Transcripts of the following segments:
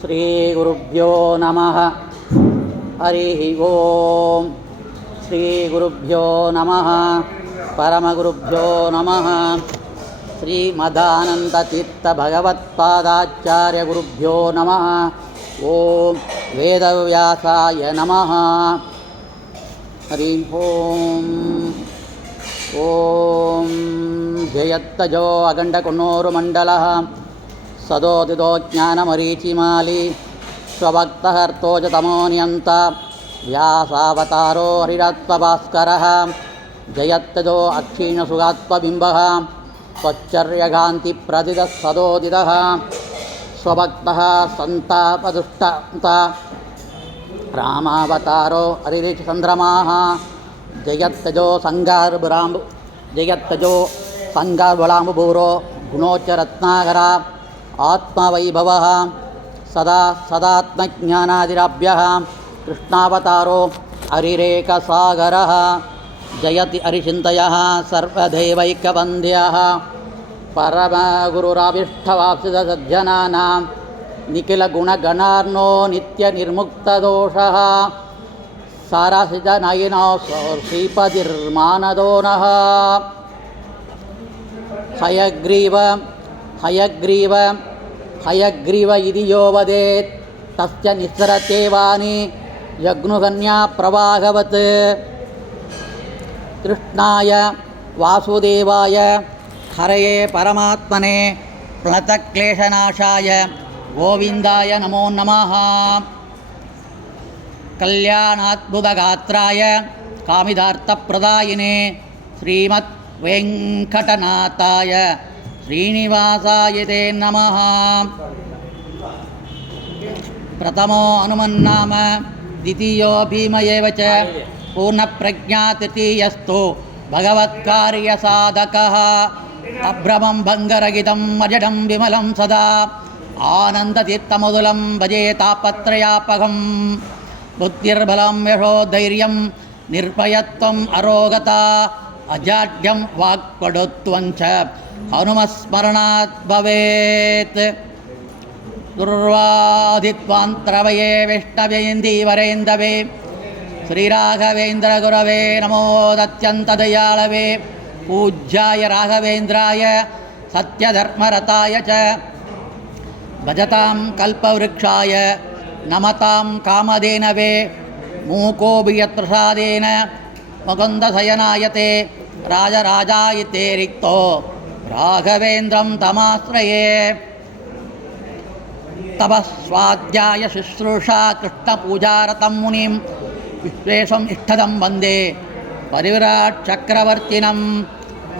ಶ್ರೀಗುರುಭ್ಯೋ ನಮಃ. ಹರಿ ಓಂ. ಶ್ರೀಗುರುಭ್ಯೋ ನಮಃ. ಪರಮಗುರುಭ್ಯೋ ನಮಃ. ಶ್ರೀಮದಾನಂದತೀರ್ಥ ಭಗವತ್ಪಾದಾಚಾರ್ಯ ಗುರುಭ್ಯೋ ನಮಃ. ಓಂ ವೇದವ್ಯಾಸಾಯ ನಮಃ. ಹರಿ ಓಂ. ಓಂ ಜಯತ್ತಜೋ ಅಖಂಡಕುನ್ನೂರು ಮಂಡಲ ಸದೋದಿದೋ ಜ್ಞಾನಮರೀಚಿಮಾಲಿ ಸ್ವಭಕ್ತಹರ್ತೋ ಚ ತಮೋನಿಯಂತ ವ್ಯಾಸಾವತಾರೋ ಹರಿರತ್ವಭಾಸ್ಕರಃ ಜಯತ್ತಜೋ ಅಕ್ಷೀಣಸುಗಾತ್ಮಬಿಂಬಃ ತ್ವಚ್ಚರ್ಯಗಾಂತಿ ಪ್ರದಿದಃ ಸದೋದಿತಃ ಸ್ವಭಕ್ತಃ ಸಂತಾಪದುಷ್ಟಂತ ರಾಮಾವತಾರೋ ಹರಿರಿಚಂದ್ರಮಾಃ ಜಯತ್ತಜೋ ಸಂಗಾರ್ಬಳಾಂಬುಭೂರೋ ಗುಣೋಚ್ಚರತ್ನಾಕರ ಆತ್ಮವೈಭವಃ ಸದಾ ಸದಾತ್ಮಜ್ಞಾನಾದಿರಾಭ್ಯಃ ಕೃಷ್ಣಾವತಾರೋ ಹರಿರೇಕಸಾಗರಃ ಜಯತಿ ಹರಿಚಿಂತಯಃ ಸರ್ವದೈವೈಕವಂದ್ಯಃ ಪರಮಗುರುರಾವಿಷ್ಠವಾಪ್ಸಿತಸಜ್ಜನಾನಾಂ ನಿಖಿಲಗುಣಗಣಾರ್ನೋ ನಿತ್ಯನಿರ್ಮುಕ್ತದೋಷಃ ಸಾರಸಿಜನಯಿನೋ ಶ್ರೀಪತಿರ್ಮಾನದೋ ನಃ. ಹಯಗ್ರೀವ ಇದಿ ಯೋ ವದೇತ್ ತಸ್ಯ ನಿಸ್ಸರತೆ ವಾಣಿ ಯಜ್ಞುಕನ್ಯಾ ಪ್ರವಾಹವತ್. ಕೃಷ್ಣಾಯ ವಾಸುದೇವಾಯ ಹರಯೇ ಪರಮಾತ್ಮನೇ ಪ್ರಣತಕ್ಲೇಶನಾಶಾಯ ಗೋವಿಂದಾಯ ನಮೋ ನಮಃ. ಕಲ್ಯಾಣಾದ್ಭುತಗಾತ್ರಾಯ ಕಾಮಿದಾರ್ಥಪ್ರದಾಯಿನೇ ಶ್ರೀಮತ್ ವೆಂಕಟನಾಥಾಯ ಶ್ರೀನಿವಾಸಾಯ ತೇ ನಮಃ. ಪ್ರಥಮೋ ಹನುಮನ್ನಾಮ ದ್ವಿತೀಯೋ ಭೀಮ ಏವ ಚ ಪೂರ್ಣಪ್ರಜ್ಞಾ ತೃತೀಯಸ್ತು ಭಗವತ್ಕಾರ್ಯಸಾಧಕಃ. ಅಭ್ರಮಂ ಭಂಗರಹಿತಂ ಅಜಡಂ ವಿಮಲಂ ಸದಾ ಆನಂದತೀರ್ಥಮಧುಲಂ ಭಜೆ ತಾಪತ್ರಯಾಪಹಂ. ಬುದ್ಧಿರ್ಬಲಂ ಯಶೋಧೈರ್ಯಂ ನಿರ್ಭಯತ್ವಂ ಅರೋಗತಾ ಅಜಾಡ್ಯಂ ವಾಕ್ಪಡುತ್ವಂಚ ಹನುಮಸ್ಮರಣಾತ್ ಭವೇತ್. ದುರ್ವಾದಿತ್ವಾಂತ್ರವಯೇ ವಿಷ್ಣವೇಂದೀವರೇಂದವೇ ಶ್ರೀರಾಘವೇಂದ್ರ ಗುರವೇ ನಮೋದತ್ಯಂತದಯಾಳವೇ ಪೂಜ್ಯಾಯ ರಾಘವೇಂದ್ರಾಯ ಸತ್ಯಧರ್ಮರತಾಯ ಚ ಭಜತಾಂ ಕಲ್ಪವೃಕ್ಷಾಯ ನಮತಾಂ ಕಾಮಧೇನವೇ ಮೂಕೋಪಿ ಯತ್ಪ್ರಸಾದೇನ ಮುಕುಂದಶಯನಾಯತೆ ರಾಜರಾಜಾಯತೆ ರಿಕ್ತೋ ರಾಘವೇಂದ್ರಂ ತಮಾಶ್ರಯೇ. ತಪಸ್ವಾಧ್ಯಾಯ ಶುಶ್ರೂಷಾ ಕೃಷ್ಣಪೂಜಾರತಂ ಮುನಿಂ ವಿಶ್ವೇಶಂ ಇಷ್ಟದಂ ವಂದೇ ಪರಿವಿರಾಟ್ ಚಕ್ರವರ್ತಿನಂ.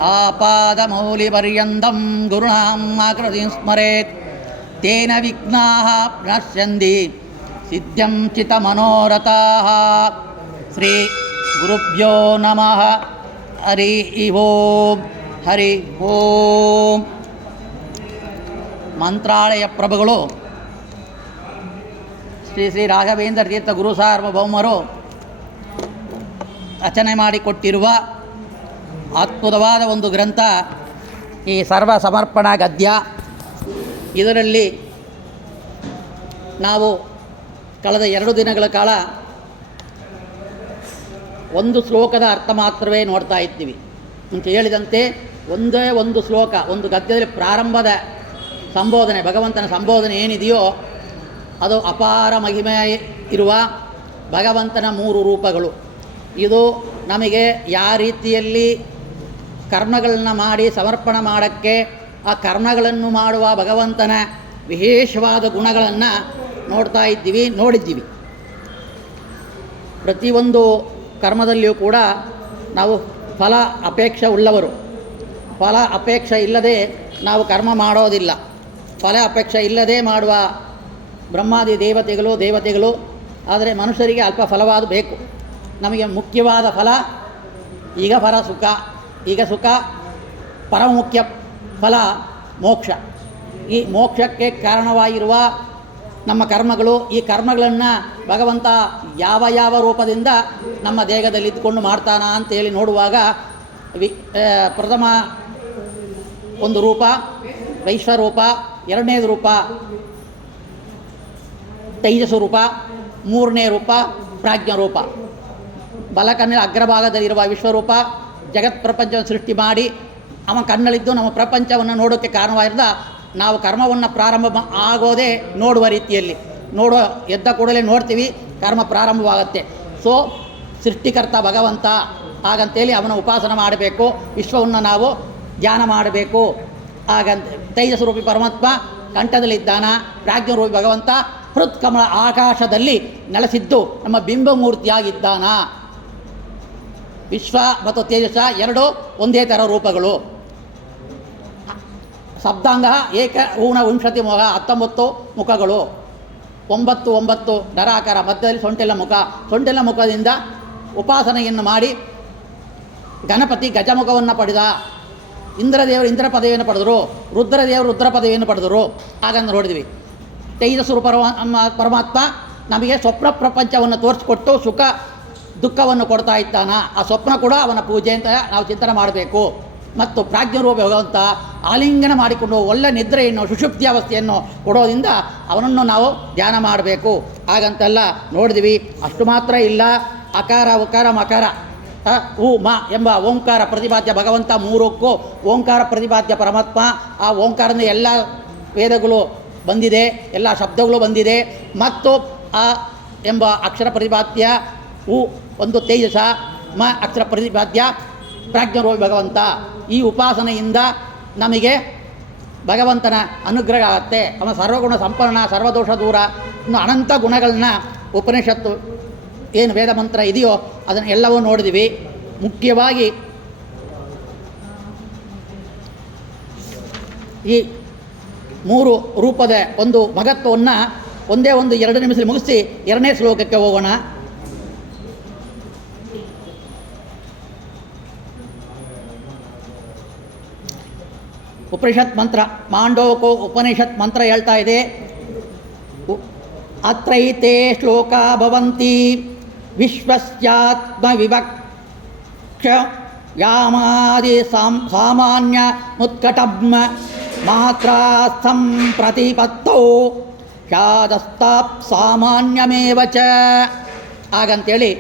ಆಪಾದಮೌಲಿಪರ್ಯಂತಂ ಗುರುಣಾಂ ಆಕೃತಿಂ ಸ್ಮರೇತ್ ತೇನ ವಿಘ್ನಾಃ ಪ್ರಣಶ್ಯಂತಿ ಸಿದ್ಧ್ಯಂ ಚಿತ್ತಮನೋರಥಾಃ. ಶ್ರೀ ಗುರುಭ್ಯೋ ನಮಃ. ಹರಿ ಓಂ. ಹರಿ ಓಂ. ಮಂತ್ರಾಲಯ ಪ್ರಭುಗಳು ಶ್ರೀ ಶ್ರೀ ರಾಘವೇಂದ್ರ ತೀರ್ಥ ಗುರು ಸಾರ್ವಭೌಮರು ರಚನೆ ಮಾಡಿಕೊಟ್ಟಿರುವ ಅದ್ಭುತವಾದ ಒಂದು ಗ್ರಂಥ ಈ ಸರ್ವ ಸಮರ್ಪಣಾ ಗದ್ಯ. ಇದರಲ್ಲಿ ನಾವು ಕಳೆದ 2 ದಿನಗಳ ಕಾಲ ಒಂದು ಶ್ಲೋಕದ ಅರ್ಥ ಮಾತ್ರವೇ ನೋಡ್ತಾ ಇದ್ದೀವಿ. ಅಂತ ಹೇಳಿದಂತೆ ಒಂದೇ ಒಂದು ಶ್ಲೋಕ, ಒಂದು ಗದ್ಯದಲ್ಲಿ ಪ್ರಾರಂಭದ ಸಂಬೋಧನೆ, ಭಗವಂತನ ಸಂಬೋಧನೆ ಏನಿದೆಯೋ ಅದು ಅಪಾರ ಮಹಿಮೆ ಇರುವ ಭಗವಂತನ 3 ರೂಪಗಳು. ಇದು ನಮಗೆ ಯಾವ ರೀತಿಯಲ್ಲಿ ಕರ್ಮಗಳನ್ನು ಮಾಡಿ ಸಮರ್ಪಣೆ ಮಾಡೋಕ್ಕೆ ಆ ಕರ್ಮಗಳನ್ನು ಮಾಡುವ ಭಗವಂತನ ವಿಶೇಷವಾದ ಗುಣಗಳನ್ನು ನೋಡಿದ್ದೀವಿ. ಪ್ರತಿಯೊಂದು ಕರ್ಮದಲ್ಲಿಯೂ ಕೂಡ ನಾವು ಫಲ ಅಪೇಕ್ಷೆ ಉಳ್ಳವರು. ಫಲ ಅಪೇಕ್ಷೆ ಇಲ್ಲದೆ ನಾವು ಕರ್ಮ ಮಾಡೋದಿಲ್ಲ. ಫಲ ಅಪೇಕ್ಷೆ ಇಲ್ಲದೆ ಮಾಡುವ ಬ್ರಹ್ಮಾದಿ ದೇವತೆಗಳು. ಆದರೆ ಮನುಷ್ಯರಿಗೆ ಅಲ್ಪ ಫಲವಾದ ಬೇಕು. ನಮಗೆ ಮುಖ್ಯವಾದ ಫಲ ಈಗ ಸುಖ ಪರಮ ಮುಖ್ಯ ಫಲ ಮೋಕ್ಷ. ಈ ಮೋಕ್ಷಕ್ಕೆ ಕಾರಣವಾಗಿರುವ ನಮ್ಮ ಕರ್ಮಗಳು, ಈ ಕರ್ಮಗಳನ್ನು ಭಗವಂತ ಯಾವ ರೂಪದಿಂದ ನಮ್ಮ ದೇಹದಲ್ಲಿ ಇದ್ದುಕೊಂಡು ಮಾಡ್ತಾನ ಅಂತೇಳಿ ನೋಡುವಾಗ ಪ್ರಥಮ ಒಂದು ರೂಪ ವೈಶ್ವರೂಪ, ಎರಡನೇದು ರೂಪ ತೈಜಸ್ಸು ರೂಪ, ಮೂರನೇ ರೂಪ ಪ್ರಾಜ್ಞರೂಪ. ಬಲಕಣ್ಣಿನ ಅಗ್ರಭಾಗದಲ್ಲಿರುವ ವಿಶ್ವರೂಪ ಜಗತ್ ಪ್ರಪಂಚವನ್ನು ಸೃಷ್ಟಿ ಮಾಡಿ ಅವನ ಕಣ್ಣಲ್ಲಿದ್ದು ನಮ್ಮ ಪ್ರಪಂಚವನ್ನು ನೋಡೋಕ್ಕೆ ಕಾರಣವಾಗಿರೋದ ನಾವು ಕರ್ಮವನ್ನು ಪ್ರಾರಂಭ ಆಗೋದೇ ನೋಡುವ ರೀತಿಯಲ್ಲಿ. ಎದ್ದ ಕೂಡಲೇ ನೋಡ್ತೀವಿ, ಕರ್ಮ ಪ್ರಾರಂಭವಾಗುತ್ತೆ. ಸೊ ಸೃಷ್ಟಿಕರ್ತ ಭಗವಂತ, ಹಾಗಂತೇಳಿ ಅವನ ಉಪಾಸನ ಮಾಡಬೇಕು, ವಿಶ್ವವನ್ನು ನಾವು ಧ್ಯಾನ ಮಾಡಬೇಕು. ಹಾಗಂತ ತೈಜಸ್ವರೂಪಿ ಪರಮಾತ್ಮ ಕಂಠದಲ್ಲಿದ್ದಾನ, ಪ್ರಾಜ್ಞರೂಪಿ ಭಗವಂತ ಹೃತ್ಕಮಲ ಆಕಾಶದಲ್ಲಿ ನೆಲೆಸಿದ್ದು ನಮ್ಮ ಬಿಂಬಮೂರ್ತಿಯಾಗಿದ್ದಾನ. ವಿಶ್ವ ಮತ್ತು ತೇಜಸ ಎರಡು ಒಂದೇ ಥರ ರೂಪಗಳು. ಶಬ್ದಾಂಗ ಏಕ ಊನ ವಿಂಶತಿ ಮುಖ 19 ಮುಖಗಳು, 9 ನರಾಕಾರ, ಮಧ್ಯದಲ್ಲಿ ಸೊಂಟೆಲ್ಲ ಮುಖ. ಸೊಂಟೆಲ್ಲ ಮುಖದಿಂದ ಉಪಾಸನೆಯನ್ನು ಮಾಡಿ ಗಣಪತಿ ಗಜಮುಖವನ್ನು ಪಡೆದ, ಇಂದ್ರದೇವರು ಇಂದ್ರ ಪದವಿಯನ್ನು ಪಡೆದರು, ರುದ್ರದೇವರು ರುದ್ರ ಪದವಿಯನ್ನು ಪಡೆದರು. ಹಾಗಂದು ನೋಡಿದ್ವಿ. ತೈಜಸ್ಸು ಪರಮಾತ್ಮ ನಮಗೆ ಸ್ವಪ್ನ ಪ್ರಪಂಚವನ್ನು ತೋರಿಸ್ಕೊಟ್ಟು ಸುಖ ದುಃಖವನ್ನು ಕೊಡ್ತಾ ಇದ್ದಾನ. ಆ ಸ್ವಪ್ನ ಕೂಡ ಅವನ ಪೂಜೆ ಅಂತ ನಾವು ಚಿಂತನೆ ಮಾಡಬೇಕು. ಮತ್ತು ಪ್ರಾಜ್ಞರೂಪ ಭಗವಂತ ಆಲಿಂಗನ ಮಾಡಿಕೊಂಡು ಒಳ್ಳೆ ನಿದ್ರೆಯನ್ನು, ಸುಷುಪ್ತಿ ಅವಸ್ಥೆಯನ್ನು ಕೊಡೋದ್ರಿಂದ ಅವನನ್ನು ನಾವು ಧ್ಯಾನ ಮಾಡಬೇಕು. ಹಾಗಂತೆಲ್ಲ ನೋಡಿದ್ವಿ. ಅಷ್ಟು ಮಾತ್ರ ಇಲ್ಲ, ಅಕಾರ ಉಕಾರ ಮಕಾರ ಉ ಮ ಎಂಬ ಓಂಕಾರ ಪ್ರತಿಪಾದ್ಯ ಭಗವಂತ, ಮೂರಕ್ಕೂ ಓಂಕಾರ ಪ್ರತಿಪಾದ್ಯ ಪರಮಾತ್ಮ. ಆ ಓಂಕಾರದಿಂದ ಎಲ್ಲ ವೇದಗಳು ಬಂದಿದೆ, ಎಲ್ಲ ಶಬ್ದಗಳು ಬಂದಿದೆ. ಮತ್ತು ಆ ಎಂಬ ಅಕ್ಷರ ಪ್ರತಿಪಾದ್ಯ, ಉ ಒಂದು ತೇಜಸ, ಮ ಅಕ್ಷರ ಪ್ರತಿಪಾದ್ಯ ಪ್ರಾಜ್ಞರೂಪಿ ಭಗವಂತ. ಈ ಉಪಾಸನೆಯಿಂದ ನಮಗೆ ಭಗವಂತನ ಅನುಗ್ರಹ ಆಗುತ್ತೆ. ಅವನ ಸರ್ವಗುಣ ಸಂಪನ್ನ, ಸರ್ವದೋಷ ದೂರ, ಇನ್ನು ಅನಂತ ಗುಣಗಳನ್ನ ಉಪನಿಷತ್ತು ಏನು ವೇದ ಮಂತ್ರ ಇದೆಯೋ ಅದನ್ನು ಎಲ್ಲವೂ ನೋಡಿದ್ವಿ. ಮುಖ್ಯವಾಗಿ ಈ 3 ರೂಪದ ಒಂದು ಮಹತ್ವವನ್ನು ಒಂದೇ 2 ನಿಮಿಷದಲ್ಲಿ ಮುಗಿಸಿ 2ನೇ ಶ್ಲೋಕಕ್ಕೆ ಹೋಗೋಣ. ಉಪನಿಷತ್ ಮಂತ್ರ, ಮಾಂಡೋಕೋ ಉಪನಿಷತ್ ಮಂತ್ರ ಹೇಳ್ತಾ ಇದೆ. ಅತ್ರೈತೆ ಶ್ಲೋಕ ಭವಂತಿ ವಿಶ್ವಸ್ಯಾತ್ಮ ವಿವಕ್ಷ ಯಾಮಾದಿ ಸಾಮಾನ್ಯ ಮುತ್ಕಟಂ ಮಾತ್ರಾಸ್ಥಂ ಪ್ರತಿಪತ್ತೌ ಶಾದಸ್ತಾಪ್ ಸಾಮಾನ್ಯಮೇವ ಚ. ಹಾಗಂತೇಳಿ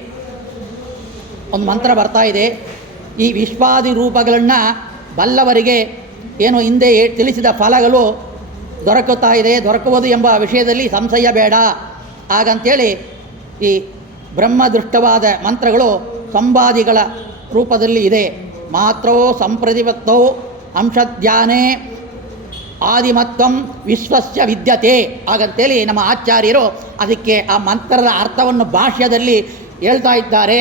ಒಂದು ಮಂತ್ರ ಬರ್ತಾ ಇದೆ. ಈ ವಿಶ್ವಾದಿ ರೂಪಗಳನ್ನು ಬಲ್ಲವರಿಗೆ ಏನು ಹಿಂದೆ ತಿಳಿಸಿದ ಫಲಗಳು ದೊರಕುತ್ತಾ ಇದೆ, ದೊರಕುವುದು ಎಂಬ ವಿಷಯದಲ್ಲಿ ಸಂಶಯ ಬೇಡ. ಹಾಗಂತೇಳಿ ಈ ಬ್ರಹ್ಮದೃಷ್ಟವಾದ ಮಂತ್ರಗಳು ಸಂವಾದಿಗಳ ರೂಪದಲ್ಲಿ ಇದೆ. ಮಾತ್ರವೋ ಸಂಪ್ರತಿಪತ್ತೋ ಅಂಶಧ್ಯಾನೇ ಆದಿಮತ್ವಂ ವಿಶ್ವಸ್ಯ ವಿದ್ಯತೆ. ಹಾಗಂತೇಳಿ ನಮ್ಮ ಆಚಾರ್ಯರು ಅದಕ್ಕೆ ಆ ಮಂತ್ರದ ಅರ್ಥವನ್ನು ಭಾಷ್ಯದಲ್ಲಿ ಹೇಳ್ತಾ ಇದ್ದಾರೆ.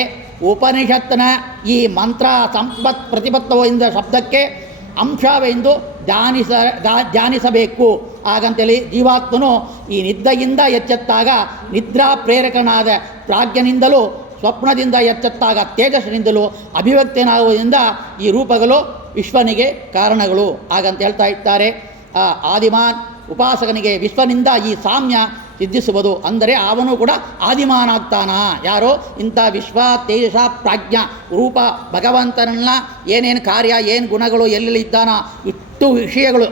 ಉಪನಿಷತ್ತಿನ ಈ ಮಂತ್ರ ಸಂಪತ್ ಪ್ರತಿಪತ್ತವೋ ಎಂದ ಶಬ್ದಕ್ಕೆ ಅಂಶವೆಂದು ಧ್ಯಾನಿಸಬೇಕು. ಹಾಗಂತೇಳಿ ಜೀವಾತ್ಮನು ಈ ನಿದ್ದೆಯಿಂದ ಎಚ್ಚೆತ್ತಾಗ ನಿದ್ರಾ ಪ್ರೇರಕನಾದ ಪ್ರಾಜ್ಞನಿಂದಲೂ, ಸ್ವಪ್ನದಿಂದ ಎಚ್ಚೆತ್ತಾಗ ತೇಜಸ್ಸಿನಿಂದಲೂ ಅಭಿವ್ಯಕ್ತನಾಗುವುದರಿಂದ ಈ ರೂಪಗಳು ವಿಶ್ವನಿಗೆ ಕಾರಣಗಳು. ಹಾಗಂತ ಹೇಳ್ತಾ ಇದ್ದಾರೆ. ಆದಿಮಾನ್ ಉಪಾಸಕನಿಗೆ ವಿಶ್ವನಿಂದ ಈ ಸಾಮ್ಯ ಸಿದ್ಧಿಸುವುದು. ಅಂದರೆ ಅವನು ಕೂಡ ಆದಿಮಾನಾಗ್ತಾನ. ಯಾರೋ ಇಂಥ ವಿಶ್ವ ತೇಜಸ ಪ್ರಾಜ್ಞ ರೂಪ ಭಗವಂತನನ್ನ ಏನೇನು ಕಾರ್ಯ, ಏನು ಗುಣಗಳು, ಎಲ್ಲೆಲ್ಲಿ ಇದ್ದಾನ, ಇಷ್ಟು ವಿಷಯಗಳು,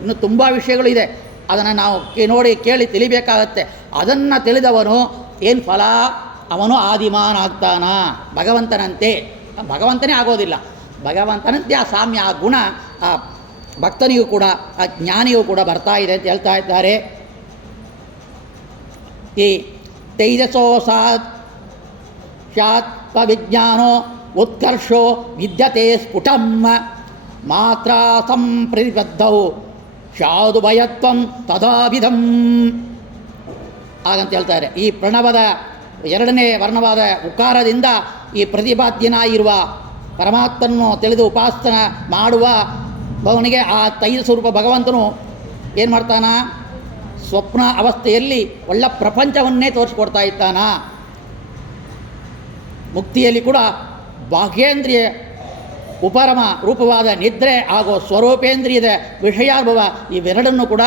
ಇನ್ನು ತುಂಬ ವಿಷಯಗಳು ಇದೆ. ಅದನ್ನು ನಾವು ನೋಡಿ ಕೇಳಿ ತಿಳಿಬೇಕಾಗತ್ತೆ. ಅದನ್ನು ತಿಳಿದವನು ಏನು ಫಲ, ಅವನು ಆದಿಮಾನಾಗ್ತಾನ. ಭಗವಂತನಂತೆ, ಭಗವಂತನೇ ಆಗೋದಿಲ್ಲ, ಭಗವಂತನಂತೆ ಆ ಸಾಮ್ಯ, ಆ ಗುಣ ಆ ಭಕ್ತನಿಗೂ ಕೂಡ, ಆ ಜ್ಞಾನಿಗೂ ಕೂಡ ಬರ್ತಾ ಇದೆ ಅಂತ ಹೇಳ್ತಾ ಇದ್ದಾರೆ. ಈ ತೈಜಸೋ ಸಾತ್ವ ವಿಜ್ಞಾನೋ ಉತ್ಕರ್ಷೋ ವಿದ್ಯತೆ ಸ್ಫುಟಂ ಮಾತ್ರಾ ಸಂಪ್ರತಿಬದ್ಧೌ ಶಾದುಭಯತ್ವಂ ತದಾವಿಧಂ. ಹಾಗಂತ ಹೇಳ್ತಾರೆ. ಈ ಪ್ರಣವದ 2ನೇ ವರ್ಣವಾದ ಉಕಾರದಿಂದ ಈ ಪ್ರತಿಪಾದ್ಯನಾಗಿರುವ ಪರಮಾತ್ಮನನ್ನು ತಿಳಿದು ಉಪಾಸನ ಮಾಡುವ ಅವನಿಗೆ ಆ ತೈಜ ಸ್ವರೂಪ ಭಗವಂತನು ಏನು ಮಾಡ್ತಾನ, ಸ್ವಪ್ನ ಅವಸ್ಥೆಯಲ್ಲಿ ಒಳ್ಳೆ ಪ್ರಪಂಚವನ್ನೇ ತೋರಿಸ್ಕೊಡ್ತಾ ಇದ್ದಾನ. ಮುಕ್ತಿಯಲ್ಲಿ ಕೂಡ ಬಾಹ್ಯೇಂದ್ರಿಯ ಉಪರಮ ರೂಪವಾದ ನಿದ್ರೆ ಹಾಗೂ ಸ್ವರೂಪೇಂದ್ರಿಯದ ವಿಷಯಾನುಭವ ಇವೆರಡನ್ನು ಕೂಡ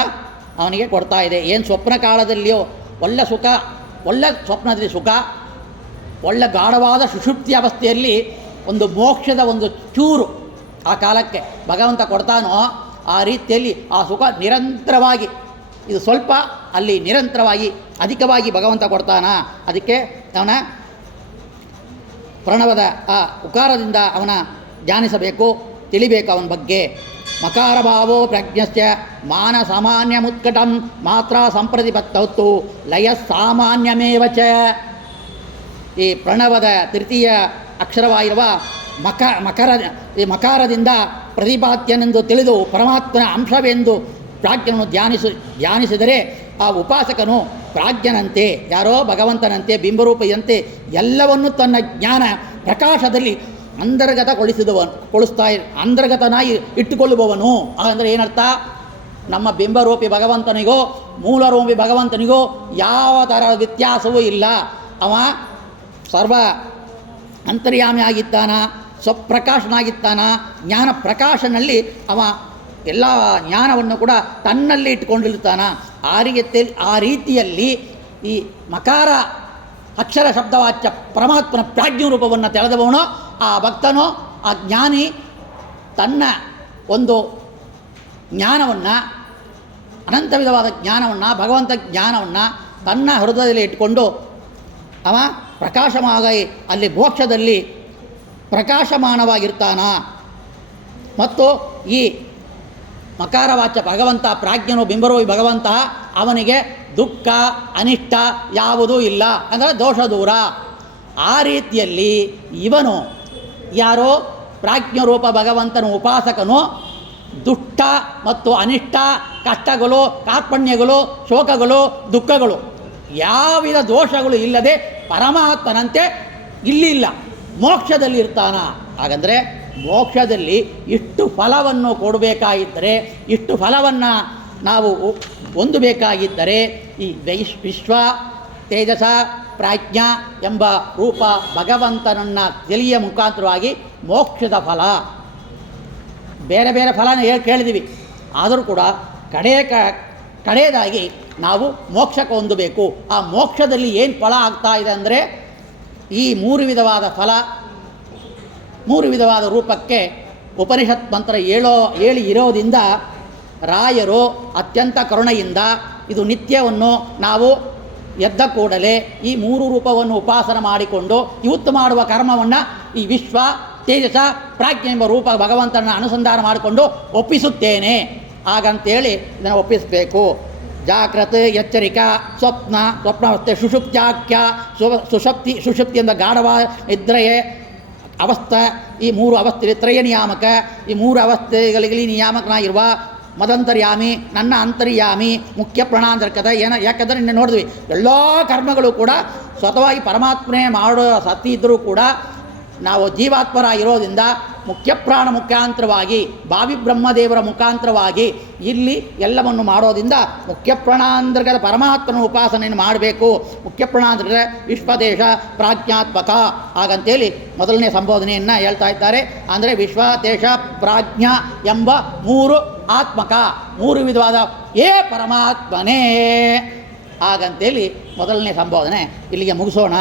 ಅವನಿಗೆ ಕೊಡ್ತಾ ಇದೆ. ಏನು ಸ್ವಪ್ನ ಕಾಲದಲ್ಲಿಯೋ ಒಳ್ಳೆ ಸುಖ, ಒಳ್ಳೆ ಸ್ವಪ್ನದಲ್ಲಿ ಸುಖ, ಒಳ್ಳೆ ಗಾಢವಾದ ಸುಷುಪ್ತಿ ಅವಸ್ಥೆಯಲ್ಲಿ ಒಂದು ಮೋಕ್ಷದ ಒಂದು ಚೂರು ಆ ಕಾಲಕ್ಕೆ ಭಗವಂತ ಕೊಡ್ತಾನೋ, ಆ ರೀತಿಯಲ್ಲಿ ಆ ಸುಖ ನಿರಂತರವಾಗಿ ಇದು ಸ್ವಲ್ಪ ಅಲ್ಲಿ ನಿರಂತರವಾಗಿ ಅಧಿಕವಾಗಿ ಭಗವಂತ ಕೊಡ್ತಾನ. ಅದಕ್ಕೆ ಅವನ ಪ್ರಣವದ ಆ ಉಕಾರದಿಂದ ಅವನ ಧ್ಯಾನಿಸಬೇಕು, ತಿಳಿಬೇಕು ಅವನ ಬಗ್ಗೆ. ಮಕಾರ ಭಾವೋ ಪ್ರಜ್ಞಸ್ಯ ಮಾನ ಸಾಮಾನ್ಯ ಮುತ್ಕಟಂ ಮಾತ್ರ ಸಂಪ್ರತಿಪತ್ತೌತ್ತು ಲಯ ಸಾಮಾನ್ಯಮೇವ ಚ. ಈ ಪ್ರಣವದ ತೃತೀಯ ಅಕ್ಷರವಾಗಿರುವ ಈ ಮಕಾರದಿಂದ ಪ್ರತಿಪಾದ್ಯನೆಂದು ತಿಳಿದು ಪರಮಾತ್ಮನ ಅಂಶವೆಂದು ಪ್ರಾಜ್ಞನನ್ನು ಧ್ಯಾನಿಸಿದರೆ ಆ ಉಪಾಸಕನು ಪ್ರಾಜ್ಞನಂತೆ, ಯಾರೋ ಭಗವಂತನಂತೆ ಬಿಂಬರೂಪಿಯಂತೆ ಎಲ್ಲವನ್ನೂ ತನ್ನ ಜ್ಞಾನ ಪ್ರಕಾಶದಲ್ಲಿ ಅಂತರ್ಗತನಾಗಿ ಇಟ್ಟುಕೊಳ್ಳುವವನು. ಅಂದರೆ ಏನರ್ಥ? ನಮ್ಮ ಬಿಂಬರೂಪಿ ಭಗವಂತನಿಗೋ ಮೂಲರೂಪಿ ಭಗವಂತನಿಗೋ ಯಾವ ಥರ ವ್ಯತ್ಯಾಸವೂ ಇಲ್ಲ. ಅವ ಸರ್ವ ಅಂತರ್ಯಾಮಿಯಾಗಿದ್ದಾನ, ಸ್ವಪ್ರಕಾಶನಾಗಿದ್ದಾನ. ಜ್ಞಾನ ಪ್ರಕಾಶನಲ್ಲಿ ಅವ ಎಲ್ಲ ಜ್ಞಾನವನ್ನು ಕೂಡ ತನ್ನಲ್ಲಿ ಇಟ್ಟುಕೊಂಡಿರ್ತಾನ. ಆ ರೀತಿಯಲ್ಲಿ ಈ ಮಕಾರ ಅಕ್ಷರ ಶಬ್ದವಾಚ್ಯ ಪರಮಾತ್ಮನ ಪ್ರಾಜ್ಞ ರೂಪವನ್ನು ತೆಳೆದವನು ಆ ಭಕ್ತನು, ಆ ಜ್ಞಾನಿ ತನ್ನ ಒಂದು ಜ್ಞಾನವನ್ನು, ಅನಂತ ವಿಧವಾದ ಜ್ಞಾನವನ್ನು, ಭಗವಂತ ಜ್ಞಾನವನ್ನು ತನ್ನ ಹೃದಯದಲ್ಲಿ ಇಟ್ಕೊಂಡು ಅವ ಪ್ರಕಾಶವಾಗಿ ಅಲ್ಲಿ ಮೋಕ್ಷದಲ್ಲಿ ಪ್ರಕಾಶಮಾನವಾಗಿರ್ತಾನ. ಮತ್ತು ಈ ಮಕಾರವಾಚ್ಯ ಭಗವಂತ ಪ್ರಾಜ್ಞನು ಬಿಂಬರೂಪಿ ಭಗವಂತ, ಅವನಿಗೆ ದುಃಖ ಅನಿಷ್ಟ ಯಾವುದೂ ಇಲ್ಲ, ಅಂದರೆ ದೋಷ ದೂರ. ಆ ರೀತಿಯಲ್ಲಿ ಇವನು ಯಾರೋ ಪ್ರಾಜ್ಞರೂಪ ಭಗವಂತನ ಉಪಾಸಕನು ದುಷ್ಟ ಮತ್ತು ಅನಿಷ್ಟ, ಕಷ್ಟಗಳು, ಕಾರ್ಪಣ್ಯಗಳು, ಶೋಕಗಳು, ದುಃಖಗಳು ಯಾವಿಧ ದೋಷಗಳು ಇಲ್ಲದೆ ಪರಮಾತ್ಮನಂತೆ ಇಲ್ಲಿಲ್ಲ, ಮೋಕ್ಷದಲ್ಲಿ ಇರ್ತಾನ. ಹಾಗಂದರೆ ಮೋಕ್ಷದಲ್ಲಿ ಇಷ್ಟು ಫಲವನ್ನು ಕೊಡಬೇಕಾಗಿದ್ದರೆ, ಇಷ್ಟು ಫಲವನ್ನು ನಾವು ಹೊಂದಬೇಕಾಗಿದ್ದರೆ ಈ ವಿಶ್ವ ತೇಜಸ ಪ್ರಾಜ್ಞ ಎಂಬ ರೂಪ ಭಗವಂತನನ್ನು ತಿಳಿಯ ಮುಖಾಂತರವಾಗಿ ಮೋಕ್ಷದ ಫಲ. ಬೇರೆ ಬೇರೆ ಫಲನ ಕೇಳಿದ್ದೀವಿ, ಆದರೂ ಕೂಡ ಕಡೆಯದಾಗಿ ನಾವು ಮೋಕ್ಷಕ್ಕೆ ಹೊಂದಬೇಕು. ಆ ಮೋಕ್ಷದಲ್ಲಿ ಏನು ಫಲ ಆಗ್ತಾ ಇದೆ ಅಂದರೆ ಈ ಮೂರು ವಿಧವಾದ ಫಲ, ಮೂರು ವಿಧವಾದ ರೂಪಕ್ಕೆ ಉಪನಿಷತ್ ಮಂತ್ರ ಹೇಳಿ ಇರೋದಿಂದ ರಾಯರು ಅತ್ಯಂತ ಕರುಣೆಯಿಂದ ಇದು ನಿತ್ಯವನ್ನು ನಾವು ಎದ್ದ ಕೂಡಲೇ ಈ ಮೂರು ರೂಪವನ್ನು ಉಪಾಸನ ಮಾಡಿಕೊಂಡು ಇವತ್ತು ಮಾಡುವ ಕರ್ಮವನ್ನು ಈ ವಿಶ್ವ ತೇಜಸ ಪ್ರಾಜ್ಞೆ ಎಂಬ ರೂಪ ಭಗವಂತನ ಅನುಸಂಧಾನ ಮಾಡಿಕೊಂಡು ಒಪ್ಪಿಸುತ್ತೇನೆ ಹಾಗಂತೇಳಿ ಇದನ್ನು ಒಪ್ಪಿಸಬೇಕು. ಜಾಗ್ರತ್, ಎಚ್ಚರಿಕಾ, ಸ್ವಪ್ನಾವಸ್ಥೆ, ಸುಷುಪ್ತ್ಯಾಖ್ಯ, ಸುಷುಪ್ತಿ ಎಂದ ಗಾಢವಾದ ನಿದ್ರೆಯೇ ಅವಸ್ಥೆ. ಈ ಮೂರು ಅವಸ್ಥೆ ತ್ರಯ ನಿಯಾಮಕ. ಈ ಮೂರು ಅವಸ್ಥೆಗಳಿಗೆ ನಿಯಾಮಕನಾಗಿರುವ ಮದಂತರ್ಯಾಮಿ, ನನ್ನ ಅಂತರ್ಯಾಮಿ, ಮುಖ್ಯ ಪ್ರಾಣಾಂತರ್ಗತ. ಯಾಕಂದರೆ ನಿನ್ನೆ ನೋಡಿದ್ವಿ, ಎಲ್ಲ ಕರ್ಮಗಳು ಕೂಡ ಸ್ವತಃವಾಗಿ ಪರಮಾತ್ಮನೇ ಮಾಡೋ ಸತ್ತಿ ಇದ್ದರೂ ಕೂಡ ನಾವು ಜೀವಾತ್ಮರಾಗಿರೋದ್ರಿಂದ ಮುಖ್ಯ ಪ್ರಾಣ ಮುಖಾಂತರವಾಗಿ, ಭಾವಿ ಬ್ರಹ್ಮದೇವರ ಮುಖಾಂತರವಾಗಿ ಇಲ್ಲಿ ಎಲ್ಲವನ್ನು ಮಾಡೋದ್ರಿಂದ ಮುಖ್ಯ ಪ್ರಾಣಾಂತರ್ಗತ ಪರಮಾತ್ಮನ ಉಪಾಸನೆಯನ್ನು ಮಾಡಬೇಕು. ಮುಖ್ಯ ಪ್ರಾಣಾಂತರ್ಗತ ವಿಶ್ವದೇಶ ಪ್ರಾಜ್ಞಾತ್ಮಕ ಹಾಗಂತೇಳಿ ಮೊದಲನೇ ಸಂಬೋಧನೆಯನ್ನು ಹೇಳ್ತಾ ಇದ್ದಾರೆ. ಅಂದರೆ ವಿಶ್ವದೇಶ ಪ್ರಾಜ್ಞ ಎಂಬ ಮೂರು ಆತ್ಮಕ, ಮೂರು ವಿಧವಾದ ಪರಮಾತ್ಮನೇ ಹಾಗಂತೇಳಿ ಮೊದಲನೇ ಸಂಬೋಧನೆ ಇಲ್ಲಿಗೆ ಮುಗಿಸೋಣ.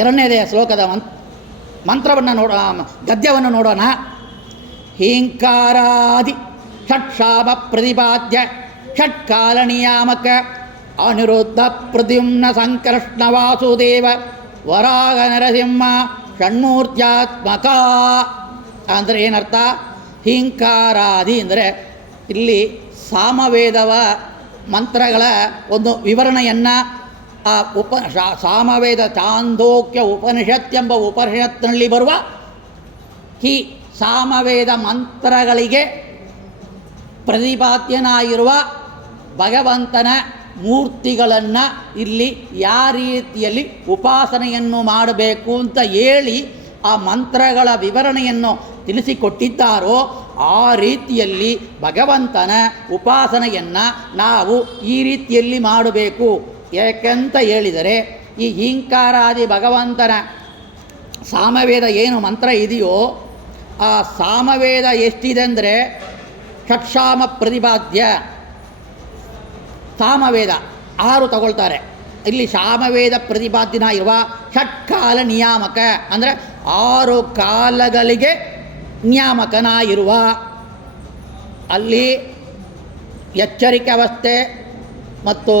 ಎರಡನೇದೇ ಶ್ಲೋಕದ ಮಂತ್ರವನ್ನು ಗದ್ಯವನ್ನು ನೋಡೋಣ. ಹೀಂಕಾರಾದಿ ಷಟ್ಶಾಮ ಪ್ರತಿಪಾದ್ಯ ಷಟ್ಕಾಲ ನಿಯಾಮಕ ಅನಿರುದ್ಧ ಪ್ರದ್ಯುಮ್ನ ಸಂಕರ್ಷಣ ವಾಸುದೇವ ವರಾಗ ನರಸಿಂಹ ಷಣ್ಮೂರ್ತ್ಯಾತ್ಮಕ. ಅಂದರೆ ಏನರ್ಥ? ಹೀಂಕಾರಾದಿ ಅಂದರೆ ಇಲ್ಲಿ ಸಾಮವೇದವ ಮಂತ್ರಗಳ ಒಂದು ವಿವರಣೆಯನ್ನು ಸಾಮವೇದ ಚಾಂದೋಕ್ಯ ಉಪನಿಷತ್ ಎಂಬ ಉಪನಿಷತ್ನಲ್ಲಿ ಬರುವ ಈ ಸಾಮವೇದ ಮಂತ್ರಗಳಿಗೆ ಪ್ರತಿಪಾದ್ಯನಾಗಿರುವ ಭಗವಂತನ ಮೂರ್ತಿಗಳನ್ನು ಇಲ್ಲಿ ಯಾವ ರೀತಿಯಲ್ಲಿ ಉಪಾಸನೆಯನ್ನು ಮಾಡಬೇಕು ಅಂತ ಹೇಳಿ ಆ ಮಂತ್ರಗಳ ವಿವರಣೆಯನ್ನು ತಿಳಿಸಿಕೊಟ್ಟಿದ್ದಾರೋ ಆ ರೀತಿಯಲ್ಲಿ ಭಗವಂತನ ಉಪಾಸನೆಯನ್ನು ನಾವು ಈ ರೀತಿಯಲ್ಲಿ ಮಾಡಬೇಕು. ಏಕೆಂತ ಹೇಳಿದರೆ ಈ ಹೀಂಕಾರಾದಿ ಭಗವಂತನ ಸಾಮವೇದ ಏನು ಮಂತ್ರ ಇದೆಯೋ ಆ ಸಾಮವೇದ ಎಷ್ಟಿದೆ ಅಂದರೆ ಷಟ್ಸಾಮ ಪ್ರತಿಪಾದ್ಯ. ಸಾಮವೇದ 6 ತಗೊಳ್ತಾರೆ. ಇಲ್ಲಿ ಸಾಮವೇದ ಪ್ರತಿಪಾದ್ಯನ ಇರುವ ಷಟ್ಕಾಲ ನಿಯಾಮಕ ಅಂದರೆ 6 ಕಾಲಗಳಿಗೆ ನಿಯಾಮಕನಾಗಿರುವ ಅಲ್ಲಿ ಎಚ್ಚರಿಕೆ ಅವಸ್ಥೆ ಮತ್ತು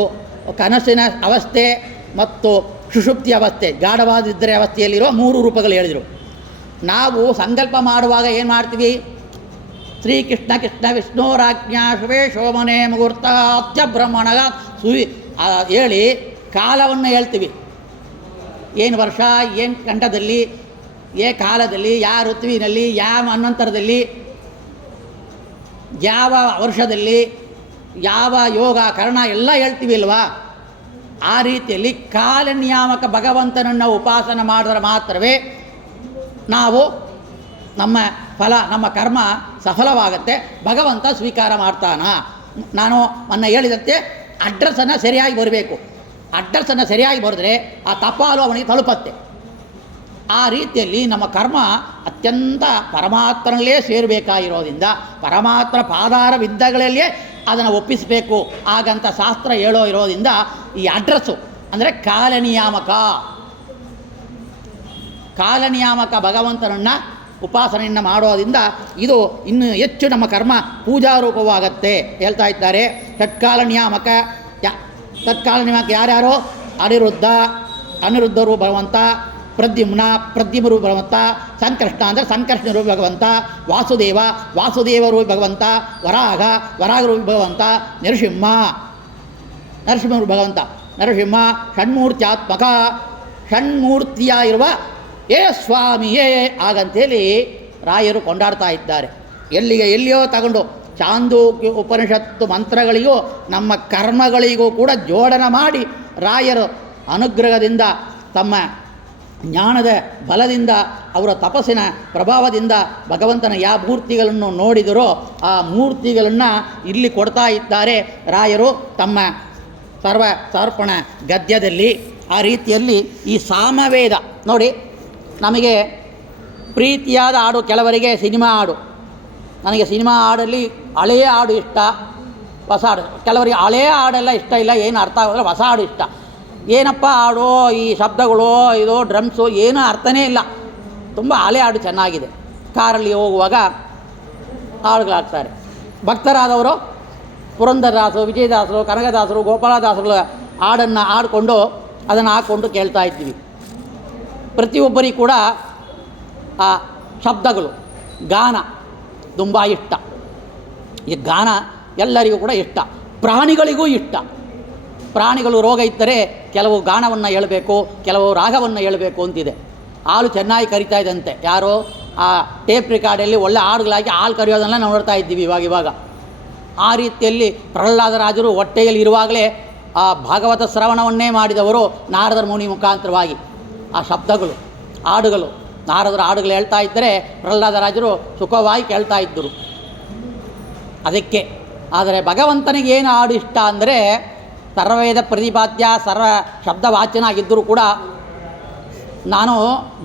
ಕನಸಿನ ಅವಸ್ಥೆ ಮತ್ತು ಸುಷುಪ್ತಿ ಅವಸ್ಥೆ, ಗಾಢವಾದ ನಿದ್ರೆ ಅವಸ್ಥೆಯಲ್ಲಿರುವ 3 ರೂಪಗಳು ಹೇಳಿದರು. ನಾವು ಸಂಕಲ್ಪ ಮಾಡುವಾಗ ಏನು ಮಾಡ್ತೀವಿ? ಶ್ರೀಕೃಷ್ಣ ಕೃಷ್ಣ ವಿಷ್ಣುರಾಜ್ಞಾ ಶುಭೇ ಶೋಮನೆ ಮುಹೂರ್ತ ಅತ್ಯಬ್ರಹ್ಮಣ ಹೇಳಿ ಕಾಲವನ್ನು ಹೇಳ್ತೀವಿ. ಏನು ವರ್ಷ, ಏನು ಗಂಟದಲ್ಲಿ, ಕಾಲದಲ್ಲಿ, ಯಾವ ಋತುವಿನಲ್ಲಿ, ಯಾವ ಮನ್ವಂತರದಲ್ಲಿ, ಯಾವ ವರ್ಷದಲ್ಲಿ, ಯಾವ ಯೋಗ ಕರ್ಣ ಎಲ್ಲ ಹೇಳ್ತೀವಿ ಅಲ್ವಾ? ಆ ರೀತಿಯಲ್ಲಿ ಕಾಲನಿಯಾಮಕ ಭಗವಂತನನ್ನು ಉಪಾಸನ ಮಾಡಿದ್ರೆ ಮಾತ್ರವೇ ನಾವು ನಮ್ಮ ಫಲ, ನಮ್ಮ ಕರ್ಮ ಸಫಲವಾಗುತ್ತೆ, ಭಗವಂತ ಸ್ವೀಕಾರ ಮಾಡ್ತಾನ. ನಾನು ಮೊನ್ನೆ ಹೇಳಿದಂತೆ ಅಡ್ರೆಸ್ಸನ್ನು ಸರಿಯಾಗಿ ಬರಬೇಕು. ಅಡ್ರೆಸ್ಸನ್ನು ಸರಿಯಾಗಿ ಬರೆದ್ರೆ ಆ ತಪಾಲು ಅವನಿಗೆ ತಲುಪತ್ತೆ. ಆ ರೀತಿಯಲ್ಲಿ ನಮ್ಮ ಕರ್ಮ ಅತ್ಯಂತ ಪರಮಾತ್ಮನಲ್ಲೇ ಸೇರಬೇಕಾಗಿರೋದ್ರಿಂದ ಪರಮಾತ್ಮ ಪಾದಾರ ವಿದ್ಯೆಗಳಲ್ಲೇ ಅದನ್ನು ಒಪ್ಪಿಸಬೇಕು ಹಾಗಂತ ಶಾಸ್ತ್ರ ಹೇಳೋ ಇರೋದ್ರಿಂದ ಈ ಅಡ್ರೆಸ್ಸು ಅಂದರೆ ಕಾಲನಿಯಾಮಕ ಭಗವಂತನನ್ನು ಉಪಾಸನೆಯನ್ನು ಮಾಡೋದ್ರಿಂದ ಇದು ಇನ್ನೂ ಹೆಚ್ಚು ನಮ್ಮ ಕರ್ಮ ಪೂಜಾರೂಪವಾಗತ್ತೆ ಹೇಳ್ತಾ ಇದ್ದಾರೆ. ತತ್ಕಾಲ ನಿಯಾಮಕ ಯಾರ್ಯಾರೋ ಅನಿರುದ್ಧರು ಭಗವಂತ, ಪ್ರದ್ಯುಮ್ನರು ಭಗವಂತ, ಸಂಕರ್ಷಣ ಅಂದರೆ ಸಂಕರ್ಷಣರು ಭಗವಂತ, ವಾಸುದೇವರು ಭಗವಂತ, ವರಾಗರು ಭಗವಂತ, ನರಸಿಂಹರು ಭಗವಂತ, ನರಸಿಂಹ ಷಣ್ಮೂರ್ತ್ಯಾತ್ಮಕ, ಷಣ್ಮೂರ್ತಿಯ ಇರುವ ಏ ಸ್ವಾಮಿಯೇ ಹಾಗಂತೇಳಿ ರಾಯರು ಕೊಂಡಾಡ್ತಾ ಇದ್ದಾರೆ. ಎಲ್ಲಿಯೋ ತಗೊಂಡು ಚಾಂದೋಗ್ಯ ಉಪನಿಷತ್ತು ಮಂತ್ರಗಳಿಗೂ ನಮ್ಮ ಕರ್ಮಗಳಿಗೂ ಕೂಡ ಜೋಡಣೆ ಮಾಡಿ ರಾಯರು ಅನುಗ್ರಹದಿಂದ ತಮ್ಮ ಜ್ಞಾನದ ಬಲದಿಂದ ಅವರ ತಪಸ್ಸಿನ ಪ್ರಭಾವದಿಂದ ಭಗವಂತನ ಯಾವ ಮೂರ್ತಿಗಳನ್ನು ನೋಡಿದರೋ ಆ ಮೂರ್ತಿಗಳನ್ನು ಇಲ್ಲಿ ಕೊಡ್ತಾ ಇದ್ದಾರೆ ರಾಯರು ತಮ್ಮ ಸರ್ವಸಮರ್ಪಣ ಗದ್ಯದಲ್ಲಿ. ಆ ರೀತಿಯಲ್ಲಿ ಈ ಸಾಮವೇದ ನೋಡಿ, ನಮಗೆ ಪ್ರೀತಿಯಾದ ಹಾಡು ಕೆಲವರಿಗೆ ಸಿನಿಮಾ ಹಾಡು. ನನಗೆ ಸಿನಿಮಾ ಹಾಡಲ್ಲಿ ಹಳೆಯ ಹಾಡು ಇಷ್ಟ, ಹೊಸ ಹಾಡು. ಕೆಲವರಿಗೆ ಹಳೆಯ ಹಾಡೆಲ್ಲ ಇಷ್ಟ ಇಲ್ಲ, ಏನು ಅರ್ಥ ಆಗೋದಿಲ್ಲ, ಹೊಸ ಹಾಡು ಇಷ್ಟ. ಏನಪ್ಪ ಹಾಡು, ಈ ಶಬ್ದಗಳು, ಇದು ಡ್ರಮ್ಸು ಏನೂ ಅರ್ಥನೇ ಇಲ್ಲ. ತುಂಬ ಹಳೆ ಹಾಡು ಚೆನ್ನಾಗಿದೆ. ಕಾರಲ್ಲಿ ಹೋಗುವಾಗ ಹಾಡುಗಳಾಗ್ತಾರೆ. ಭಕ್ತರಾದವರು ಪುರಂದರದಾಸರು, ವಿಜಯದಾಸರು, ಕನಕದಾಸರು, ಗೋಪಾಲದಾಸರು ಹಾಡನ್ನು ಹಾಡಿಕೊಂಡು ಅದನ್ನು ಹಾಕ್ಕೊಂಡು ಕೇಳ್ತಾ ಇದ್ದೀವಿ. ಪ್ರತಿಯೊಬ್ಬರಿಗೂ ಕೂಡ ಆ ಶಬ್ದಗಳು, ಗಾನ ತುಂಬ ಇಷ್ಟ. ಈ ಗಾನ ಎಲ್ಲರಿಗೂ ಕೂಡ ಇಷ್ಟ, ಪ್ರಾಣಿಗಳಿಗೂ ಇಷ್ಟ. ಪ್ರಾಣಿಗಳು ರೋಗ ಇದ್ದರೆ ಕೆಲವು ಗಾನವನ್ನು ಹೇಳಬೇಕು, ಕೆಲವು ರಾಗವನ್ನು ಹೇಳಬೇಕು ಅಂತಿದೆ. ಹಾಲು ಚೆನ್ನಾಗಿ ಕರಿತಾ ಇದ್ದಂತೆ ಯಾರೋ ಆ ಟೇಪ್ ರೆಕಾರ್ಡಲ್ಲಿ ಒಳ್ಳೆ ಹಾಡುಗಳಾಗಿ ಹಾಲು ಕರೆಯೋದನ್ನು ನೋಡ್ತಾ ಇದ್ದೀವಿ ಇವಾಗ. ಆ ರೀತಿಯಲ್ಲಿ ಪ್ರಹ್ಲಾದರಾಜರು ಹೊಟ್ಟೆಯಲ್ಲಿ ಇರುವಾಗಲೇ ಆ ಭಾಗವತ ಶ್ರವಣವನ್ನೇ ಮಾಡಿದವರು ನಾರದರ ಮುನಿ ಮುಖಾಂತರವಾಗಿ. ಆ ಶಬ್ದಗಳು, ಹಾಡುಗಳು, ನಾರದರ ಹಾಡುಗಳು ಹೇಳ್ತಾ ಇದ್ದರೆ ಪ್ರಹ್ಲಾದರಾಜರು ಸುಖವಾಗಿ ಕೇಳ್ತಾ ಇದ್ದರು. ಅದಕ್ಕೆ ಆದರೆ ಭಗವಂತನಿಗೆ ಏನು ಹಾಡು ಇಷ್ಟ ಅಂದರೆ ಸರ್ವವೇದ ಪ್ರತಿಪಾದ್ಯ ಸರ್ವ ಶಬ್ದವಾಚನಾಗಿದ್ದರೂ ಕೂಡ ನಾನು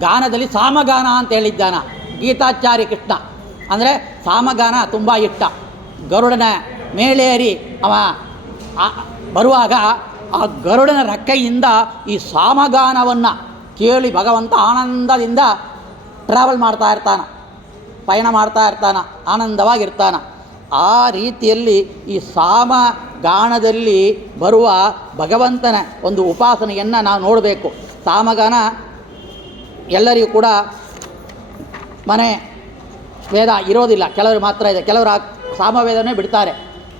ಗಾನದಲ್ಲಿ ಸಾಮಗಾನ ಅಂತ ಹೇಳಿದ್ದಾನ ಗೀತಾಚಾರ್ಯ ಕೃಷ್ಣ. ಅಂದರೆ ಸಾಮಗಾನ ತುಂಬ ಇಷ್ಟ. ಗರುಡನ ಮೇಲೇರಿ ಅವ ಬರುವಾಗ ಆ ಗರುಡನ ರೆಕ್ಕೆಯಿಂದ ಈ ಸಾಮಗಾನವನ್ನು ಕೇಳಿ ಭಗವಂತ ಆನಂದದಿಂದ ಟ್ರಾವೆಲ್ ಮಾಡ್ತಾ ಇರ್ತಾನೆ, ಪಯಣ ಮಾಡ್ತಾ ಇರ್ತಾನೆ, ಆನಂದವಾಗಿರ್ತಾನೆ. ಆ ರೀತಿಯಲ್ಲಿ ಈ ಸಾಮಗಾನದಲ್ಲಿ ಬರುವ ಭಗವಂತನ ಒಂದು ಉಪಾಸನೆಯನ್ನು ನಾವು ನೋಡಬೇಕು. ಸಾಮಗಾನ ಎಲ್ಲರಿಗೂ ಕೂಡ ಮನೆ ವೇದ ಇರೋದಿಲ್ಲ, ಕೆಲವರು ಮಾತ್ರ ಇದೆ. ಕೆಲವರು ಸಾಮವೇದನೇ ಬಿಡ್ತಾರೆ,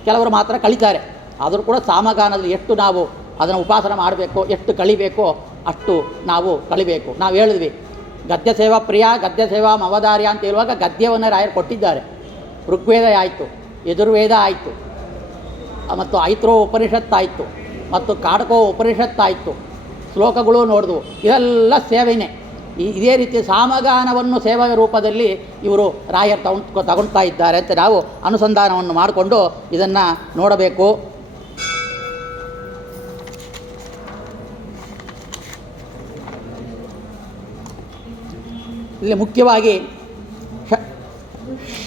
ಕೆಲವರು ಮಾತ್ರ ಕಲಿತಾರೆ. ಆದರೂ ಕೂಡ ಸಾಮಗಾನದಲ್ಲಿ ಎಷ್ಟು ನಾವು ಅದನ್ನು ಉಪಾಸನೆ ಮಾಡಬೇಕು, ಎಷ್ಟು ಕಲಿಬೇಕೋ ಅಷ್ಟು ನಾವು ಕಲಿಬೇಕು. ನಾವು ಹೇಳಿದ್ವಿ ಗದ್ಯ ಸೇವಾ ಪ್ರಿಯ, ಗದ್ಯ ಸೇವಾ ಮವದಾರ್ಯ ಅಂತ ಹೇಳುವಾಗ ಗದ್ಯವನ್ನು ರಾಯರು ಕೊಟ್ಟಿದ್ದಾರೆ. ಋಗ್ವೇದ ಆಯಿತು, ಯಜುರ್ವೇದ ಆಯಿತು, ಮತ್ತು ಐತ್ರೋ ಉಪನಿಷತ್ತಾಯಿತು, ಮತ್ತು ಕಾಡಕೋ ಉಪನಿಷತ್ತಾಯಿತು, ಶ್ಲೋಕಗಳು ನೋಡಿದ್ವು. ಇದೆಲ್ಲ ಸೇವೆಯೇ. ಇದೇ ರೀತಿ ಸಾಮಗಾನವನ್ನು ಸೇವಾ ರೂಪದಲ್ಲಿ ಇವರು ರಾಯರು ತಗೊಳ್ತಾ ಇದ್ದಾರೆ ಅಂತ ನಾವು ಅನುಸಂಧಾನವನ್ನು ಮಾಡಿಕೊಂಡು ಇದನ್ನು ನೋಡಬೇಕು. ಇಲ್ಲಿ ಮುಖ್ಯವಾಗಿ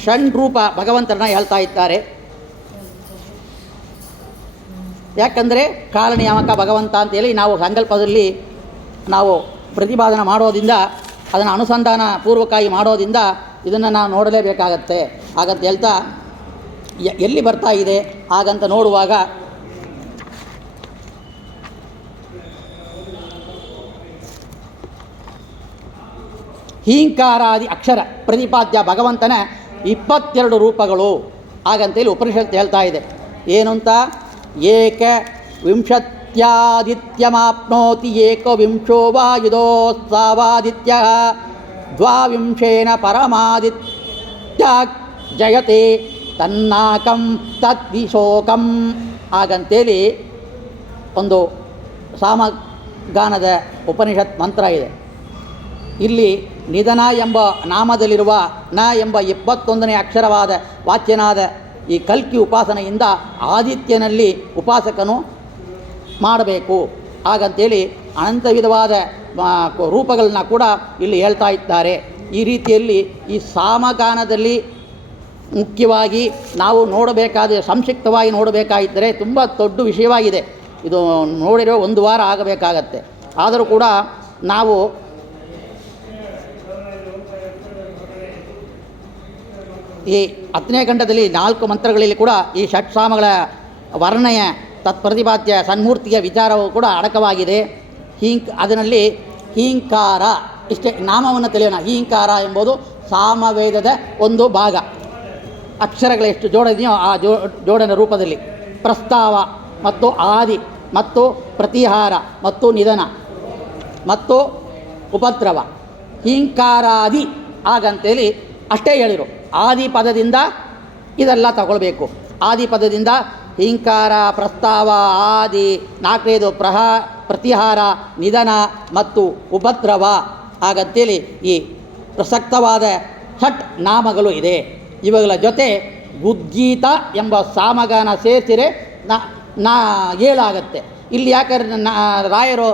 ಷಣ್ರೂಪ ಭಗವಂತನ ಹೇಳ್ತಾ ಇದ್ದಾರೆ. ಯಾಕಂದರೆ ಕಾಲನಿಯಾಮಕ ಭಗವಂತ ಅಂತೇಳಿ ನಾವು ಸಂಕಲ್ಪದಲ್ಲಿ ನಾವು ಪ್ರತಿಪಾದನೆ ಮಾಡೋದ್ರಿಂದ, ಅದನ್ನು ಅನುಸಂಧಾನ ಪೂರ್ವಕವಾಗಿ ಮಾಡೋದ್ರಿಂದ ಇದನ್ನು ನಾವು ನೋಡಲೇಬೇಕಾಗತ್ತೆ. ಹಾಗಂತ ಹೇಳ್ತಾ ಎಲ್ಲಿ ಬರ್ತಾ ಇದೆ ಹಾಗಂತ ನೋಡುವಾಗ ಹೀಂಕಾರಾದಿ ಅಕ್ಷರ ಪ್ರತಿಪಾದ್ಯ ಭಗವಂತನ 22 ರೂಪಗಳು ಹಾಗಂತೇಳಿ ಉಪನಿಷತ್ತು ಹೇಳ್ತಾ ಇದೆ. ಏನು ಅಂತ? ಏಕ ವಿಂಶತ್ಯಾದಿತ್ಯಮಾಪ್ನೋತಿ ಏಕವಿಂಶೋ ವಾಯುದೋಸ್ಸಾವಾದಿತ್ಯ ದ್ವಾವಿಂಶೇನ ಪರಮಾದಿತ್ಯ ಜಯತೆ ತನ್ನಾಕಂ ತದ್ವಿಶೋಕಂ ಹಾಗಂತೇಳಿ ಒಂದು ಸಾಮಗಾನದ ಉಪನಿಷತ್ ಮಂತ್ರ ಇದೆ. ಇಲ್ಲಿ ನಿಧನ ಎಂಬ ನಾಮದಲ್ಲಿರುವ ನ ಎಂಬ 21ನೇ ಅಕ್ಷರವಾದ ವಾಚ್ಯನಾದ ಈ ಕಲ್ಕಿ ಉಪಾಸನೆಯಿಂದ ಆದಿತ್ಯನಲ್ಲಿ ಉಪಾಸಕನು ಮಾಡಬೇಕು ಹಾಗಂತೇಳಿ ಅನಂತ ವಿಧವಾದ ರೂಪಗಳನ್ನ ಕೂಡ ಇಲ್ಲಿ ಹೇಳ್ತಾ ಇದ್ದಾರೆ. ಈ ರೀತಿಯಲ್ಲಿ ಈ ಸಾಮಗಾನದಲ್ಲಿ ಮುಖ್ಯವಾಗಿ ನಾವು ನೋಡಬೇಕಾದ ಸಂಕ್ಷಿಪ್ತವಾಗಿ ನೋಡಬೇಕಾಗಿದ್ದರೆ ತುಂಬ ದೊಡ್ಡ ವಿಷಯವಾಗಿದೆ. ಇದು ನೋಡಿರೋ 1 ವಾರ ಆಗಬೇಕಾಗತ್ತೆ. ಆದರೂ ಕೂಡ ನಾವು ಈ 10ನೇ ಖಂಡದಲ್ಲಿ 4 ಮಂತ್ರಗಳಲ್ಲಿ ಕೂಡ ಈ ಷಟ್ಸಾಮಗಳ ವರ್ಣಯ ತತ್ಪ್ರತಿಪಾದ್ಯ ಸನ್ಮೂರ್ತಿಯ ವಿಚಾರವೂ ಕೂಡ ಅಡಕವಾಗಿದೆ. ಅದರಲ್ಲಿ ಹೀಂಕಾರ ಇಷ್ಟೇ ನಾಮವನ್ನು ತಿಳಿಯೋಣ. ಹೀಂಕಾರ ಎಂಬುದು ಸಾಮವೇದದ ಒಂದು ಭಾಗ. ಅಕ್ಷರಗಳು ಎಷ್ಟು ಜೋಡಿದೆಯೋ ಆ ಜೋಡನ ರೂಪದಲ್ಲಿ ಪ್ರಸ್ತಾವ ಮತ್ತು ಆದಿ ಮತ್ತು ಪ್ರತಿಹಾರ ಮತ್ತು ನಿಧನ ಮತ್ತು ಉಪದ್ರವ ಹೀಂಕಾರಾದಿ ಹಾಗಂತೇಳಿ ಅಷ್ಟೇ ಹೇಳಿರು. ಆದಿ ಪದದಿಂದ ಇದೆಲ್ಲ ತಗೊಳ್ಬೇಕು. ಆದಿ ಪದದಿಂದ ಹೀಂಕಾರ, ಪ್ರಸ್ತಾವ, ಆದಿ, 4ನೇದು ಪ್ರತಿಹಾರ, ನಿಧನ ಮತ್ತು ಉಪದ್ರವ ಹಾಗಂತೇಳಿ ಈ ಪ್ರಸಕ್ತವಾದ ಷಟ್ ನಾಮಗಳು ಇದೆ. ಇವುಗಳ ಜೊತೆ ಉದ್ಗೀತ ಎಂಬ ಸಾಮಗಾನ ಸೇರಿಸಿರೆ 7 ಆಗತ್ತೆ. ಇಲ್ಲಿ ಯಾಕೆ ರಾಯರು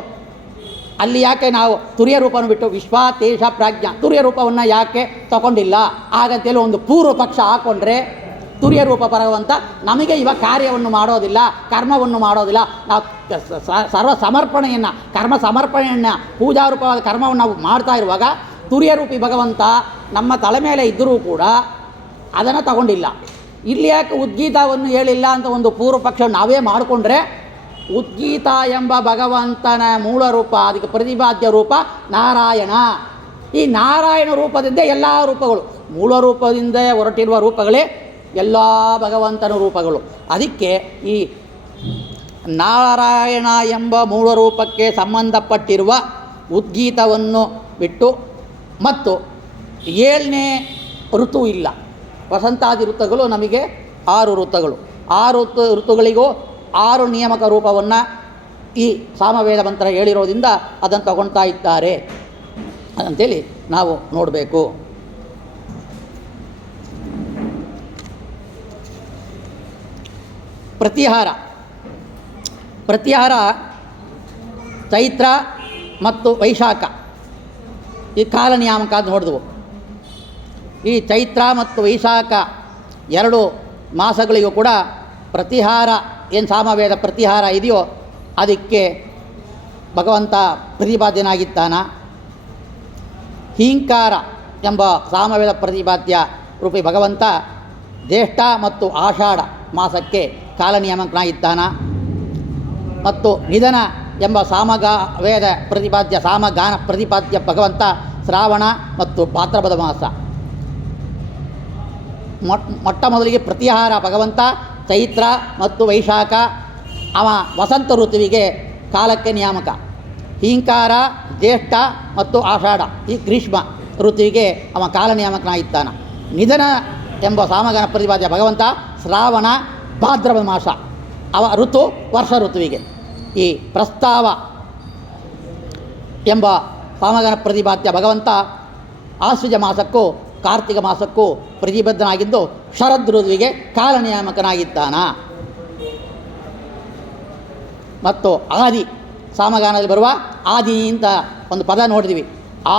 ಅಲ್ಲಿ ಯಾಕೆ ನಾವು ತುರ್ಯ ರೂಪವನ್ನು ಬಿಟ್ಟು ವಿಶ್ವಾತೇಶ ಪ್ರಾಜ್ಞಾ ತುರ್ಯ ರೂಪವನ್ನು ಯಾಕೆ ತಗೊಂಡಿಲ್ಲ ಹಾಗಂತೇಳಿ ಒಂದು ಪೂರ್ವ ಪಕ್ಷ ಹಾಕ್ಕೊಂಡ್ರೆ ತುರ್ಯ ರೂಪ ಭಗವಂತ ನಮಗೆ ಇವಾಗ ಕಾರ್ಯವನ್ನು ಮಾಡೋದಿಲ್ಲ, ಕರ್ಮವನ್ನು ಮಾಡೋದಿಲ್ಲ. ನಾವು ಸರ್ವ ಸಮರ್ಪಣೆಯನ್ನು ಕರ್ಮ ಸಮರ್ಪಣೆಯನ್ನು ಪೂಜಾರೂಪವಾದ ಕರ್ಮವನ್ನು ನಾವು ಮಾಡ್ತಾ ಇರುವಾಗ ತುರ್ಯ ರೂಪಿ ಭಗವಂತ ನಮ್ಮ ತಲೆ ಮೇಲೆ ಇದ್ದರೂ ಕೂಡ ಅದನ್ನು ತಗೊಂಡಿಲ್ಲ. ಇಲ್ಲಿ ಯಾಕೆ ಉದ್ಗೀತವನ್ನು ಹೇಳಿಲ್ಲ ಅಂತ ಒಂದು ಪೂರ್ವ ಪಕ್ಷ ನಾವೇ ಮಾಡಿಕೊಂಡ್ರೆ ಉದ್ಗೀತ ಎಂಬ ಭಗವಂತನ ಮೂಲ ರೂಪ, ಅದಕ್ಕೆ ಪ್ರತಿಪಾದ್ಯ ರೂಪ ನಾರಾಯಣ. ಈ ನಾರಾಯಣ ರೂಪದಿಂದ ಎಲ್ಲ ರೂಪಗಳು, ಮೂಲ ರೂಪದಿಂದ ಹೊರಟಿರುವ ರೂಪಗಳೇ ಎಲ್ಲ ಭಗವಂತನ ರೂಪಗಳು. ಅದಕ್ಕೆ ಈ ನಾರಾಯಣ ಎಂಬ ಮೂಲ ರೂಪಕ್ಕೆ ಸಂಬಂಧಪಟ್ಟಿರುವ ಉದ್ಗೀತವನ್ನು ಬಿಟ್ಟು ಮತ್ತು 7ನೇ ಋತು ಇಲ್ಲ. ವಸಂತಾದಿ ಋತುಗಳು ನಮಗೆ 6 ಋತುಗಳು. 6 ಋತುಗಳಿಗೂ 6 ನಿಯಾಮಕ ರೂಪವನ್ನು ಈ ಸಾಮವೇದ ಮಂತ್ರ ಹೇಳಿರೋದ್ರಿಂದ ಅದನ್ನು ತಗೊಳ್ತಾ ಇದ್ದಾರೆ ಅಂತೇಳಿ ನಾವು ನೋಡಬೇಕು. ಪ್ರತಿಹಾರ ಚೈತ್ರ ಮತ್ತು ವೈಶಾಖ ಈ ಕಾಲ ನಿಯಾಮಕ ಅಂತ ನೋಡಿದ್ವು. ಈ ಚೈತ್ರ ಮತ್ತು ವೈಶಾಖ 2 ಮಾಸಗಳಿಗೂ ಕೂಡ ಪ್ರತಿಹಾರ ಏನು ಸಾಮವೇದ ಪ್ರತಿಹಾರ ಇದೆಯೋ ಅದಕ್ಕೆ ಭಗವಂತ ಪ್ರತಿಪಾದ್ಯನಾಗಿದ್ದಾನ. ಹೀಂಕಾರ ಎಂಬ ಸಾಮವೇದ ಪ್ರತಿಪಾದ್ಯ ರೂಪಿ ಭಗವಂತ ಜ್ಯೇಷ್ಠ ಮತ್ತು ಆಷಾಢ ಮಾಸಕ್ಕೆ ಕಾಲನಿಯಾಮಕನಾಗಿದ್ದಾನ. ಮತ್ತು ನಿಧನ ಎಂಬ ವೇದ ಪ್ರತಿಪಾದ್ಯ ಸಾಮಗಾನ ಪ್ರತಿಪಾದ್ಯ ಭಗವಂತ ಶ್ರಾವಣ ಮತ್ತು ಭಾದ್ರಪದ ಮಾಸ. ಮೊಟ್ಟ ಮೊದಲಿಗೆ ಪ್ರತಿಹಾರ ಭಗವಂತ ಚೈತ್ರ ಮತ್ತು ವೈಶಾಖ, ಅವ ವಸಂತ ಋತುವಿಗೆ ಕಾಲಕ್ಕೆ ನಿಯಾಮಕ. ಹೀಂಕಾರ ಜ್ಯೇಷ್ಠ ಮತ್ತು ಆಷಾಢ ಈ ಗ್ರೀಷ್ಮ ಋತುವಿಗೆ ಅವ ಕಾಲ ನಿಯಾಮಕನಾಗಿದ್ದಾನ. ನಿಧನ ಎಂಬ ಸಾಮಗಾನ ಪ್ರತಿಪಾದ್ಯ ಭಗವಂತ ಶ್ರಾವಣ ಭಾದ್ರಪದ ಮಾಸ, ಅವ ಋತು ವರ್ಷ ಋತುವಿಗೆ. ಈ ಪ್ರಸ್ತಾವ ಎಂಬ ಸಾಮಗಾನ ಪ್ರತಿಪಾದ್ಯ ಭಗವಂತ ಆಶ್ವಜ ಮಾಸಕ್ಕೂ ಕಾರ್ತಿಕ ಮಾಸಕ್ಕೂ ಪ್ರತಿಬದ್ಧನಾಗಿದ್ದು ಶರದ್ ಋತುವಿಗೆ ಕಾಲ ನಿಯಾಮಕನಾಗಿದ್ದಾನ. ಮತ್ತು ಆದಿ ಸಾಮಗಾನದಲ್ಲಿ ಬರುವ ಆದಿ ಅಂತ ಒಂದು ಪದ ನೋಡಿದ್ವಿ.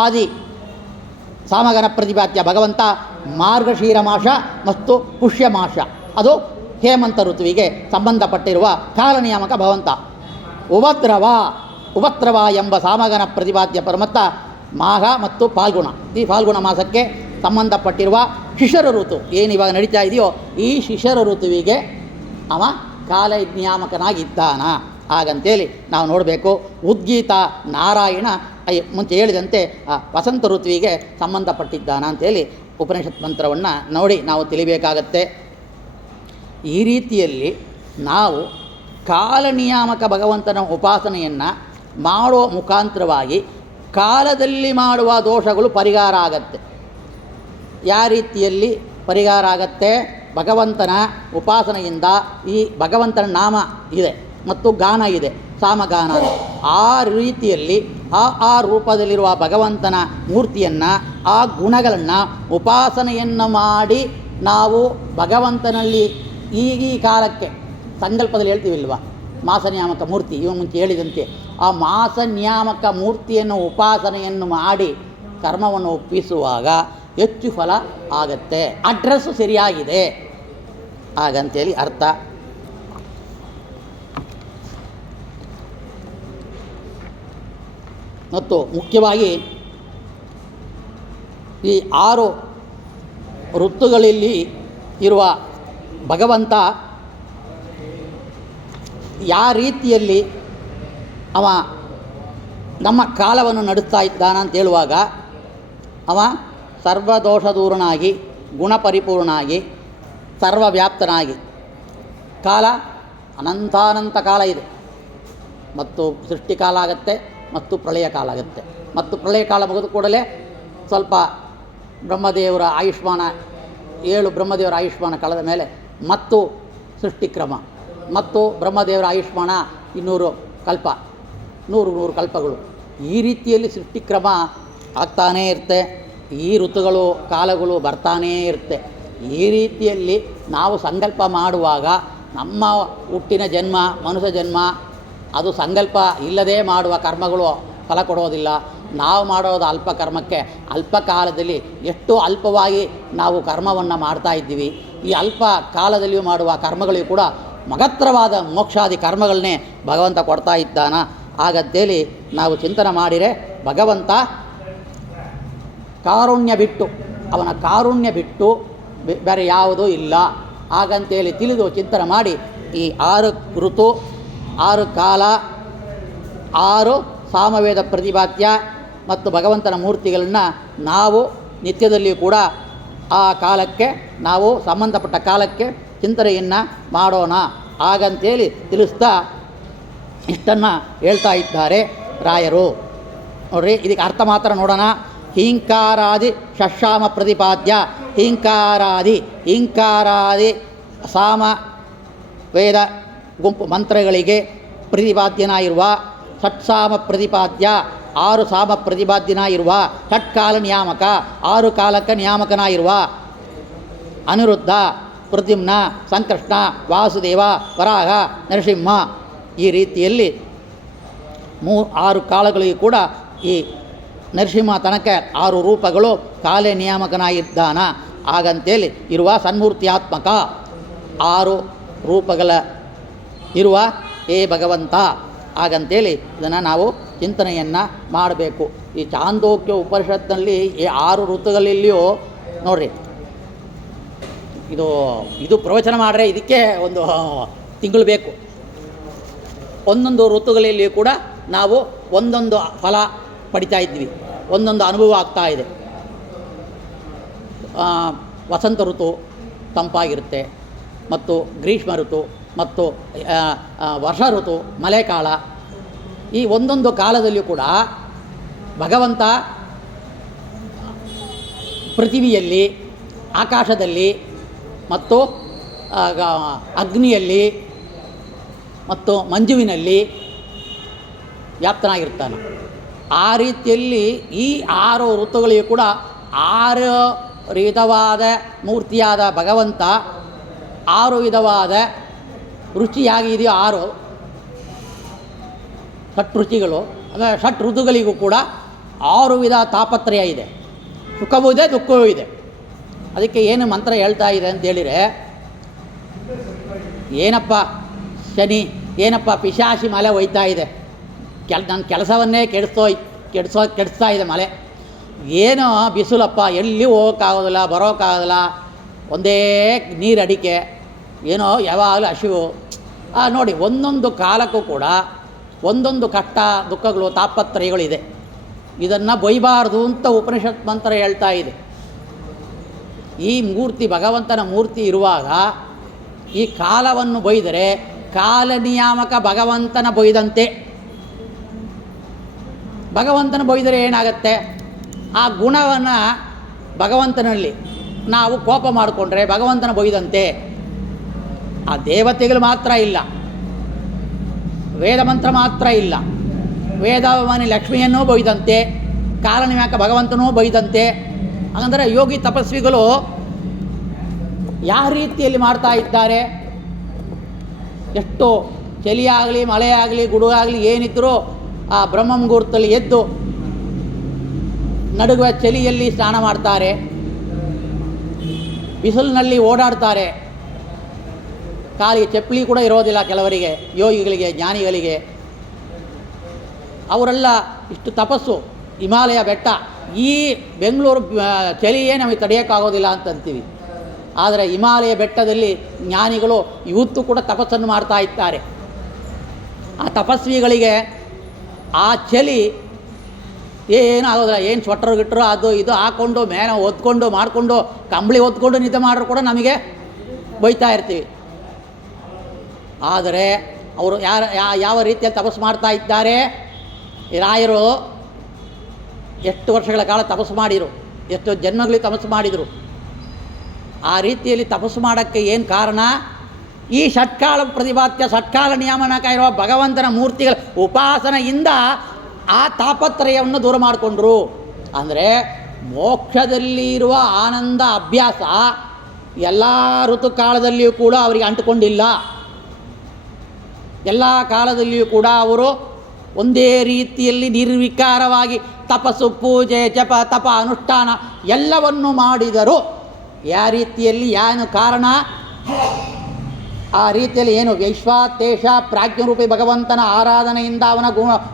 ಆದಿ ಸಾಮಗಾನ ಪ್ರತಿಪಾದ್ಯ ಭಗವಂತ ಮಾರ್ಗಶೀರ ಮಾಸ ಮತ್ತು ಪುಷ್ಯ ಮಾಸ, ಅದು ಹೇಮಂತ ಋತುವಿಗೆ ಸಂಬಂಧಪಟ್ಟಿರುವ ಕಾಲ ನಿಯಾಮಕ ಭಗವಂತ. ಉಪದ್ರವ ಎಂಬ ಸಾಮಗಾನ ಪ್ರತಿಪಾದ್ಯ ಪರಮತ್ತ ಮಾಘ ಮತ್ತು ಫಾಲ್ಗುಣ, ಈ ಫಾಲ್ಗುಣ ಮಾಸಕ್ಕೆ ಸಂಬಂಧಪಟ್ಟಿರುವ ಶಿಶಿರ ಋತು ಏನು ಇವಾಗ ನಡೀತಾ ಇದೆಯೋ ಈ ಶಿಶಿರ ಋತುವಿಗೆ ಅವ ಕಾಲ ನಿಯಾಮಕನಾಗಿದ್ದಾನ. ಹಾಗಂತೇಳಿ ನಾವು ನೋಡಬೇಕು. ಉದ್ಗೀತ ನಾರಾಯಣ ಮುಂಚೆ ಹೇಳಿದಂತೆ ಆ ವಸಂತ ಋತುವಿಗೆ ಸಂಬಂಧಪಟ್ಟಿದ್ದಾನ ಅಂತೇಳಿ ಉಪನಿಷತ್ ಮಂತ್ರವನ್ನು ನೋಡಿ ನಾವು ತಿಳಿಬೇಕಾಗತ್ತೆ. ಈ ರೀತಿಯಲ್ಲಿ ನಾವು ಕಾಲನಿಯಾಮಕ ಭಗವಂತನ ಉಪಾಸನೆಯನ್ನು ಮಾಡೋ ಮುಖಾಂತರವಾಗಿ ಕಾಲದಲ್ಲಿ ಮಾಡುವ ದೋಷಗಳು ಪರಿಹಾರ ಆಗತ್ತೆ. ಯಾವ ರೀತಿಯಲ್ಲಿ ಪರಿಹಾರ ಆಗತ್ತೆ? ಭಗವಂತನ ಉಪಾಸನೆಯಿಂದ ಈ ಭಗವಂತನ ನಾಮ ಇದೆ ಮತ್ತು ಗಾನ ಇದೆ, ಸಾಮಗಾನ. ಆ ರೀತಿಯಲ್ಲಿ ಆ ರೂಪದಲ್ಲಿರುವ ಭಗವಂತನ ಮೂರ್ತಿಯನ್ನು, ಆ ಗುಣಗಳನ್ನು ಉಪಾಸನೆಯನ್ನು ಮಾಡಿ ನಾವು ಭಗವಂತನಲ್ಲಿ ಈ ಕಾಲಕ್ಕೆ ಸಂಕಲ್ಪದಲ್ಲಿ ಹೇಳ್ತೀವಿಲ್ವ, ಮಾಸನ್ಯಾಮಕ ಮೂರ್ತಿ ಇವ ಮುಂಚೆ ಹೇಳಿದಂತೆ ಆ ಮಾಸನ್ಯಾಮಕ ಮೂರ್ತಿಯನ್ನು ಉಪಾಸನೆಯನ್ನು ಮಾಡಿ ಕರ್ಮವನ್ನು ಒಪ್ಪಿಸುವಾಗ ಹೆಚ್ಚು ಫಲ ಆಗತ್ತೆ. ಅಡ್ರೆಸ್ಸು ಸರಿಯಾಗಿದೆ ಹಾಗಂತೇಳಿ ಅರ್ಥ. ಮತ್ತು ಮುಖ್ಯವಾಗಿ ಈ 6 ಋತುಗಳಲ್ಲಿ ಇರುವ ಭಗವಂತ ಯಾವ ರೀತಿಯಲ್ಲಿ ಅವ ನಮ್ಮ ಕಾಲವನ್ನು ನಡೆಸ್ತಾ ಇದ್ದಾನ ಅಂತ ಹೇಳುವಾಗ ಅವ ಸರ್ವದೋಷ ದೂರನಾಗಿ, ಗುಣಪರಿಪೂರ್ಣನಾಗಿ, ಸರ್ವವ್ಯಾಪ್ತನಾಗಿ. ಕಾಲ ಅನಂತಾನಂತ ಕಾಲ ಇದೆ. ಮತ್ತು ಸೃಷ್ಟಿಕಾಲ ಆಗುತ್ತೆ ಮತ್ತು ಪ್ರಳಯ ಕಾಲ ಆಗುತ್ತೆ. ಮತ್ತು ಪ್ರಳಯ ಕಾಲ ಮುಗಿದ ಕೂಡಲೇ ಸ್ವಲ್ಪ ಬ್ರಹ್ಮದೇವರ ಆಯುಷ್ಮಾನ 7 ಬ್ರಹ್ಮದೇವರ ಆಯುಷ್ಮಾನ ಕಳೆದ ಮೇಲೆ ಮತ್ತು ಸೃಷ್ಟಿಕ್ರಮ ಮತ್ತು ಬ್ರಹ್ಮದೇವರ ಆಯುಷ್ಮಾನ 200 ಕಲ್ಪ, 100 ಕಲ್ಪಗಳು. ಈ ರೀತಿಯಲ್ಲಿ ಸೃಷ್ಟಿಕ್ರಮ ಆಗ್ತಾನೇ ಇರುತ್ತೆ. ಈ ಋತುಗಳು ಕಾಲಗಳು ಬರ್ತಾನೇ ಇರುತ್ತೆ. ಈ ರೀತಿಯಲ್ಲಿ ನಾವು ಸಂಕಲ್ಪ ಮಾಡುವಾಗ ನಮ್ಮ ಹುಟ್ಟಿನ ಜನ್ಮ, ಮನುಷ್ಯ ಜನ್ಮ, ಅದು ಸಂಕಲ್ಪ ಇಲ್ಲದೆ ಮಾಡುವ ಕರ್ಮಗಳು ಫಲ ಕೊಡೋದಿಲ್ಲ. ನಾವು ಮಾಡೋದು ಅಲ್ಪ ಕರ್ಮಕ್ಕೆ ಅಲ್ಪ ಕಾಲದಲ್ಲಿ ಎಷ್ಟು ಅಲ್ಪವಾಗಿ ನಾವು ಕರ್ಮವನ್ನು ಮಾಡ್ತಾ ಇದ್ದೀವಿ. ಈ ಅಲ್ಪ ಕಾಲದಲ್ಲಿಯೂ ಮಾಡುವ ಕರ್ಮಗಳಿಗೂ ಕೂಡ ಮಗತ್ರವಾದ ಮೋಕ್ಷಾದಿ ಕರ್ಮಗಳನ್ನೇ ಭಗವಂತ ಕೊಡ್ತಾ ಇದ್ದಾನ. ಹಾಗಂತೇಳಿ ನಾವು ಚಿಂತನೆ ಮಾಡಿದರೆ ಭಗವಂತ ಕಾರುಣ್ಯ ಬಿಟ್ಟು, ಅವನ ಕಾರುಣ್ಯ ಬಿಟ್ಟು ಬೇರೆ ಯಾವುದೂ ಇಲ್ಲ. ಹಾಗಂತೇಳಿ ತಿಳಿದು ಚಿಂತನೆ ಮಾಡಿ ಈ 6 ಋತು, 6 ಕಾಲ, 6 ಸಾಮವೇದ ಪ್ರತಿಪಾದ್ಯ ಮತ್ತು ಭಗವಂತನ ಮೂರ್ತಿಗಳನ್ನು ನಾವು ನಿತ್ಯದಲ್ಲಿಯೂ ಕೂಡ ಆ ಕಾಲಕ್ಕೆ ನಾವು ಸಂಬಂಧಪಟ್ಟ ಕಾಲಕ್ಕೆ ಚಿಂತನೆಯನ್ನು ಮಾಡೋಣ. ಹಾಗಂತೇಳಿ ತಿಳಿಸ್ತಾ ಇಷ್ಟನ್ನು ಹೇಳ್ತಾ ಇದ್ದಾರೆ ರಾಯರು. ನೋಡ್ರಿ, ಇದಕ್ಕೆ ಅರ್ಥ ಮಾತ್ರ ನೋಡೋಣ. ಹಿಂಕಾರಾದಿ ಷಟ್ಸಾಮ ಪ್ರತಿಪಾದ್ಯ. ಹಿಂಕಾರಾದಿ ಸಾಮ ವೇದ ಗುಂಪು ಮಂತ್ರಗಳಿಗೆ ಪ್ರತಿಪಾದ್ಯನಾಗಿರುವ ಷಟ್ಸಾಮ ಪ್ರತಿಪಾದ್ಯ, 6 ಸಾಮ ಪ್ರತಿಪಾದ್ಯನಾಗಿರುವ ಷಟ್ಕಾಲ ನಿಯಾಮಕ, 6 ಕಾಲಕ್ಕೆ ನಿಯಾಮಕನಾಗಿರುವ ಅನಿರುದ್ಧ, ಪ್ರದ್ಯುಮ್ನ, ಸಂಕೃಷ್ಣ, ವಾಸುದೇವ, ವರಾಹ, ನರಸಿಂಹ. ಈ ರೀತಿಯಲ್ಲಿ 6 ಕಾಲಗಳಿಗೂ ಕೂಡ ಈ ನರಸಿಂಹ ತನಕ 6 ರೂಪಗಳು ಕಾಲೇ ನಿಯಾಮಕನಾಗಿದ್ದಾನ. ಹಾಗಂತೇಳಿ ಇರುವ ಸನ್ಮೂರ್ತಿಯಾತ್ಮಕ 6 ರೂಪಗಳ ಇರುವ ಹೇ ಭಗವಂತ. ಹಾಗಂತೇಳಿ ಇದನ್ನು ನಾವು ಚಿಂತನೆಯನ್ನು ಮಾಡಬೇಕು. ಈ ಚಾಂದೋಕ್ಯ ಉಪನಿಷತ್ನಲ್ಲಿ ಈ 6 ಋತುಗಳಲ್ಲಿಯೂ ನೋಡ್ರಿ, ಇದು ಪ್ರವಚನ ಮಾಡಿದ್ರೆ ಇದಕ್ಕೆ ಒಂದು ತಿಂಗಳು ಬೇಕು. ಒಂದೊಂದು ಋತುಗಳಲ್ಲಿಯೂ ಕೂಡ ನಾವು ಒಂದೊಂದು ಫಲ ಪಡಿತಾ ಇದ್ವಿ, ಒಂದೊಂದು ಅನುಭವ ಆಗ್ತಾ ಇದೆ. ವಸಂತ ಋತು ತಂಪಾಗಿರುತ್ತೆ, ಮತ್ತು ಗ್ರೀಷ್ಮ ಋತು, ಮತ್ತು ವರ್ಷ ಋತು, ಮಳೆಕಾಲ. ಈ ಒಂದೊಂದು ಕಾಲದಲ್ಲಿಯೂ ಕೂಡ ಭಗವಂತ ಪೃಥಿವಿಯಲ್ಲಿ, ಆಕಾಶದಲ್ಲಿ, ಮತ್ತು ಅಗ್ನಿಯಲ್ಲಿ ಮತ್ತು ಮಂಜುವಿನಲ್ಲಿ ವ್ಯಾಪ್ತನಾಗಿರ್ತಾನೆ. ಆ ರೀತಿಯಲ್ಲಿ ಈ 6 ಋತುಗಳಿಗೂ ಕೂಡ 6 ವಿಧವಾದ ಮೂರ್ತಿಯಾದ ಭಗವಂತ 6 ವಿಧವಾದ ರುಚಿಯಾಗಿದೆಯೋ 6 ಷಟ್ ರುಚಿಗಳು, ಅಂದರೆ ಷಟ್ ಋತುಗಳಿಗೂ ಕೂಡ 6 ವಿಧ ತಾಪತ್ರಯ ಇದೆ. ಸುಖವೂ ಇದೆ, ದುಃಖವೂ ಇದೆ. ಅದಕ್ಕೆ ಏನು ಮಂತ್ರ ಹೇಳ್ತಾ ಇದೆ ಅಂತೇಳಿದರೆ, ಏನಪ್ಪ ಶನಿ, ಏನಪ್ಪ ಪಿಶಾಚಿ ಮಳೆ ಒಯ್ತಾ ಇದೆ, ನನ್ನ ಕೆಲಸವನ್ನೇ ಕೆಡಿಸ್ತಾ ಇದೆ ಮಳೆ. ಏನೋ ಬಿಸಿಲಪ್ಪ, ಎಲ್ಲಿ ಹೋಗೋಕ್ಕಾಗೋದಿಲ್ಲ, ಬರೋಕ್ಕಾಗೋದಿಲ್ಲ, ಒಂದೇ ನೀರು ಅಡಿಕೆ, ಏನೋ ಯಾವಾಗಲೂ ಹಸಿವು. ನೋಡಿ, ಒಂದೊಂದು ಕಾಲಕ್ಕೂ ಕೂಡ ಒಂದೊಂದು ಕಷ್ಟ ದುಃಖಗಳು ತಾಪತ್ರಯಗಳಿದೆ. ಇದನ್ನು ಬೈಬಾರ್ದು ಅಂತ ಉಪನಿಷತ್ ಮಂತ್ರ ಹೇಳ್ತಾ ಇದೆ. ಈ ಮೂರ್ತಿ, ಭಗವಂತನ ಮೂರ್ತಿ ಇರುವಾಗ ಈ ಕಾಲವನ್ನು ಬೈದರೆ ಕಾಲ ನಿಯಾಮಕ ಭಗವಂತನ ಬೈದಂತೆ. ಭಗವಂತನ ಬೈದರೆ ಏನಾಗತ್ತೆ? ಆ ಗುಣವನ್ನು ಭಗವಂತನಲ್ಲಿ ನಾವು ಕೋಪ ಮಾಡಿಕೊಂಡ್ರೆ ಭಗವಂತನ ಬೈದಂತೆ. ಆ ದೇವತೆಗಳು ಮಾತ್ರ ಇಲ್ಲ, ವೇದ ಮಂತ್ರ ಮಾತ್ರ ಇಲ್ಲ, ವೇದವಾಣಿ ಲಕ್ಷ್ಮಿಯನ್ನೂ ಬೈದಂತೆ, ಕಾಲನಿಯಾಮಕ ಭಗವಂತನೂ ಬೈದಂತೆ. ಹಾಗಂದರೆ ಯೋಗಿ ತಪಸ್ವಿಗಳು ಯಾವ ರೀತಿಯಲ್ಲಿ ಮಾಡ್ತಾ ಇದ್ದಾರೆ? ಎಷ್ಟು ಚಳಿಯಾಗಲಿ ಮಳೆಯಾಗಲಿ ಗುಡುಗಾಗಲಿ ಏನಿದ್ದರೂ ಆ ಬ್ರಹ್ಮ ಮುಹೂರ್ತದಲ್ಲಿ ಎದ್ದು ನಡುಗುವ ಚಳಿಯಲ್ಲಿ ಸ್ನಾನ ಮಾಡ್ತಾರೆ, ಬಿಸಿಲಿನಲ್ಲಿ ಓಡಾಡ್ತಾರೆ. ಕಾಲಿಗೆ ಚಪ್ಪಲಿ ಕೂಡ ಇರೋದಿಲ್ಲ ಕೆಲವರಿಗೆ, ಯೋಗಿಗಳಿಗೆ, ಜ್ಞಾನಿಗಳಿಗೆ. ಅವರೆಲ್ಲ ಇಷ್ಟು ತಪಸ್ಸು, ಹಿಮಾಲಯ ಬೆಟ್ಟ, ಈ ಬೆಂಗಳೂರು ಚಳಿಯೇ ನಮಗೆ ತಡೆಯೋಕ್ಕಾಗೋದಿಲ್ಲ ಅಂತ ಅಂತೀವಿ. ಆದರೆ ಹಿಮಾಲಯ ಬೆಟ್ಟದಲ್ಲಿ ಜ್ಞಾನಿಗಳು ಇವತ್ತು ಕೂಡ ತಪಸ್ಸನ್ನು ಮಾಡ್ತಾ ಇದ್ದಾರೆ. ಆ ತಪಸ್ವಿಗಳಿಗೆ ಆ ಚಳಿ ಏನು ಆಗೋದಿಲ್ಲ. ಏನು ಸ್ವೆಟ್ರ್ ಗಿಟ್ರು ಅದು ಇದು ಹಾಕ್ಕೊಂಡು ಮೇಲೆ ಒದ್ಕೊಂಡು ಮಾಡಿಕೊಂಡು ಕಂಬಳಿ ಒದ್ಕೊಂಡು ನಿದ್ದೆ ಮಾಡ್ರೂ ಕೂಡ ನಮಗೆ ಬೈತಾ ಇರ್ತೀವಿ. ಆದರೆ ಅವರು ಯಾವ ರೀತಿಯಲ್ಲಿ ತಪಸ್ಸು ಮಾಡ್ತಾ ಇದ್ದಾರೆ? ರಾಯರು ಎಷ್ಟು ವರ್ಷಗಳ ಕಾಲ ತಪಸ್ಸು ಮಾಡಿದರು, ಎಷ್ಟು ಜನ್ಮಗಳಿಗೆ ತಪಸ್ಸು ಮಾಡಿದರು. ಆ ರೀತಿಯಲ್ಲಿ ತಪಸ್ಸು ಮಾಡೋಕ್ಕೆ ಏನು ಕಾರಣ? ಈ ಷಟ್ಕಾಲ ಪ್ರತಿಪಾದ್ಯ ಷಟ್ಕಾಲ ನಿಯಮನಕ ಇರುವ ಭಗವಂತನ ಮೂರ್ತಿಗಳ ಉಪಾಸನೆಯಿಂದ ಆ ತಾಪತ್ರಯವನ್ನು ದೂರ ಮಾಡಿಕೊಂಡ್ರು. ಅಂದರೆ ಮೋಕ್ಷದಲ್ಲಿ ಇರುವ ಆನಂದ ಅಭ್ಯಾಸ ಎಲ್ಲ ಋತುಕಾಲದಲ್ಲಿಯೂ ಕೂಡ ಅವರಿಗೆ ಅಂಟುಕೊಂಡಿಲ್ಲ. ಎಲ್ಲ ಕಾಲದಲ್ಲಿಯೂ ಕೂಡ ಅವರು ಒಂದೇ ರೀತಿಯಲ್ಲಿ ನಿರ್ವಿಕಾರವಾಗಿ ತಪಸ್ಸು, ಪೂಜೆ, ಜಪ, ತಪ, ಅನುಷ್ಠಾನ ಎಲ್ಲವನ್ನು ಮಾಡಿದರು. ಯಾವ ರೀತಿಯಲ್ಲಿ ಏನು ಕಾರಣ? ಆ ರೀತಿಯಲ್ಲಿ ಏನು ವೈಶ್ವಾತೇಶ ಪ್ರಾಜ್ಞರೂಪಿ ಭಗವಂತನ ಆರಾಧನೆಯಿಂದ, ಅವನ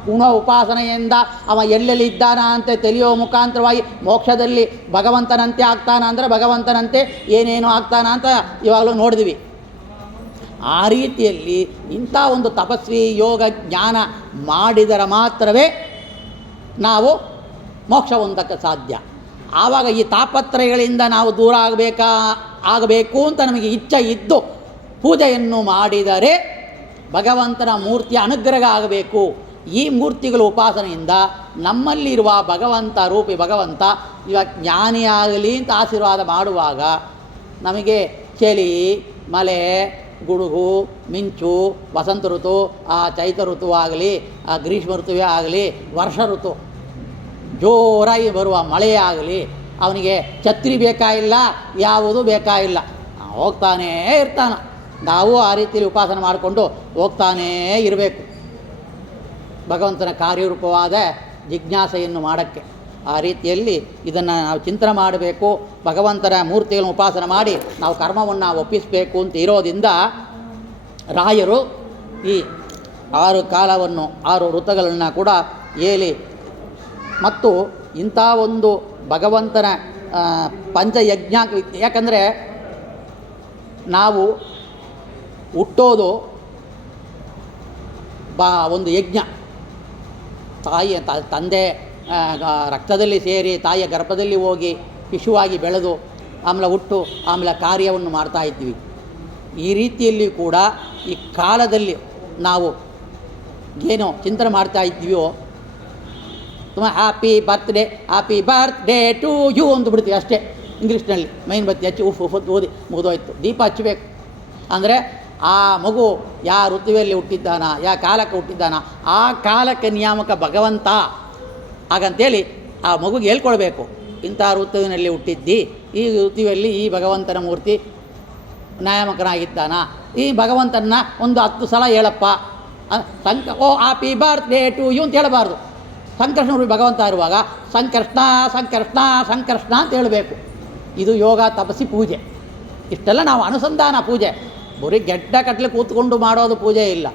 ಗುಣ ಉಪಾಸನೆಯಿಂದ ಅವ ಎಲ್ಲೆಲ್ಲಿ ಇದ್ದಾನ ಅಂತ ತಿಳಿಯೋ ಮುಖಾಂತರವಾಗಿ ಮೋಕ್ಷದಲ್ಲಿ ಭಗವಂತನಂತೆ ಆಗ್ತಾನ ಅಂದರೆ ಭಗವಂತನಂತೆ ಏನೇನು ಆಗ್ತಾನ ಅಂತ ಇವಾಗಲೂ ನೋಡಿದ್ವಿ. ಆ ರೀತಿಯಲ್ಲಿ ಇಂಥ ಒಂದು ತಪಸ್ವಿ ಯೋಗ ಜ್ಞಾನ ಮಾಡಿದರೆ ಮಾತ್ರವೇ ನಾವು ಮೋಕ್ಷ ಹೊಂದಕ್ಕೆ ಸಾಧ್ಯ. ಆವಾಗ ಈ ತಾಪತ್ರಯಗಳಿಂದ ನಾವು ದೂರ ಆಗಬೇಕು ಅಂತ ನಮಗೆ ಇಚ್ಛೆ ಇದ್ದು ಪೂಜೆಯನ್ನು ಮಾಡಿದರೆ ಭಗವಂತನ ಮೂರ್ತಿಯ ಅನುಗ್ರಹ ಆಗಬೇಕು. ಈ ಮೂರ್ತಿಗಳ ಉಪಾಸನೆಯಿಂದ ನಮ್ಮಲ್ಲಿರುವ ಭಗವಂತ ರೂಪಿ ಭಗವಂತ ಇವಾಗ ಜ್ಞಾನಿಯಾಗಲಿ ಅಂತ ಆಶೀರ್ವಾದ ಮಾಡುವಾಗ ನಮಗೆ ಚಳಿ, ಮಳೆ, ಗುಡುಗು, ಮಿಂಚು, ವಸಂತ ಋತು, ಆ ಚೈತ್ರ ಋತುವಾಗಲಿ, ಆ ಗ್ರೀಷ್ಮ ಋತುವೇ ಆಗಲಿ, ವರ್ಷ ಋತು ಜೋರಾಗಿ ಬರುವ ಮಳೆಯೇ ಆಗಲಿ, ಅವನಿಗೆ ಛತ್ರಿ ಬೇಕಾಗಿಲ್ಲ, ಯಾವುದೂ ಬೇಕಾಗಿಲ್ಲ, ಹೋಗ್ತಾನೇ ಇರ್ತಾನೆ. ನಾವು ಆ ರೀತಿಯಲ್ಲಿ ಉಪಾಸನೆ ಮಾಡಿಕೊಂಡು ಹೋಗ್ತಾನೇ ಇರಬೇಕು ಭಗವಂತನ ಕಾರ್ಯರೂಪವಾದ ಜಿಜ್ಞಾಸೆಯನ್ನು ಮಾಡೋಕ್ಕೆ. ಆ ರೀತಿಯಲ್ಲಿ ಇದನ್ನು ನಾವು ಚಿಂತನೆ ಮಾಡಬೇಕು. ಭಗವಂತನ ಮೂರ್ತಿಗಳನ್ನು ಉಪಾಸನೆ ಮಾಡಿ ನಾವು ಕರ್ಮವನ್ನು ಒಪ್ಪಿಸಬೇಕು ಅಂತ ಇರೋದ್ರಿಂದ ರಾಯರು ಈ 6 ಕಾಲವನ್ನು 6 ಋತುಗಳನ್ನು ಕೂಡ ಹೇಳಿ ಮತ್ತು ಇಂಥ ಒಂದು ಭಗವಂತನ ಪಂಚಯಜ್ಞ, ಯಾಕಂದರೆ ನಾವು ಹುಟ್ಟೋದು ಒಂದು ಯಜ್ಞ. ತಾಯಿಯ ತಂದೆ ರಕ್ತದಲ್ಲಿ ಸೇರಿ ತಾಯಿಯ ಗರ್ಭದಲ್ಲಿ ಹೋಗಿ ಶಿಶುವಾಗಿ ಬೆಳೆದು ಆಮೇಲೆ ಹುಟ್ಟು ಆಮೇಲೆ ಕಾರ್ಯವನ್ನು ಮಾಡ್ತಾ ಇದ್ವಿ. ಈ ರೀತಿಯಲ್ಲಿ ಕೂಡ ಈ ಕಾಲದಲ್ಲಿ ನಾವು ಏನೋ ಚಿಂತನೆ ಮಾಡ್ತಾ ಇದ್ವಿಯೋ, ತುಂಬ ಹ್ಯಾಪಿ ಬರ್ತ್ಡೇ ಟು ಯು ಅಂತ ಬಿಡ್ತೀವಿ ಅಷ್ಟೇ. ಇಂಗ್ಲೀಷ್ನಲ್ಲಿ ಮೈನ್ ಬತ್ತಿ ಹಚ್ಚಿ ಉಫ್ ಓದಿ ಮುಗಿದೋಯ್ತು. ದೀಪ ಹಚ್ಚಬೇಕು ಅಂದರೆ ಆ ಮಗು ಯಾವ ಋತುವಿನಲ್ಲಿ ಹುಟ್ಟಿದ್ದಾನ, ಯಾವ ಕಾಲಕ್ಕೆ ಹುಟ್ಟಿದ್ದಾನ, ಆ ಕಾಲಕ್ಕೆ ನಿಯಾಮಕ ಭಗವಂತ ಹಾಗಂತೇಳಿ ಆ ಮಗುಗೆ ಹೇಳ್ಕೊಳ್ಬೇಕು. ಇಂಥ ಋತುವಿನಲ್ಲಿ ಹುಟ್ಟಿದ್ದಿ, ಈ ಋತುವಿನಲ್ಲಿ ಈ ಭಗವಂತನ ಮೂರ್ತಿ ನಿಯಾಮಕನಾಗಿದ್ದಾನ, ಈ ಭಗವಂತನ ಒಂದು 10 ಸಲ ಹೇಳಪ್ಪ. ಹ್ಯಾಪಿ ಬರ್ತ್ಡೇ ಟು ಯು ಅಂತ ಹೇಳಬಾರ್ದು. ಸಂಕರ್ಷಣ ಭಗವಂತ ಇರುವಾಗ ಸಂಕರ್ಷಣ ಸಂಕರ್ಷಣ ಸಂಕರ್ಷಣ ಅಂತ ಹೇಳಬೇಕು. ಇದು ಯೋಗ ತಪಸ್ಸಿ ಪೂಜೆ. ಇಷ್ಟೆಲ್ಲ ನಾವು ಅನುಸಂಧಾನ ಪೂಜೆ, ಬರೀ ಗೆಡ್ಡ ಕಟ್ಟಲೆ ಕೂತ್ಕೊಂಡು ಮಾಡೋದು ಪೂಜೆ ಇಲ್ಲ.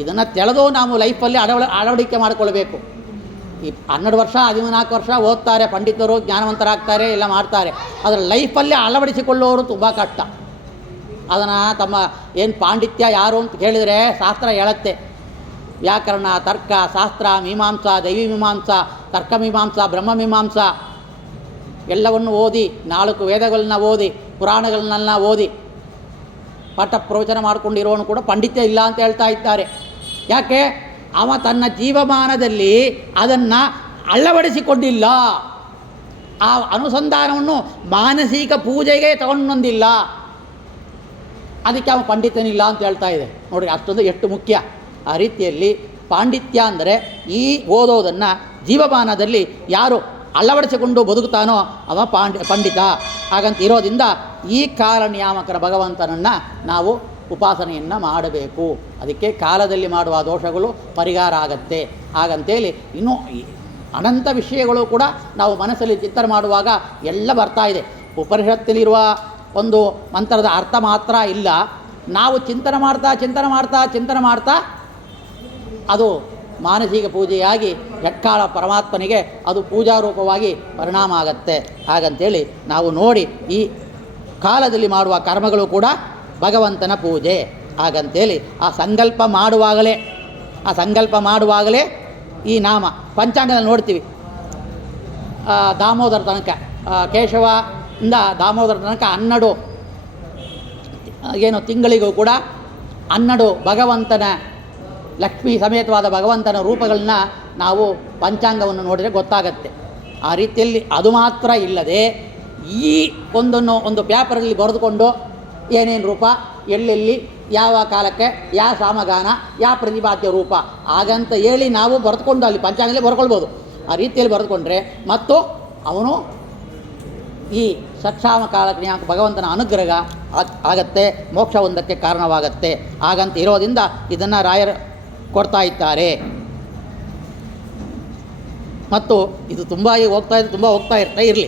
ಇದನ್ನು ತಿಳಿದು ನಾವು ಲೈಫಲ್ಲಿ ಅಳವಡಿಕೆ ಮಾಡಿಕೊಳ್ಬೇಕು. ಈ 12 ವರ್ಷ 14 ವರ್ಷ ಓದ್ತಾರೆ ಪಂಡಿತರು, ಜ್ಞಾನವಂತರಾಗ್ತಾರೆ, ಎಲ್ಲ ಮಾಡ್ತಾರೆ. ಅದರ ಲೈಫಲ್ಲೇ ಅಳವಡಿಸಿಕೊಳ್ಳೋರು ತುಂಬ ಕಷ್ಟ. ಅದನ್ನು ತಮ್ಮ ಏನು ಪಾಂಡಿತ್ಯ ಯಾರು ಅಂತ ಕೇಳಿದರೆ ಶಾಸ್ತ್ರ ಹೇಳುತ್ತೆ. ವ್ಯಾಕರಣ, ತರ್ಕ, ಶಾಸ್ತ್ರ, ಮೀಮಾಂಸಾ, ದೈವಿ ಮೀಮಾಂಸಾ, ತರ್ಕಮೀಮಾಂಸಾ, ಬ್ರಹ್ಮಮೀಮಾಂಸಾ ಎಲ್ಲವನ್ನು ಓದಿ, 4 ವೇದಗಳನ್ನ ಓದಿ, ಪುರಾಣಗಳನ್ನೆಲ್ಲ ಓದಿ ಪಾಠ ಪ್ರವಚನ ಮಾಡಿಕೊಂಡಿರೋನು ಕೂಡ ಪಾಂಡಿತ್ಯ ಇಲ್ಲ ಅಂತ ಹೇಳ್ತಾ ಇದ್ದಾರೆ. ಯಾಕೆ? ಅವ ತನ್ನ ಜೀವಮಾನದಲ್ಲಿ ಅದನ್ನು ಅಳವಡಿಸಿಕೊಂಡಿಲ್ಲ. ಆ ಅನುಸಂಧಾನವನ್ನು ಮಾನಸಿಕ ಪೂಜೆಗೆ ತಗೊಂಡೊಂದಿಲ್ಲ. ಅದಕ್ಕೆ ಅವ ಪಂಡಿತನಿಲ್ಲ ಅಂತ ಹೇಳ್ತಾ ಇದೆ. ನೋಡಿರಿ, ಅಷ್ಟೊಂದು ಎಷ್ಟು ಮುಖ್ಯ. ಆ ರೀತಿಯಲ್ಲಿ ಪಾಂಡಿತ್ಯ ಅಂದರೆ ಈ ಓದೋದನ್ನು ಜೀವಮಾನದಲ್ಲಿ ಯಾರು ಅಳವಡಿಸಿಕೊಂಡು ಬದುಕುತ್ತಾನೋ ಅವ ಪಂಡಿತ. ಹಾಗಂತ ಇರೋದ್ರಿಂದ ಈ ಕಾಲ ನಿಯಾಮಕರ ಭಗವಂತನನ್ನು ನಾವು ಉಪಾಸನೆಯನ್ನು ಮಾಡಬೇಕು. ಅದಕ್ಕೆ ಕಾಲದಲ್ಲಿ ಮಾಡುವ ದೋಷಗಳು ಪರಿಹಾರ ಆಗತ್ತೆ. ಹಾಗಂತೇಳಿ ಇನ್ನೂ ಅನಂತ ವಿಷಯಗಳು ಕೂಡ ನಾವು ಮನಸ್ಸಲ್ಲಿ ಚಿಂತನೆ ಮಾಡುವಾಗ ಎಲ್ಲ ಬರ್ತಾ ಇದೆ. ಉಪನಿಷತ್ತಿಲಿರುವ ಒಂದು ಮಂತ್ರದ ಅರ್ಥ ಮಾತ್ರ ಇಲ್ಲ, ನಾವು ಚಿಂತನೆ ಮಾಡ್ತಾ ಅದು ಮಾನಸಿಕ ಪೂಜೆಯಾಗಿ ಷಟ್ಕಾಲ ಪರಮಾತ್ಮನಿಗೆ ಅದು ಪೂಜಾರೂಪವಾಗಿ ಪರಿಣಾಮ ಆಗತ್ತೆ. ಹಾಗಂತೇಳಿ ನಾವು ನೋಡಿ ಈ ಕಾಲದಲ್ಲಿ ಮಾಡುವ ಕರ್ಮಗಳು ಕೂಡ ಭಗವಂತನ ಪೂಜೆ. ಹಾಗಂತೇಳಿ ಆ ಸಂಕಲ್ಪ ಮಾಡುವಾಗಲೇ ಈ ನಾಮ ಪಂಚಾಂಗದಲ್ಲಿ ನೋಡ್ತೀವಿ. ದಾಮೋದರ ತನಕ, ಕೇಶವದಿಂದ ದಾಮೋದರ ತನಕ 12 ತಿಂಗಳಿಗೂ ಕೂಡ 12 ಭಗವಂತನ ಲಕ್ಷ್ಮೀ ಸಮೇತವಾದ ಭಗವಂತನ ರೂಪಗಳನ್ನ ನಾವು ಪಂಚಾಂಗವನ್ನು ನೋಡಿದರೆ ಗೊತ್ತಾಗತ್ತೆ. ಆ ರೀತಿಯಲ್ಲಿ ಅದು ಮಾತ್ರ ಇಲ್ಲದೆ ಈ ಒಂದು ಪೇಪರಲ್ಲಿ ಬರೆದುಕೊಂಡು ಏನೇನು ರೂಪ, ಎಲ್ಲೆಲ್ಲಿ, ಯಾವ ಕಾಲಕ್ಕೆ, ಯಾವ ಸಾಮಗಾನ, ಯಾವ ಪ್ರತಿಪಾದ್ಯ ರೂಪ ಹಾಗಂತ ಹೇಳಿ ನಾವು ಬರೆದುಕೊಂಡು ಅಲ್ಲಿ ಪಂಚಾಂಗದಲ್ಲಿ ಬರ್ಕೊಳ್ಬೋದು. ಆ ರೀತಿಯಲ್ಲಿ ಬರೆದುಕೊಂಡ್ರೆ ಮತ್ತು ಅವನು ಈ ಷಟ್ಸಾಮ ಕಾಲಕ್ಕೆ ಭಗವಂತನ ಅನುಗ್ರಹ ಆಗತ್ತೆ, ಮೋಕ್ಷ ಹೊಂದಕ್ಕೆ ಕಾರಣವಾಗತ್ತೆ. ಹಾಗಂತ ಇರೋದ್ರಿಂದ ಇದನ್ನು ರಾಯರು ಕೊಡ್ತಾ ಇದ್ದಾರೆ. ಮತ್ತು ಇದು ತುಂಬ ಹೋಗ್ತಾ ಇರಲಿ.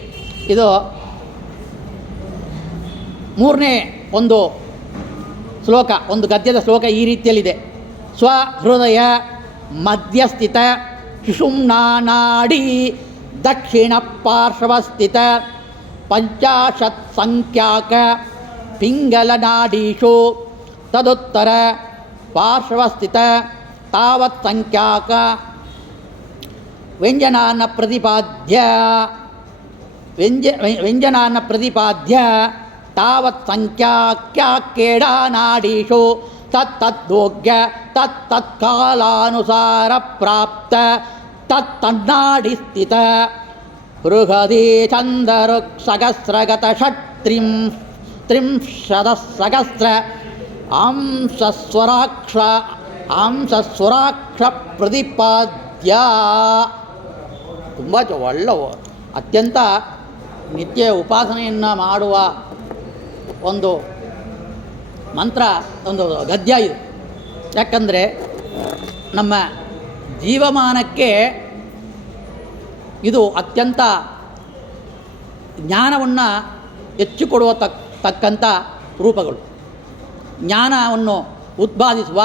ಇದು 3ನೇ ಒಂದು ಶ್ಲೋಕ, ಒಂದು ಗದ್ಯದ ಶ್ಲೋಕ ಈ ರೀತಿಯಲ್ಲಿದೆ. ಸ್ವಹೃದಯ ಮಧ್ಯಸ್ಥಿತ ಸುಷುಮ್ನಾನಾಡಿ ದಕ್ಷಿಣ ಪಾರ್ಶ್ವಸ್ಥಿತ 50 ಸಂಖ್ಯಾಕ ಪಿಂಗಲನಾಡೀಷು ತದುತ್ತರ ಪಾರ್ಶ್ವಸ್ಥಿತ ತಾವತ್ ಸಂಖ್ಯಾಕ ವ್ಯಂಜನಾನ್ನ ಪ್ರತಿಪಾದ್ಯ ತಾವತ್ ಸಂಖ್ಯಾಕ್ಯಾಡಾನಾಡೀಷು ತತ್ತದ್ದೋಗ್ಯ ತತ್ತತ್ಕಾಲಾನುಸಾರ ಪ್ರಾಪ್ತ ತತ್ತನ್ನಾಡಿಸ್ಥಿತ ಬೃಹದಿ ಚಂದರುಕ್ಸಹಸ್ರಗತ ಷಟ್ತ್ರಿಂಶದಸಹಸ್ರ ಅಂಶಸ್ವರಾಕ್ಷ ಪ್ರತಿಪಾದ್ಯ. ತುಂಬ ಒಳ್ಳೆಯ ಅತ್ಯಂತ ನಿತ್ಯ ಉಪಾಸನೆಯನ್ನು ಮಾಡುವ ಒಂದು ಮಂತ್ರ, ಒಂದು ಗದ್ಯ ಇದು. ಯಾಕಂದರೆ ನಮ್ಮ ಜೀವಮಾನಕ್ಕೆ ಇದು ಅತ್ಯಂತ ಜ್ಞಾನವನ್ನು ಹೆಚ್ಚು ಕೊಡುವ ತಕ್ಕಂಥ ರೂಪಗಳು. ಜ್ಞಾನವನ್ನು ಉತ್ಪಾದಿಸುವ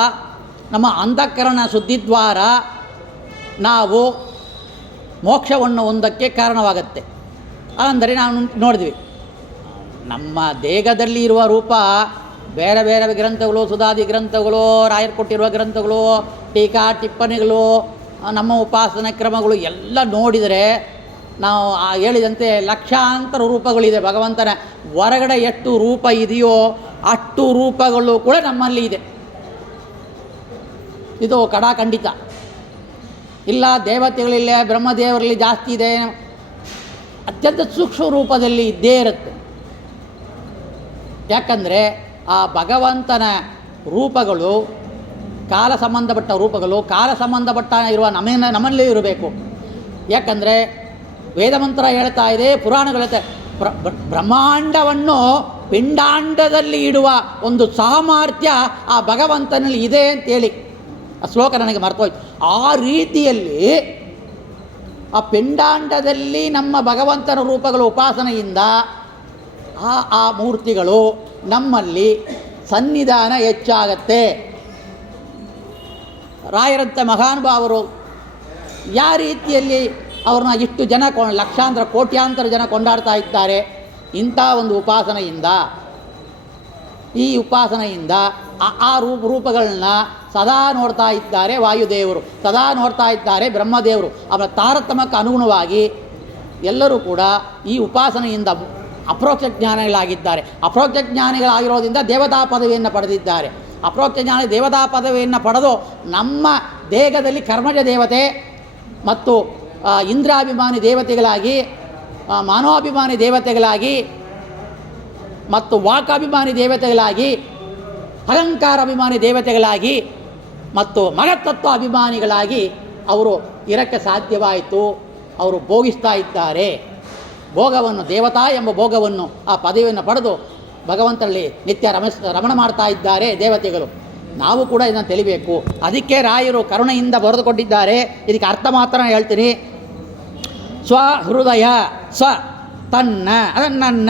ನಮ್ಮ ಅಂತಃಕರಣ ಶುದ್ಧಿದ್ವಾರ ನಾವು ಮೋಕ್ಷವನ್ನು ಹೊಂದಕ್ಕೆ ಕಾರಣವಾಗತ್ತೆ. ಅಂದರೆ ನಾವು ನೋಡಿದ್ವಿ, ನಮ್ಮ ದೇಹದಲ್ಲಿ ಇರುವ ರೂಪ ಬೇರೆ ಬೇರೆ ಗ್ರಂಥಗಳು, ಸುಧಾದಿ ಗ್ರಂಥಗಳು, ರಾಯರು ಕೊಟ್ಟಿರುವ ಗ್ರಂಥಗಳು, ಟೀಕಾ ಟಿಪ್ಪಣಿಗಳು, ನಮ್ಮ ಉಪಾಸನ ಕ್ರಮಗಳು ಎಲ್ಲ ನೋಡಿದರೆ ನಾವು ಹೇಳಿದಂತೆ ಲಕ್ಷಾಂತರ ರೂಪಗಳಿದೆ. ಭಗವಂತನ ಹೊರಗಡೆ ಎಷ್ಟು ರೂಪ ಇದೆಯೋ ಅಷ್ಟು ರೂಪಗಳು ಕೂಡ ನಮ್ಮಲ್ಲಿ ಇದೆ. ಇದು ಖಂಡಿತ. ಇಲ್ಲ ದೇವತೆಗಳಿಲ್ಲ, ಬ್ರಹ್ಮದೇವರಲ್ಲಿ ಜಾಸ್ತಿ ಇದೆ, ಅತ್ಯಂತ ಸೂಕ್ಷ್ಮ ರೂಪದಲ್ಲಿ ಇದ್ದೇ ಇರುತ್ತೆ. ಯಾಕಂದರೆ ಆ ಭಗವಂತನ ರೂಪಗಳು ಕಾಲ ಸಂಬಂಧಪಟ್ಟ ರೂಪಗಳು, ಕಾಲ ಸಂಬಂಧಪಟ್ಟ ಇರುವ ನಮ್ಮಲ್ಲೇ ಇರಬೇಕು. ಯಾಕಂದರೆ ವೇದಮಂತ್ರ ಹೇಳ್ತಾ ಇದೆ, ಪುರಾಣಗಳು ಹೇಳ್ತಾ ಬ್ರಹ್ಮಾಂಡವನ್ನು ಪಿಂಡಾಂಡದಲ್ಲಿ ಇಡುವ ಒಂದು ಸಾಮರ್ಥ್ಯ ಆ ಭಗವಂತನಲ್ಲಿ ಇದೆ ಅಂತೇಳಿ ಆ ಶ್ಲೋಕ ನನಗೆ ಮರ್ತೋಯ್ತು. ಆ ರೀತಿಯಲ್ಲಿ ಆ ಪಿಂಡಾಂಡದಲ್ಲಿ ನಮ್ಮ ಭಗವಂತನ ರೂಪಗಳ ಉಪಾಸನೆಯಿಂದ ಆ ಮೂರ್ತಿಗಳು ನಮ್ಮಲ್ಲಿ ಸನ್ನಿಧಾನ ಹೆಚ್ಚಾಗತ್ತೆ. ರಾಯರಂಥ ಮಹಾನುಭಾವರು ಯಾವ ರೀತಿಯಲ್ಲಿ ಅವ್ರನ್ನ ಇಷ್ಟು ಜನ ಲಕ್ಷಾಂತರ ಕೋಟ್ಯಾಂತರ ಜನ ಕೊಂಡಾಡ್ತಾ ಇದ್ದಾರೆ. ಇಂಥ ಒಂದು ಉಪಾಸನೆಯಿಂದ, ಈ ಉಪಾಸನೆಯಿಂದ ಆ ರೂಪಗಳನ್ನ ಸದಾ ನೋಡ್ತಾ ಇದ್ದಾರೆ ವಾಯುದೇವರು, ಸದಾ ನೋಡ್ತಾ ಇದ್ದಾರೆ ಬ್ರಹ್ಮದೇವರು. ಅವರ ತಾರತಮ್ಯಕ್ಕೆ ಅನುಗುಣವಾಗಿ ಎಲ್ಲರೂ ಕೂಡ ಈ ಉಪಾಸನೆಯಿಂದ ಅಪ್ರೋಕ್ಷ ಜ್ಞಾನಿಗಳಾಗಿದ್ದಾರೆ. ಅಪ್ರೋಕ್ಷ ಜ್ಞಾನಿಗಳಾಗಿರೋದ್ರಿಂದ ದೇವತಾ ಪದವಿಯನ್ನು ಪಡೆದಿದ್ದಾರೆ. ಅಪ್ರೋಕ್ಷ ಜ್ಞಾನ ದೇವತಾ ಪದವಿಯನ್ನು ಪಡೆದು ನಮ್ಮ ದೇಹದಲ್ಲಿ ಕರ್ಮಜ ದೇವತೆ ಮತ್ತು ಇಂದ್ರಾಭಿಮಾನಿ ದೇವತೆಗಳಾಗಿ, ಮಾನವಾಭಿಮಾನಿ ದೇವತೆಗಳಾಗಿ ಮತ್ತು ವಾಕಾಭಿಮಾನಿ ದೇವತೆಗಳಾಗಿ, ಅಹಂಕಾರಾಭಿಮಾನಿ ದೇವತೆಗಳಾಗಿ ಮತ್ತು ಮಗತತ್ವ ಅಭಿಮಾನಿಗಳಾಗಿ ಅವರು ಇರಕ್ಕೆ ಸಾಧ್ಯವಾಯಿತು. ಅವರು ಭೋಗಿಸ್ತಾ ಇದ್ದಾರೆ. ಭೋಗವನ್ನು, ದೇವತಾ ಎಂಬ ಭೋಗವನ್ನು, ಆ ಪದವಿಯನ್ನು ಪಡೆದು ಭಗವಂತನಲ್ಲಿ ನಿತ್ಯ ರಮಣ ಮಾಡ್ತಾ ಇದ್ದಾರೆ ದೇವತೆಗಳು. ನಾವು ಕೂಡ ಇದನ್ನು ತಿಳಿಬೇಕು. ಅದಕ್ಕೆ ರಾಯರು ಕರುಣೆಯಿಂದ ಬರೆದುಕೊಂಡಿದ್ದಾರೆ. ಇದಕ್ಕೆ ಅರ್ಥ ಮಾತ್ರ ಹೇಳ್ತೀನಿ. ಸ್ವಹೃದಯ, ಸ್ವ ತನ್ನ, ನನ್ನ,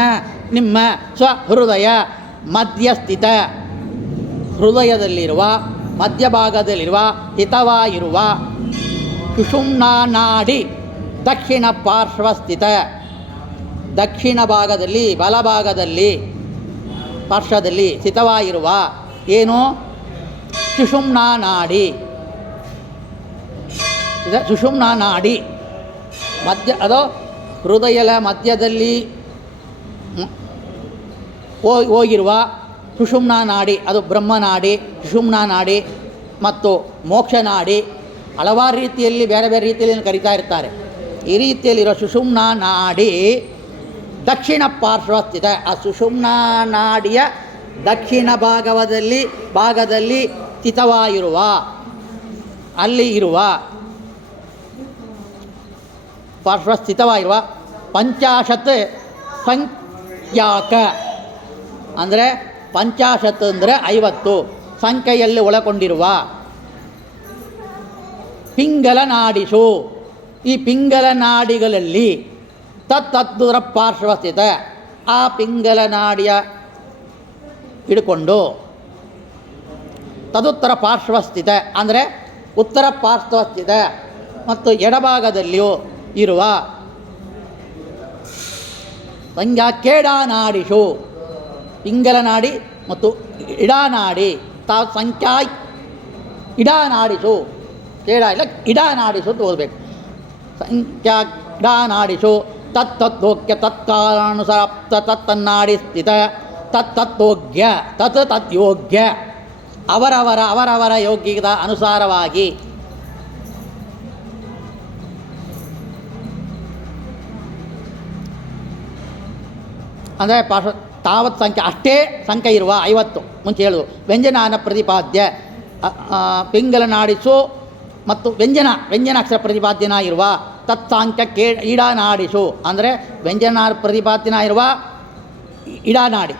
ನಿಮ್ಮ ಸ್ವಹೃದಯ ಮಧ್ಯಸ್ಥಿತ, ಹೃದಯದಲ್ಲಿರುವ ಮಧ್ಯಭಾಗದಲ್ಲಿರುವ ಹಿತವಾಗಿರುವ ಸುಷುಮ್ನಾ ನಾಡಿ ದಕ್ಷಿಣ ಪಾರ್ಶ್ವಸ್ಥಿತ, ದಕ್ಷಿಣ ಭಾಗದಲ್ಲಿ ಬಲಭಾಗದಲ್ಲಿ ಪಾರ್ಶ್ವದಲ್ಲಿ ಸ್ಥಿತವಾಗಿರುವ ಏನು ಸುಷುಮ್ನಾ ನಾಡಿ, ಸುಷುಮ್ನಾ ನಾಡಿ ಮಧ್ಯ, ಅದು ಹೃದಯದ ಮಧ್ಯದಲ್ಲಿ ಹೋಗಿರುವ ಸುಷುಮ್ನಾ ನಾಡಿ, ಅದು ಬ್ರಹ್ಮನಾಡಿ, ಸುಷುಮ್ನಾ ನಾಡಿ ಮತ್ತು ಮೋಕ್ಷನಾಡಿ. ಹಲವಾರು ರೀತಿಯಲ್ಲಿ ಬೇರೆ ಬೇರೆ ರೀತಿಯಲ್ಲಿ ಕರೀತಾ ಇರ್ತಾರೆ. ಈ ರೀತಿಯಲ್ಲಿರೋ ಸುಷುಮ್ನಾ ನಾಡಿ ದಕ್ಷಿಣ ಪಾರ್ಶ್ವಸ್ಥಿತ, ಆ ಸುಷುಮ್ನಾ ನಾಡಿಯ ದಕ್ಷಿಣ ಭಾಗದಲ್ಲಿ ಸ್ಥಿತವಾಗಿರುವ, ಅಲ್ಲಿ ಇರುವ ಪಾರ್ಶ್ವಸ್ಥಿತವಾಗಿರುವ ಪಂಚಾಶತ್ ಸಂಖ್ಯಾಕ, ಅಂದರೆ ಪಂಚಾಶತ್ ಅಂದರೆ 50 ಸಂಖ್ಯೆಯಲ್ಲಿ ಒಳಗೊಂಡಿರುವ ಪಿಂಗಲ ನಾಡಿಸು. ಈ ಪಿಂಗಲ ನಾಡಿಗಳಲ್ಲಿ ತತ್ತದ್ದುರ ಪಾರ್ಶ್ವಸ್ಥಿತ, ಆ ಪಿಂಗಲ ನಾಡಿಯ ಹಿಡ್ಕೊಂಡು ತದುತ್ತರ ಪಾರ್ಶ್ವಸ್ಥಿತ ಅಂದರೆ ಉತ್ತರ ಪಾರ್ಶ್ವಸ್ಥಿತ ಮತ್ತು ಎಡಭಾಗದಲ್ಲಿಯೂ ಇರುವ ಸಂಖ್ಯಾಕೇಡಾನಾಡಿಸು, ಪಿಂಗಲನಾಡಿ ಮತ್ತು ಇಡಾನಾಡಿ, ಸಂಖ್ಯಾ ಇಡಾನಾಡಿಸು, ಕೇಡ ಇಲ್ಲ ಇಡಾನಾಡಿಸು ಅಂತ ಓದಬೇಕು. ಸಂಖ್ಯಾಡಾನಾಡಿಸು ತತ್ತದ್ದೋಗ್ಯ ತತ್ಕಾಲಾನುಸಾರ ತತ್ತನ್ನಾಡಿ ಸ್ಥಿತ ತತ್ತದ್ದೋಗ್ಯ ತತ್ ತದ್ಯೋಗ್ಯ, ಅವರವರ ಯೋಗ್ಯದ ಅನುಸಾರವಾಗಿ ಅಂದರೆ ತಾವತ್ ಸಂಖ್ಯೆ ಅಷ್ಟೇ ಸಂಖ್ಯೆ ಇರುವ 50 ಮುಂಚೆ ಹೇಳುದು. ವ್ಯಂಜನಾನ ಪ್ರತಿಪಾದ್ಯ ಪಿಂಗಲನಾಡಿಸು ಮತ್ತು ವ್ಯಂಜನಾಕ್ಷರ ಪ್ರತಿಪಾದ್ಯನ ಇರುವ ತತ್ಸಾಂಖ್ಯ ಇಡಾನಾಡಿಸು ಅಂದರೆ ವ್ಯಂಜನ ಪ್ರತಿಪಾದ್ಯನ ಇರುವ ಇಡಾನಾಡಿ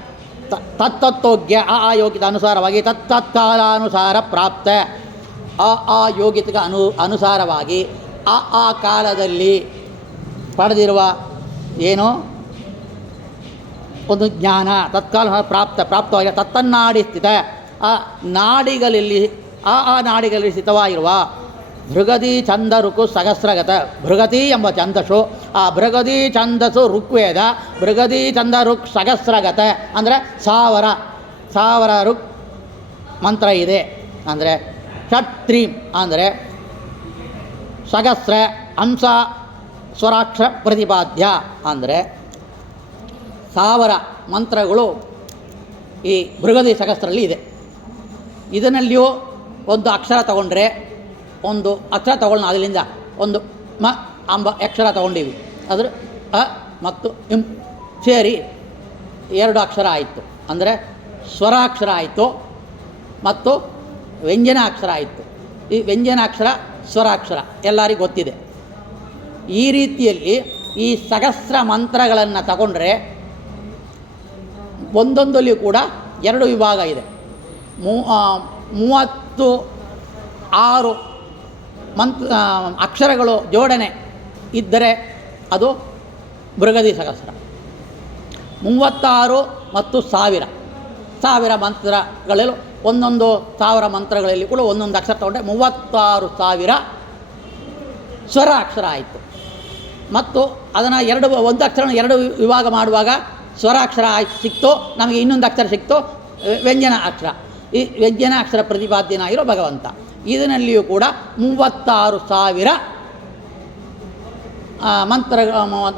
ತತ್ತತ್ತೋಗ್ಯ ಆ ಯೋಗ್ಯದ ಅನುಸಾರವಾಗಿ ತತ್ತತ್ಕಾಲಾನುಸಾರ ಪ್ರಾಪ್ತ ಆ ಯೋಗ್ಯತೆಗೆ ಅನುಸಾರವಾಗಿ ಆ ಕಾಲದಲ್ಲಿ ಪಡೆದಿರುವ ಏನು ಒಂದು ಜ್ಞಾನ ತತ್ಕಾಲ ಪ್ರಾಪ್ತವಾಗಿ ತತ್ತನ್ನಾಡಿ ಸ್ಥಿತ, ಆ ನಾಡಿಗಳಲ್ಲಿ ನಾಡಿಗಳಲ್ಲಿ ಸ್ಥಿತವಾಗಿರುವ ಭೃಗದಿ ಛಂದ ಋಕು ಸಹಸ್ರಗತ, ಭೃಗತಿ ಎಂಬ ಛಂದಸ್ಸು, ಆ ಭೃಗದಿ ಛಂದಸ್ಸು ಋಗ್ವೇದ, ಭೃಗದಿ ಛಂದ ಋಕ್ ಸಹಸ್ರಗತ ಅಂದರೆ 1000 ಋಕ್ ಮಂತ್ರ ಇದೆ. ಅಂದರೆ ಷಟ್ತ್ರೀಂ ಅಂದರೆ ಸಹಸ್ರ ಹಂಸ ಸ್ವರಾಕ್ಷರ ಪ್ರತಿಪಾದ್ಯ ಅಂದರೆ 1000 ಮಂತ್ರಗಳು ಈ ಭೃಗದಿ ಸಹಸ್ರಲ್ಲಿ ಇದೆ. ಇದರಲ್ಲಿಯೂ ಒಂದು ಅಕ್ಷರ ತಗೊಂಡ್ರೆ, ಒಂದು ಅಕ್ಷರ ತಗೊಳ್ಳೋಣ, ಅದರಿಂದ ಒಂದು ಮ ಅಂಬ ಅಕ್ಷರ ತಗೊಂಡಿವಿ, ಅದ್ರ ಅ ಮತ್ತು ಇಂ ಸೇರಿ 2 ಅಕ್ಷರ ಆಯಿತು. ಅಂದರೆ ಸ್ವರಾಕ್ಷರ ಆಯಿತು ಮತ್ತು ವ್ಯಂಜನಾಕ್ಷರ ಆಯಿತು. ಈ ವ್ಯಂಜನಾಕ್ಷರ ಸ್ವರಾಕ್ಷರ ಎಲ್ಲರಿಗೂ ಗೊತ್ತಿದೆ. ಈ ರೀತಿಯಲ್ಲಿ ಈ ಸಹಸ್ರ ಮಂತ್ರಗಳನ್ನು ತಗೊಂಡ್ರೆ ಒಂದೊಂದಲ್ಲಿಯೂ ಕೂಡ 2 ವಿಭಾಗ ಇದೆ. 36 ಅಕ್ಷರಗಳು ಜೋಡಣೆ ಇದ್ದರೆ ಅದು ಭೃಗದಿ ಸಹಸ್ರ. 36 ಮತ್ತು 1000 ಮಂತ್ರಗಳಲ್ಲೂ ಒಂದೊಂದು 1000 ಮಂತ್ರಗಳಲ್ಲಿ ಕೂಡ ಒಂದೊಂದು ಅಕ್ಷರ ತಗೊಂಡ್ರೆ 36,000 ಸ್ವರಾಕ್ಷರ ಆಯಿತು. ಮತ್ತು ಅದನ್ನು ಒಂದು ಅಕ್ಷರ ಎರಡು ವಿಭಾಗ ಮಾಡುವಾಗ ಸ್ವರಾಕ್ಷರ ಸಿಕ್ತು, ನಮಗೆ ಇನ್ನೊಂದು ಅಕ್ಷರ ಸಿಕ್ತು ವ್ಯಂಜನ ಅಕ್ಷರ. ಈ ವ್ಯಂಜನ ಅಕ್ಷರ ಪ್ರತಿಪಾದ್ಯನಾಗಿರೋ ಭಗವಂತ. ಇದರಲ್ಲಿಯೂ ಕೂಡ 36,000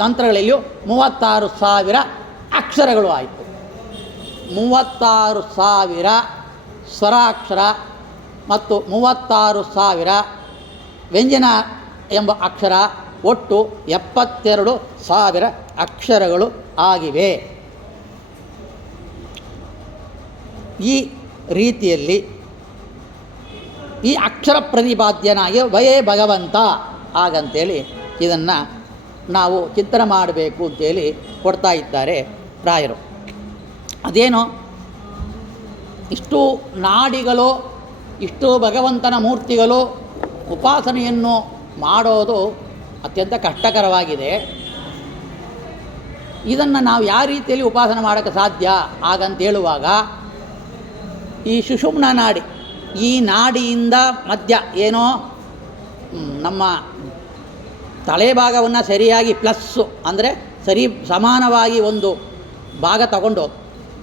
ಮಂತ್ರಗಳಲ್ಲಿಯೂ 36,000 ಅಕ್ಷರಗಳು ಆಯಿತು. 36,000 ಸ್ವರಾಕ್ಷರ ಮತ್ತು 36,000 ವ್ಯಂಜನ ಎಂಬ ಅಕ್ಷರ, ಒಟ್ಟು 72,000 ಅಕ್ಷರಗಳು ಆಗಿವೆ. ಈ ರೀತಿಯಲ್ಲಿ ಈ ಅಕ್ಷರ ಪ್ರತಿಪಾದ್ಯನಾಗಿ ವಯೇ ಭಗವಂತ ಹಾಗಂತೇಳಿ ಇದನ್ನು ನಾವು ಚಿಂತನೆ ಮಾಡಬೇಕು ಅಂತೇಳಿ ಕೊಡ್ತಾ ಇದ್ದಾರೆ ರಾಯರು. ಅದೇನು ಇಷ್ಟು ನಾಡಿಗಳು, ಇಷ್ಟು ಭಗವಂತನ ಮೂರ್ತಿಗಳು ಉಪಾಸನೆಯನ್ನು ಮಾಡೋದು ಅತ್ಯಂತ ಕಷ್ಟಕರವಾಗಿದೆ. ಇದನ್ನು ನಾವು ಯಾವ ರೀತಿಯಲ್ಲಿ ಉಪಾಸನೆ ಮಾಡೋಕ್ಕೆ ಸಾಧ್ಯ ಹಾಗಂತ ಹೇಳುವಾಗ, ಈ ಸುಷುಮ್ನ ನಾಡಿ, ಈ ನಾಡಿಯಿಂದ ಮಧ್ಯ ಏನೋ ನಮ್ಮ ತಲೆಭಾಗವನ್ನು ಸರಿಯಾಗಿ ಪ್ಲಸ್ಸು ಅಂದರೆ ಸರಿ ಸಮಾನವಾಗಿ ಒಂದು ಭಾಗ ತಗೊಂಡು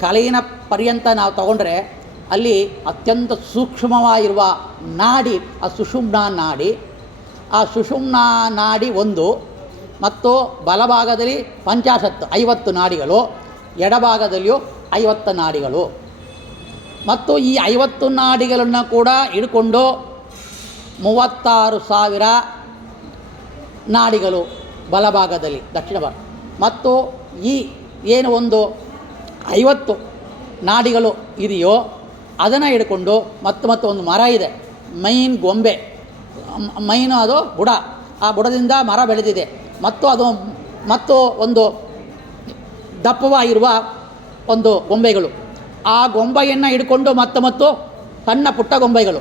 ಕಲೆಯಿನ ಪರ್ಯಂತ ನಾವು ತಗೊಂಡ್ರೆ ಅಲ್ಲಿ ಅತ್ಯಂತ ಸೂಕ್ಷ್ಮವಾಗಿರುವ ನಾಡಿ ಆ ಸುಷುಮ್ನ ನಾಡಿ. ಆ ಸುಷುಮ್ನ ನಾಡಿ ಒಂದು, ಮತ್ತು ಬಲಭಾಗದಲ್ಲಿ 50 ನಾಡಿಗಳು, ಎಡಭಾಗದಲ್ಲಿಯೂ 50 ನಾಡಿಗಳು. ಮತ್ತು ಈ 50 ನಾಡಿಗಳನ್ನು ಕೂಡ ಹಿಡ್ಕೊಂಡು 36,000 ನಾಡಿಗಳು ಬಲಭಾಗದಲ್ಲಿ ದಕ್ಷಿಣ ಭಾಗ. ಮತ್ತು ಈ ಏನು ಒಂದು 50 ನಾಡಿಗಳು ಇದೆಯೋ ಅದನ್ನು ಹಿಡ್ಕೊಂಡು ಮತ್ತು ಒಂದು ಮರ ಇದೆ, ಮೈನ್ ಗೊಂಬೆ, ಮೈನು ಅದು ಬುಡ, ಆ ಬುಡದಿಂದ ಮರ ಬೆಳೆದಿದೆ. ಮತ್ತು ಒಂದು ದಪ್ಪವಾಗಿರುವ ಒಂದು ಗೊಂಬೆಗಳು, ಆ ಗೊಂಬೆಯನ್ನು ಹಿಡ್ಕೊಂಡು ಮತ್ತು ಸಣ್ಣ ಪುಟ್ಟ ಗೊಂಬೆಗಳು,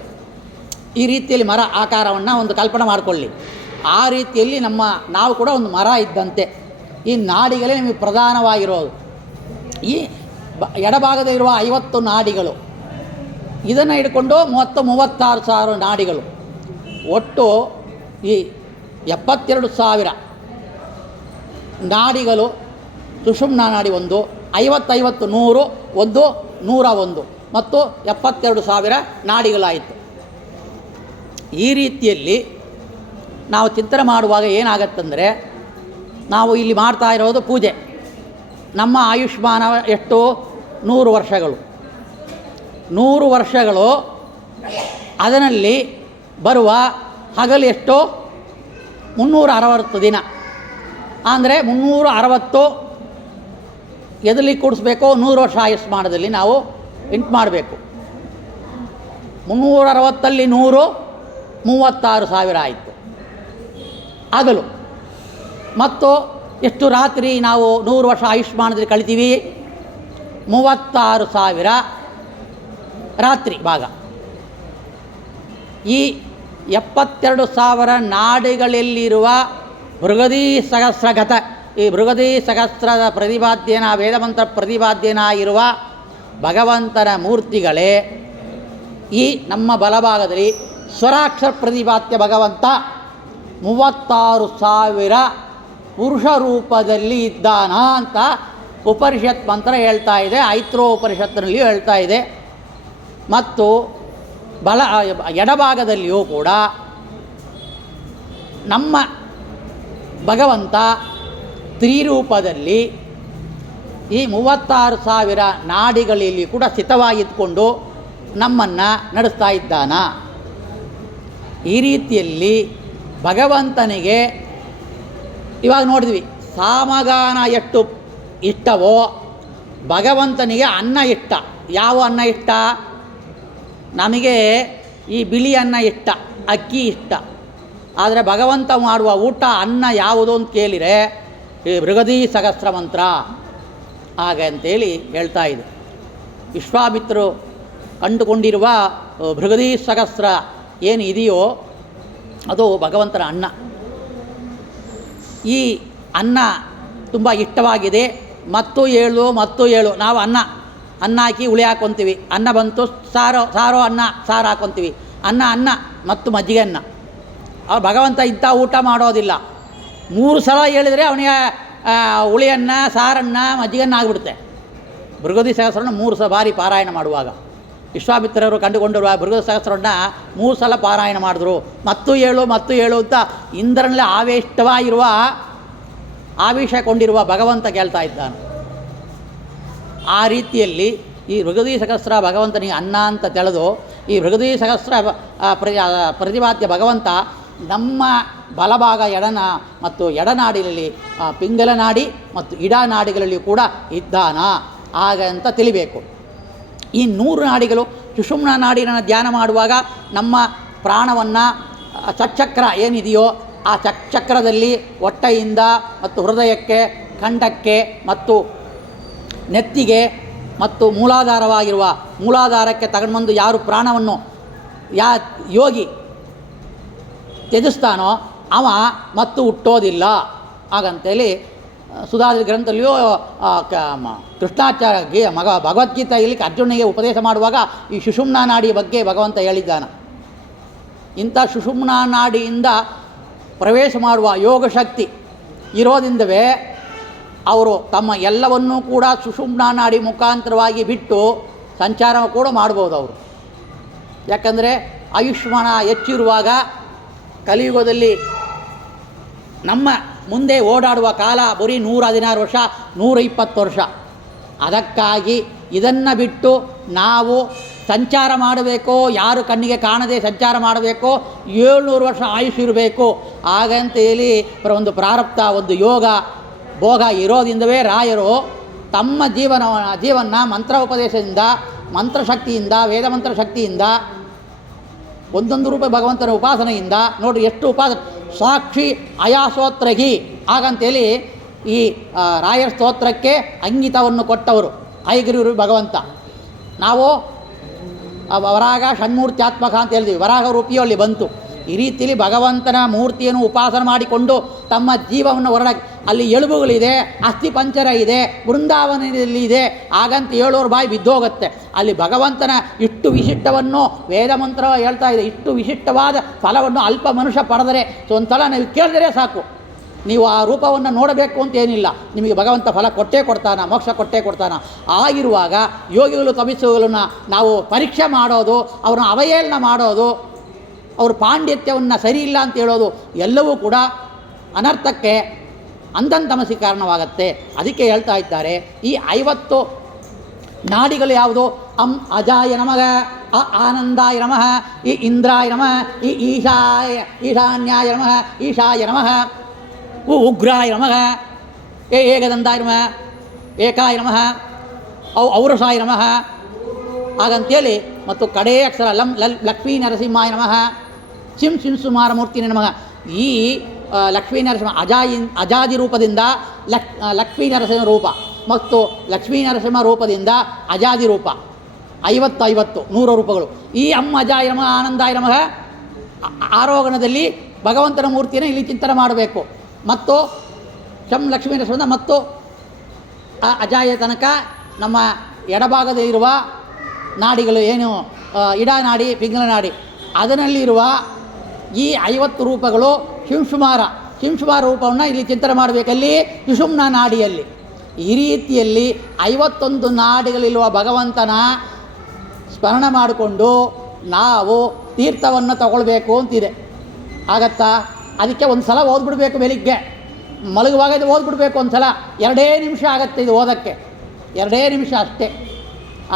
ಈ ರೀತಿಯಲ್ಲಿ ಮರ ಆಕಾರವನ್ನು ಒಂದು ಕಲ್ಪನೆ ಮಾಡಿಕೊಳ್ಳಿ. ಆ ರೀತಿಯಲ್ಲಿ ನಾವು ಕೂಡ ಒಂದು ಮರ ಇದ್ದಂತೆ. ಈ ನಾಡಿಗಳೇ ನಿಮಗೆ ಪ್ರಧಾನವಾಗಿರೋದು. ಈ ಎಡಭಾಗದಲ್ಲಿರುವ 50 ನಾಡಿಗಳು, ಇದನ್ನು ಹಿಡ್ಕೊಂಡು 36,000 ನಾಡಿಗಳು, ಒಟ್ಟು ಈ 72,000 ನಾಡಿಗಳು. ಸುಷುಮ್ನ ನಾಡಿ ಒಂದು, 50, 100, 101 ಮತ್ತು 72,000 ನಾಡಿಗಳಾಯಿತು. ಈ ರೀತಿಯಲ್ಲಿ ನಾವು ಚಿಂತನೆ ಮಾಡುವಾಗ ಏನಾಗತ್ತಂದರೆ, ನಾವು ಇಲ್ಲಿ ಮಾಡ್ತಾ ಇರೋದು ಪೂಜೆ. ನಮ್ಮ ಆಯುಷ್ಮಾನ ಎಷ್ಟು? 100 ವರ್ಷಗಳು. 100 ವರ್ಷಗಳು. ಅದರಲ್ಲಿ ಬರುವ ಹಗಲು ಎಷ್ಟು? 360 ದಿನ. ಅಂದರೆ 360 ಎದರಲ್ಲಿ ಕೂಡಿಸ್ಬೇಕು? 100 ವರ್ಷ ಆಯುಷ್ಮಾನದಲ್ಲಿ ನಾವು ಇಂಟು ಮಾಡಬೇಕು. 360ರಲ್ಲಿ 100 36,000 ಆಯಿತು ಹಗಲು. ಮತ್ತು ಎಷ್ಟು ರಾತ್ರಿ ನಾವು 100 ವರ್ಷ ಆಯುಷ್ಮಾನದಲ್ಲಿ ಕಳಿತೀವಿ? 36,000 ರಾತ್ರಿ ಭಾಗ. ಈ 72,000 ನಾಡಿಗಳಲ್ಲಿರುವ ಬೃಹದೀ ಸಹಸ್ರಗತ, ಈ ಬೃಹದೀ ಸಹಸ್ರದ ಪ್ರತಿಪಾದ್ಯನ ವೇದಮಂತ್ರ ಪ್ರತಿಪಾದ್ಯನ ಇರುವ ಭಗವಂತನ ಮೂರ್ತಿಗಳೇ ಈ ನಮ್ಮ ಬಲಭಾಗದಲ್ಲಿ ಸ್ವರಾಕ್ಷರ ಪ್ರತಿಪಾದ್ಯ ಭಗವಂತ 36,000 ಪುರುಷ ರೂಪದಲ್ಲಿ ಇದ್ದಾನ ಅಂತ ಉಪನಿಷತ್ ಮಂತ್ರ ಹೇಳ್ತಾ ಇದೆ. ಐತ್ರೋ ಉಪನಿಷತ್ತಿನಲ್ಲಿಯೂ ಹೇಳ್ತಾ ಇದೆ. ಮತ್ತು ಎಡಭಾಗದಲ್ಲಿಯೂ ಕೂಡ ನಮ್ಮ ಭಗವಂತ ತ್ರಿರೂಪದಲ್ಲಿ ಈ 36,000 ನಾಡಿಗಳಲ್ಲಿ ಕೂಡ ಸ್ಥಿತವಾಗಿದ್ದುಕೊಂಡು ನಮ್ಮನ್ನು ನಡೆಸ್ತಾ ಇದ್ದಾನ. ಈ ರೀತಿಯಲ್ಲಿ ಭಗವಂತನಿಗೆ ಇವಾಗ ನೋಡಿದ್ವಿ, ಸಾಮಗಾನ ಎಷ್ಟು ಇಷ್ಟವೋ ಭಗವಂತನಿಗೆ ಅನ್ನ ಇಷ್ಟ. ಯಾವ ಅನ್ನ ಇಷ್ಟ? ನಮಗೆ ಈ ಬಿಳಿ ಅನ್ನ ಇಷ್ಟ, ಅಕ್ಕಿ ಇಷ್ಟ. ಆದರೆ ಭಗವಂತ ಮಾಡುವ ಊಟ ಅನ್ನ ಯಾವುದು ಅಂತ ಕೇಳಿದರೆ ಈ ಬೃಹದೀ ಸಹಸ್ರ ಮಂತ್ರ ಹಾಗೆ ಅಂತೇಳಿ ಹೇಳ್ತಾ ಇದೆ. ವಿಶ್ವಾಮಿತ್ರರು ಕಂಡುಕೊಂಡಿರುವ ಬೃಹದೀ ಸಹಸ್ರ ಏನು ಇದೆಯೋ ಅದು ಭಗವಂತನ ಅನ್ನ. ಈ ಅನ್ನ ತುಂಬ ಇಷ್ಟವಾಗಿದೆ. ಮತ್ತು ಏಳು ನಾವು ಅನ್ನ ಹಾಕಿ ಹುಳಿ ಹಾಕ್ಕೊತೀವಿ. ಅನ್ನ ಬಂತು, ಸಾರು ಅನ್ನ ಸಾರು ಹಾಕ್ಕೊತೀವಿ. ಅನ್ನ ಮತ್ತು ಮಜ್ಜಿಗೆ ಅನ್ನ. ಭಗವಂತ ಇಂಥ ಊಟ ಮಾಡೋದಿಲ್ಲ. 3 ಸಲ ಹೇಳಿದರೆ ಅವನಿಗೆ ಹುಳಿಯನ್ನು, ಸಾರನ್ನು, ಮಜ್ಜಿಗೆಯನ್ನು ಆಗಿಬಿಡುತ್ತೆ. ಭೃಗವತಿ ಸಹಸ್ರವನ್ನು 3 ಬಾರಿ ಪಾರಾಯಣ ಮಾಡುವಾಗ ವಿಶ್ವಾಮಿತ್ರರು ಕಂಡುಕೊಂಡಿರುವ ಭೃಗವತಿ ಸಹಸ್ರವನ್ನು 3 ಸಲ ಪಾರಾಯಣ ಮಾಡಿದ್ರು. ಮತ್ತು ಹೇಳು ಅಂತ ಇಂದ್ರನಲ್ಲಿ ಆವೇಶಗೊಂಡಿರುವ ಭಗವಂತ ಕೇಳ್ತಾ ಇದ್ದಾನೆ. ಆ ರೀತಿಯಲ್ಲಿ ಈ ಭೃಗವತಿ ಸಹಸ್ರ ಭಗವಂತನಿಗೆ ಅನ್ನ ಅಂತ ತಿಳಿದು ಈ ಭೃಗವತಿ ಸಹಸ್ರ ಪ್ರತಿಪಾದ್ಯ ಭಗವಂತ ನಮ್ಮ ಬಲಭಾಗ ಮತ್ತು ಎಡನಾಡಿನಲ್ಲಿ ಪಿಂಗಲನಾಡಿ ಮತ್ತು ಇಡನಾಡಿಗಳಲ್ಲಿ ಕೂಡ ಇದ್ದಾನ ಹಾಗಂತ ತಿಳಿಬೇಕು. ಈ 100 ನಾಡಿಗಳು ಸುಷುಮ್ನ ನಾಡಿನ ಧ್ಯಾನ ಮಾಡುವಾಗ ನಮ್ಮ ಪ್ರಾಣವನ್ನು ಚಕ್ರ ಏನಿದೆಯೋ ಆ ಚಕ್ರದಲ್ಲಿ ಹೊಟ್ಟೆಯಿಂದ ಮತ್ತು ಹೃದಯಕ್ಕೆ, ಕಂಠಕ್ಕೆ ಮತ್ತು ನೆತ್ತಿಗೆ ಮತ್ತು ಮೂಲಾಧಾರಕ್ಕೆ ತಗೊಂಡು ಬಂದು ಯಾರು ಪ್ರಾಣವನ್ನು ಯೋಗಿ ತ್ಯಜಿಸ್ತಾನೋ ಅವ ಮತ್ತು ಹುಟ್ಟೋದಿಲ್ಲ. ಹಾಗಂತೇಳಿ ಸುಧಾದಿ ಗ್ರಂಥದಲ್ಲಿಯೂ ಕೃಷ್ಣಾಚಾರ್ಯ ಭಗವದ್ಗೀತೆಯಲ್ಲಿ ಅರ್ಜುನಿಗೆ ಉಪದೇಶ ಮಾಡುವಾಗ ಈ ಸುಷುಮ್ನ ನಾಡಿಯ ಬಗ್ಗೆ ಭಗವಂತ ಹೇಳಿದ್ದಾನೆ. ಇಂಥ ಸುಷುಮ್ನ ನಾಡಿಯಿಂದ ಪ್ರವೇಶ ಮಾಡುವ ಯೋಗ ಶಕ್ತಿ ಇರೋದ್ರಿಂದವೇ ಅವರು ತಮ್ಮ ಎಲ್ಲವನ್ನೂ ಕೂಡ ಸುಷುಮ್ನ ನಾಡಿ ಮುಖಾಂತರವಾಗಿ ಬಿಟ್ಟು ಸಂಚಾರ ಕೂಡ ಮಾಡ್ಬೋದು ಅವರು. ಯಾಕಂದರೆ ಆಯುಷ್ಮಾನ ಹೆಚ್ಚಿರುವಾಗ ಕಲಿಯುಗದಲ್ಲಿ ನಮ್ಮ ಮುಂದೆ ಓಡಾಡುವ ಕಾಲ ಬರೀ 116 ವರ್ಷ, 120 ವರ್ಷ. ಅದಕ್ಕಾಗಿ ಇದನ್ನು ಬಿಟ್ಟು ನಾವು ಸಂಚಾರ ಮಾಡಬೇಕೋ, ಯಾರು ಕಣ್ಣಿಗೆ ಕಾಣದೆ ಸಂಚಾರ ಮಾಡಬೇಕೋ, 700 ವರ್ಷ ಆಯುಷ್ ಇರಬೇಕು. ಹಾಗಂತೇಳಿ ಒಂದು ಪ್ರಾರಬ್ಧ, ಒಂದು ಯೋಗ ಭೋಗ ಇರೋದ್ರಿಂದವೇ ರಾಯರು ತಮ್ಮ ಜೀವನ ಮಂತ್ರೋಪದೇಶದಿಂದ, ಮಂತ್ರಶಕ್ತಿಯಿಂದ, ವೇದ ಮಂತ್ರಶಕ್ತಿಯಿಂದ, ಒಂದೊಂದು ರೂಪ ಭಗವಂತನ ಉಪಾಸನೆಯಿಂದ ನೋಡಿ ಎಷ್ಟು ಸಾಕ್ಷಿ ಅಯಾಸೋತ್ರಗಿ ಹಾಗಂತೇಳಿ ಈ ರಾಯರ ಸ್ತೋತ್ರಕ್ಕೆ ಅಂಗಿತವನ್ನು ಕೊಟ್ಟವರು ಐಗಿರಿಯರು ಭಗವಂತ. ನಾವು ವರಾಗ ಷಣ್ಮೂರ್ತ್ಯಾತ್ಮಕ ಅಂತ ಹೇಳಿದ್ವಿ, ವರಾಗ ರೂಪಿಯು ಅಲ್ಲಿ ಬಂತು. ಈ ರೀತಿಯಲ್ಲಿ ಭಗವಂತನ ಮೂರ್ತಿಯನ್ನು ಉಪಾಸನೆ ಮಾಡಿಕೊಂಡು ತಮ್ಮ ಜೀವವನ್ನು ಹೊರಡಕ್ಕೆ ಅಲ್ಲಿ ಎಲುಬುಗಳಿದೆ, ಅಸ್ಥಿ ಪಂಚರ ಇದೆ, ಬೃಂದಾವನದಲ್ಲಿ ಇದೆ. ಹಾಗಂತ 700 ಬಾಯಿ ಬಿದ್ದೋಗುತ್ತೆ. ಅಲ್ಲಿ ಭಗವಂತನ ಇಷ್ಟು ವಿಶಿಷ್ಟವನ್ನು ವೇದ ಮಂತ್ರ ಹೇಳ್ತಾ ಇದೆ. ಇಷ್ಟು ವಿಶಿಷ್ಟವಾದ ಫಲವನ್ನು ಅಲ್ಪ ಮನುಷ್ಯ ಪಡೆದರೆ ಒಂದು ಸಲ ನೀವು ಕೇಳಿದರೆ ಸಾಕು, ನೀವು ಆ ರೂಪವನ್ನು ನೋಡಬೇಕು ಅಂತ ಏನಿಲ್ಲ, ನಿಮಗೆ ಭಗವಂತ ಫಲ ಕೊಟ್ಟೇ ಕೊಡ್ತಾನ, ಮೋಕ್ಷ ಕೊಟ್ಟೇ ಕೊಡ್ತಾನ. ಆಗಿರುವಾಗ ಯೋಗಿಗಳು ತಪಿಸುಗಳನ್ನು ನಾವು ಪರೀಕ್ಷೆ ಮಾಡೋದು, ಅವ್ರನ್ನ ಅವಹೇಳನ ಮಾಡೋದು, ಅವ್ರ ಪಾಂಡಿತ್ಯವನ್ನು ಸರಿ ಇಲ್ಲ ಅಂತ ಹೇಳೋದು ಎಲ್ಲವೂ ಕೂಡ ಅನರ್ಥಕ್ಕೆ, ಅಂಧಂತಮಸಿ ಕಾರಣವಾಗತ್ತೆ. ಅದಕ್ಕೆ ಹೇಳ್ತಾ ಇದ್ದಾರೆ ಈ 50 ನಾಡಿಗಳು ಯಾವುದು? ಅಜಾಯ ನಮಃ, ಆನಂದಾಯ ನಮಃ, ಈ ಇಂದ್ರಾಯ ನಮಃ, ಈ ಈಶಾನ್ಯಾಯ ನಮಃ, ಈಶಾಯ ನಮಃ, ಉಗ್ರಾಯ ನಮಃ, ಏಕದಂದಾಯ ನಮಃ, ಏಕಾಯ ನಮಃ, ಔರಸಾಯ ನಮಃ ಹಾಗಂತೇಳಿ ಮತ್ತು ಕಡೇ ಅಕ್ಷರ ಲಕ್ಷ್ಮೀ ನರಸಿಂಹಾಯ ನಮಃ, ಶಿಂಸುಮಾರ ಮೂರ್ತಿನೇ ನಮಃ. ಈ ಲಕ್ಷ್ಮೀ ನರಸಿಂಹ ಅಜಾದಿ ರೂಪದಿಂದ ಲಕ್ಷ್ಮೀ ನರಸಿಂಹ ರೂಪ ಮತ್ತು ಲಕ್ಷ್ಮೀ ನರಸಿಂಹ ರೂಪದಿಂದ ಅಜಾದಿ ರೂಪ 50 ರೂಪಗಳು. ಈ ಅಜಾಯ ನಮಃ, ಆನಂದಾಯ ನಮಃ ಆರೋಹಣದಲ್ಲಿ ಭಗವಂತನ ಮೂರ್ತಿಯನ್ನು ಇಲ್ಲಿ ಚಿಂತನೆ ಮಾಡಬೇಕು. ಮತ್ತು ಲಕ್ಷ್ಮೀ ನರಸಿಂಹ ಮತ್ತು ಅಜಾಯ ತನಕ ನಮ್ಮ ಎಡಭಾಗದಲ್ಲಿರುವ ನಾಡಿಗಳು ಏನು ಇಡನಾಡಿ, ಪಿಂಗಲನಾಡಿ, ಅದರಲ್ಲಿರುವ ಈ 50 ರೂಪಗಳು ಶಿಂಶುಮಾರ ರೂಪವನ್ನು ಇಲ್ಲಿ ಚಿಂತನೆ ಮಾಡಬೇಕಲ್ಲಿ ಸುಷುಮ್ನ ನಾಡಿಯಲ್ಲಿ. ಈ ರೀತಿಯಲ್ಲಿ 51 ನಾಡಿಗಳಿರುವ ಭಗವಂತನ ಸ್ಮರಣೆ ಮಾಡಿಕೊಂಡು ನಾವು ತೀರ್ಥವನ್ನು ತಗೊಳ್ಬೇಕು ಅಂತಿದೆ. ಆಗತ್ತಾ? ಅದಕ್ಕೆ ಒಂದು ಸಲ ಓದ್ಬಿಡ್ಬೇಕು, ಬೆಳಿಗ್ಗೆ ಮಲಗುವಾಗ ಇದು ಓದ್ಬಿಡ್ಬೇಕು ಒಂದು ಸಲ. 2 ನಿಮಿಷ ಆಗುತ್ತೆ ಇದು ಓದೋಕ್ಕೆ, 2 ನಿಮಿಷ ಅಷ್ಟೇ.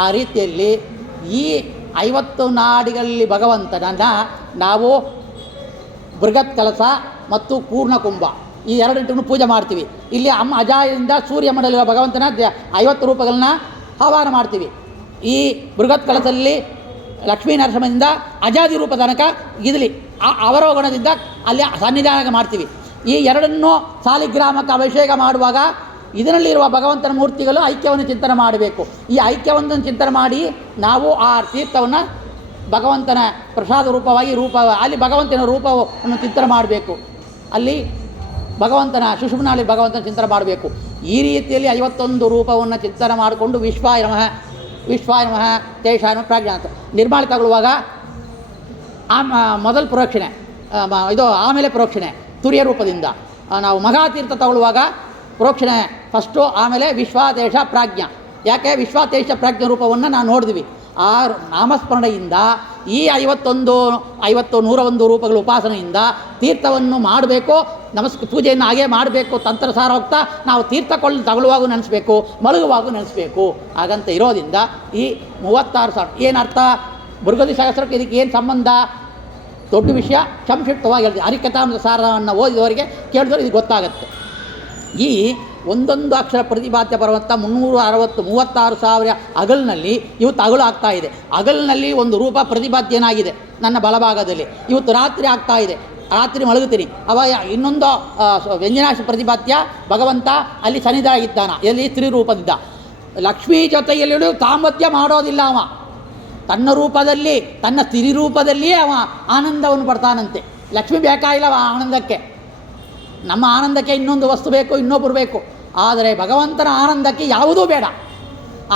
ಆ ರೀತಿಯಲ್ಲಿ ಈ 50 ನಾಡಿಗಳಲ್ಲಿ ಭಗವಂತನನ್ನು ನಾವು ಬೃಹತ್ ಕಲಸ ಮತ್ತು ಪೂರ್ಣಕುಂಭ ಈ 2 ಪೂಜೆ ಮಾಡ್ತೀವಿ. ಇಲ್ಲಿ ಅಜಾಯದಿಂದ ಸೂರ್ಯ ಮಂಡಲ ಭಗವಂತನ 50 ರೂಪಗಳನ್ನ ಆಹ್ವಾನ ಮಾಡ್ತೀವಿ. ಈ ಬೃಹತ್ ಕಲಸದಲ್ಲಿ ಲಕ್ಷ್ಮೀ ನರಸಿಂಹದಿಂದ ಅಜಾದಿ ರೂಪ ತನಕ ಇದಲಿ ಅವರೋಗಣದಿಂದ ಅಲ್ಲಿ ಸನ್ನಿಧಾನ ಮಾಡ್ತೀವಿ. ಈ 2 ಸಾಲಿಗ್ರಾಮಕ್ಕೆ ಅಭಿಷೇಕ ಮಾಡುವಾಗ ಇದರಲ್ಲಿರುವ ಭಗವಂತನ ಮೂರ್ತಿಗಳು ಐಕ್ಯವನ್ನು ಚಿಂತನೆ ಮಾಡಬೇಕು. ಈ ಐಕ್ಯವನ್ನು ಚಿಂತನೆ ಮಾಡಿ ನಾವು ಆ ತೀರ್ಥವನ್ನು ಭಗವಂತನ ಪ್ರಸಾದ ರೂಪವಾಗಿ ಅಲ್ಲಿ ಭಗವಂತನ ರೂಪವನ್ನು ಚಿಂತನೆ ಮಾಡಬೇಕು. ಅಲ್ಲಿ ಭಗವಂತನ ಸುಷುಮ್ನಲ್ಲಿ ಭಗವಂತನ ಚಿಂತನೆ ಮಾಡಬೇಕು. ಈ ರೀತಿಯಲ್ಲಿ 51 ರೂಪವನ್ನು ಚಿಂತನೆ ಮಾಡಿಕೊಂಡು ವಿಶ್ವಾಯ ನಮಃ ತೇಷಾನು ಪ್ರಾಜ್ಞಾತ ನಿರ್ಮಾಣ ತಗೊಳ್ಳುವಾಗ ಆ ಮೊದಲ ಪ್ರೋಕ್ಷಣೆ ಇದು ಆಮೇಲೆ ಪ್ರೋಕ್ಷಣೆ ತುರಿಯ ರೂಪದಿಂದ. ನಾವು ಮಘಾತೀರ್ಥ ತಗೊಳ್ಳುವಾಗ ಪ್ರೋಕ್ಷಣೆ ಫಸ್ಟು, ಆಮೇಲೆ ವಿಶ್ವಾದೇಶ ಪ್ರಾಜ್ಞ. ಯಾಕೆ ವಿಶ್ವಾದೇಶ ಪ್ರಾಜ್ಞ ರೂಪವನ್ನು ನಾವು ನೋಡಿದ್ವಿ. ಆ ನಾಮಸ್ಮರಣೆಯಿಂದ ಈ 50 101 ರೂಪಗಳ ಉಪಾಸನೆಯಿಂದ ತೀರ್ಥವನ್ನು ಮಾಡಬೇಕು, ಪೂಜೆಯನ್ನು ಹಾಗೆ ಮಾಡಬೇಕು. ತಂತ್ರಸಾರ ಹೋಗ್ತಾ ನಾವು ತೀರ್ಥ ತಗೊಳ್ಳುವಾಗೂ ನೆನೆಸ್ಬೇಕು, ಮಲಗುವಾಗೂ ನೆನೆಸ್ಬೇಕು. ಹಾಗಂತ ಇರೋದ್ರಿಂದ ಈ 36,000 ಏನರ್ಥ? ಭೃಗದಿ ಸಹಸ್ರಕ್ಕೆ ಇದಕ್ಕೆ ಏನು ಸಂಬಂಧ? ದೊಡ್ಡ ವಿಷಯ ಸಂಕ್ಷಿಪ್ತವಾಗಿ ಹೇಳ್ತೀವಿ. ಹರಿಕಥಾಮೃತ ಸಾರವನ್ನು ಓದಿದವರಿಗೆ ಕೇಳಿದವರು ಇದು ಗೊತ್ತಾಗುತ್ತೆ. ಈ ಒಂದೊಂದು ಅಕ್ಷರ ಪ್ರತಿಪಾದ್ಯ ಪರ್ವತ 36,000 ಅಗಲಿನಲ್ಲಿ ಇವತ್ತು ಅಗಲು ಆಗ್ತಾ ಇದೆ. ಅಗಲಿನಲ್ಲಿ ಒಂದು ರೂಪ ಪ್ರತಿಪಾದ್ಯನಾಗಿದೆ ನನ್ನ ಬಲಭಾಗದಲ್ಲಿ. ಇವತ್ತು ರಾತ್ರಿ ಆಗ್ತಾ ಇದೆ, ರಾತ್ರಿ ಮಲಗುತ್ತೀನಿ. ಅವಾಗ ಇನ್ನೊಂದು ವ್ಯಂಜನಾಕ್ಷ ಪ್ರತಿಪಾದ್ಯ ಭಗವಂತ ಅಲ್ಲಿ ಸನ್ನಿಧಾಗಿದ್ದಾನ, ಎಲ್ಲಿ ಸ್ತ್ರೀರೂಪದಿಂದ. ಲಕ್ಷ್ಮೀ ಜೊತೆಯಲ್ಲಿ ಸಾಮರ್ಥ್ಯ ಮಾಡೋದಿಲ್ಲ ಅವ. ತನ್ನ ರೂಪದಲ್ಲಿ, ತನ್ನ ಸ್ತ್ರೀರೂಪದಲ್ಲಿಯೇ ಅವ ಆನಂದವನ್ನು ಪಡ್ತಾನಂತೆ. ಲಕ್ಷ್ಮಿ ಬೇಕಾಗಿಲ್ಲ ಅವ ಆನಂದಕ್ಕೆ. ನಮ್ಮ ಆನಂದಕ್ಕೆ ಇನ್ನೊಂದು ವಸ್ತು ಬೇಕು, ಇನ್ನೊಬ್ಬರು ಬೇಕು. ಆದರೆ ಭಗವಂತನ ಆನಂದಕ್ಕೆ ಯಾವುದೂ ಬೇಡ.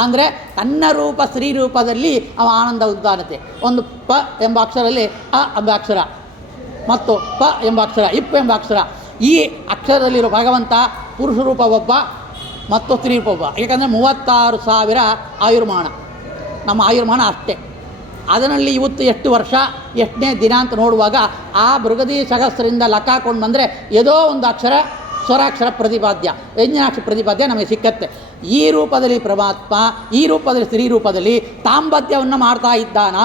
ಅಂದರೆ ತನ್ನ ರೂಪ ಸ್ತ್ರೀ ರೂಪದಲ್ಲಿ ಅವ ಆನಂದ ಉದ್ದಾನತೆ. ಒಂದು ಪ ಎಂಬ ಅಕ್ಷರಲ್ಲಿ ಅ ಎಂಬ ಅಕ್ಷರ ಮತ್ತು ಪ ಎಂಬ ಅಕ್ಷರ, ಇಪ್ ಎಂಬ ಅಕ್ಷರ. ಈ ಅಕ್ಷರದಲ್ಲಿರೋ ಭಗವಂತ ಪುರುಷ ರೂಪ ಒಬ್ಬ ಮತ್ತು ಸ್ತ್ರೀ ರೂಪ ಒಬ್ಬ. ಏಕೆಂದರೆ 36,000 ಆಯುರ್ಮಾನ, ನಮ್ಮ ಆಯುರ್ಮಾನ ಅಷ್ಟೇ. ಅದರಲ್ಲಿ ಇವತ್ತು ಎಷ್ಟು ವರ್ಷ, ಎಷ್ಟನೇ ದಿನ ಅಂತ ನೋಡುವಾಗ ಆ ಬೃಗದಿ ಸಹಸ್ರದಿಂದ ಲೆಕ್ಕ ಹಾಕೊಂಡು ಬಂದರೆ ಏದೋ ಒಂದು ಅಕ್ಷರ ಸ್ವರಾಕ್ಷರ ಪ್ರತಿಪಾದ್ಯ, ವ್ಯಂಜನಾಕ್ಷರ ಪ್ರತಿಪಾದ್ಯ ನಮಗೆ ಸಿಕ್ಕತ್ತೆ. ಈ ರೂಪದಲ್ಲಿ ಪರಮಾತ್ಮ, ಈ ರೂಪದಲ್ಲಿ ಸ್ತ್ರೀ ರೂಪದಲ್ಲಿ ತಾಂಬತ್ಯವನ್ನು ಮಾಡ್ತಾ ಇದ್ದಾನ.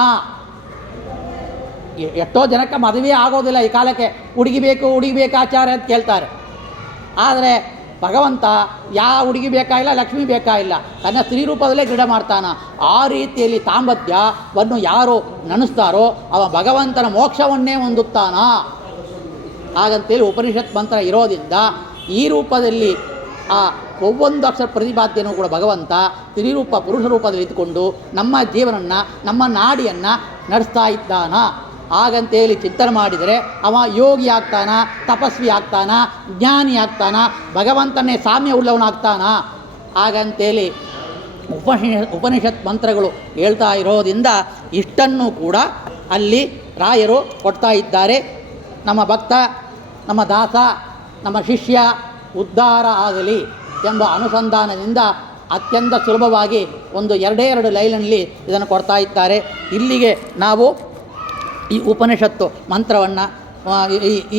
ಎಷ್ಟೋ ಜನಕ್ಕೆ ಮದುವೆ ಆಗೋದಿಲ್ಲ ಈ ಕಾಲಕ್ಕೆ. ಹುಡುಗಿ ಬೇಕು ಆಚಾರ್ಯ ಅಂತ ಕೇಳ್ತಾರೆ. ಆದರೆ ಭಗವಂತ ಯಾವ ಹುಡುಗಿ ಬೇಕಾಗಿಲ್ಲ, ಲಕ್ಷ್ಮಿ ಬೇಕಾಗಿಲ್ಲ, ತನ್ನ ಸ್ತ್ರೀ ರೂಪದಲ್ಲೇ ದೃಢ ಮಾಡ್ತಾನ. ಆ ರೀತಿಯಲ್ಲಿ ತಾಂಬತ್ಯವನ್ನು ಯಾರು ನೆನೆಸ್ತಾರೋ ಅವ ಭಗವಂತನ ಮೋಕ್ಷವನ್ನೇ ಹೊಂದುತ್ತಾನ. ಹಾಗಂತೇಳಿ ಉಪನಿಷತ್ ಮಂತ್ರ ಇರೋದ್ರಿಂದ ಈ ರೂಪದಲ್ಲಿ ಆ ಒவ்வೊಂದು ಅಕ್ಷರ ಪ್ರತಿಪಾದ್ಯನೂ ಕೂಡ ಭಗವಂತ ಸ್ತ್ರೀರೂಪ ಪುರುಷ ರೂಪದಲ್ಲಿ ಇದ್ದುಕೊಂಡು ನಮ್ಮ ಜೀವನನ್ನು, ನಮ್ಮ ನಾಡಿಯನ್ನು ನಡೆಸ್ತಾ ಇದ್ದಾನ. ಹಾಗಂತೇಳಿ ಚಿಂತನೆ ಮಾಡಿದರೆ ಅವ ಯೋಗಿ ಆಗ್ತಾನ, ತಪಸ್ವಿ ಆಗ್ತಾನ, ಜ್ಞಾನಿ ಆಗ್ತಾನ, ಭಗವಂತನೇ ಸಾಮ್ಯ ಉಳ್ಳವನಾಗ್ತಾನ. ಹಾಗಂತೇಳಿ ಉಪನಿಷತ್ ಮಂತ್ರಗಳು ಹೇಳ್ತಾ ಇರೋದ್ರಿಂದ ಇಷ್ಟನ್ನು ಕೂಡ ಅಲ್ಲಿ ರಾಯರು ಕೊಡ್ತಾ ಇದ್ದಾರೆ. ನಮ್ಮ ಭಕ್ತ, ನಮ್ಮ ದಾಸ, ನಮ್ಮ ಶಿಷ್ಯ ಉದ್ಧಾರ ಆಗಲಿ ಎಂಬ ಅನುಸಂಧಾನದಿಂದ ಅತ್ಯಂತ ಸುಲಭವಾಗಿ ಒಂದು 2 ಲೈನಲ್ಲಿ ಇದನ್ನು ಕೊಡ್ತಾ ಇದ್ದಾರೆ. ಇಲ್ಲಿಗೆ ನಾವು ಈ ಉಪನಿಷತ್ತು ಮಂತ್ರವನ್ನು,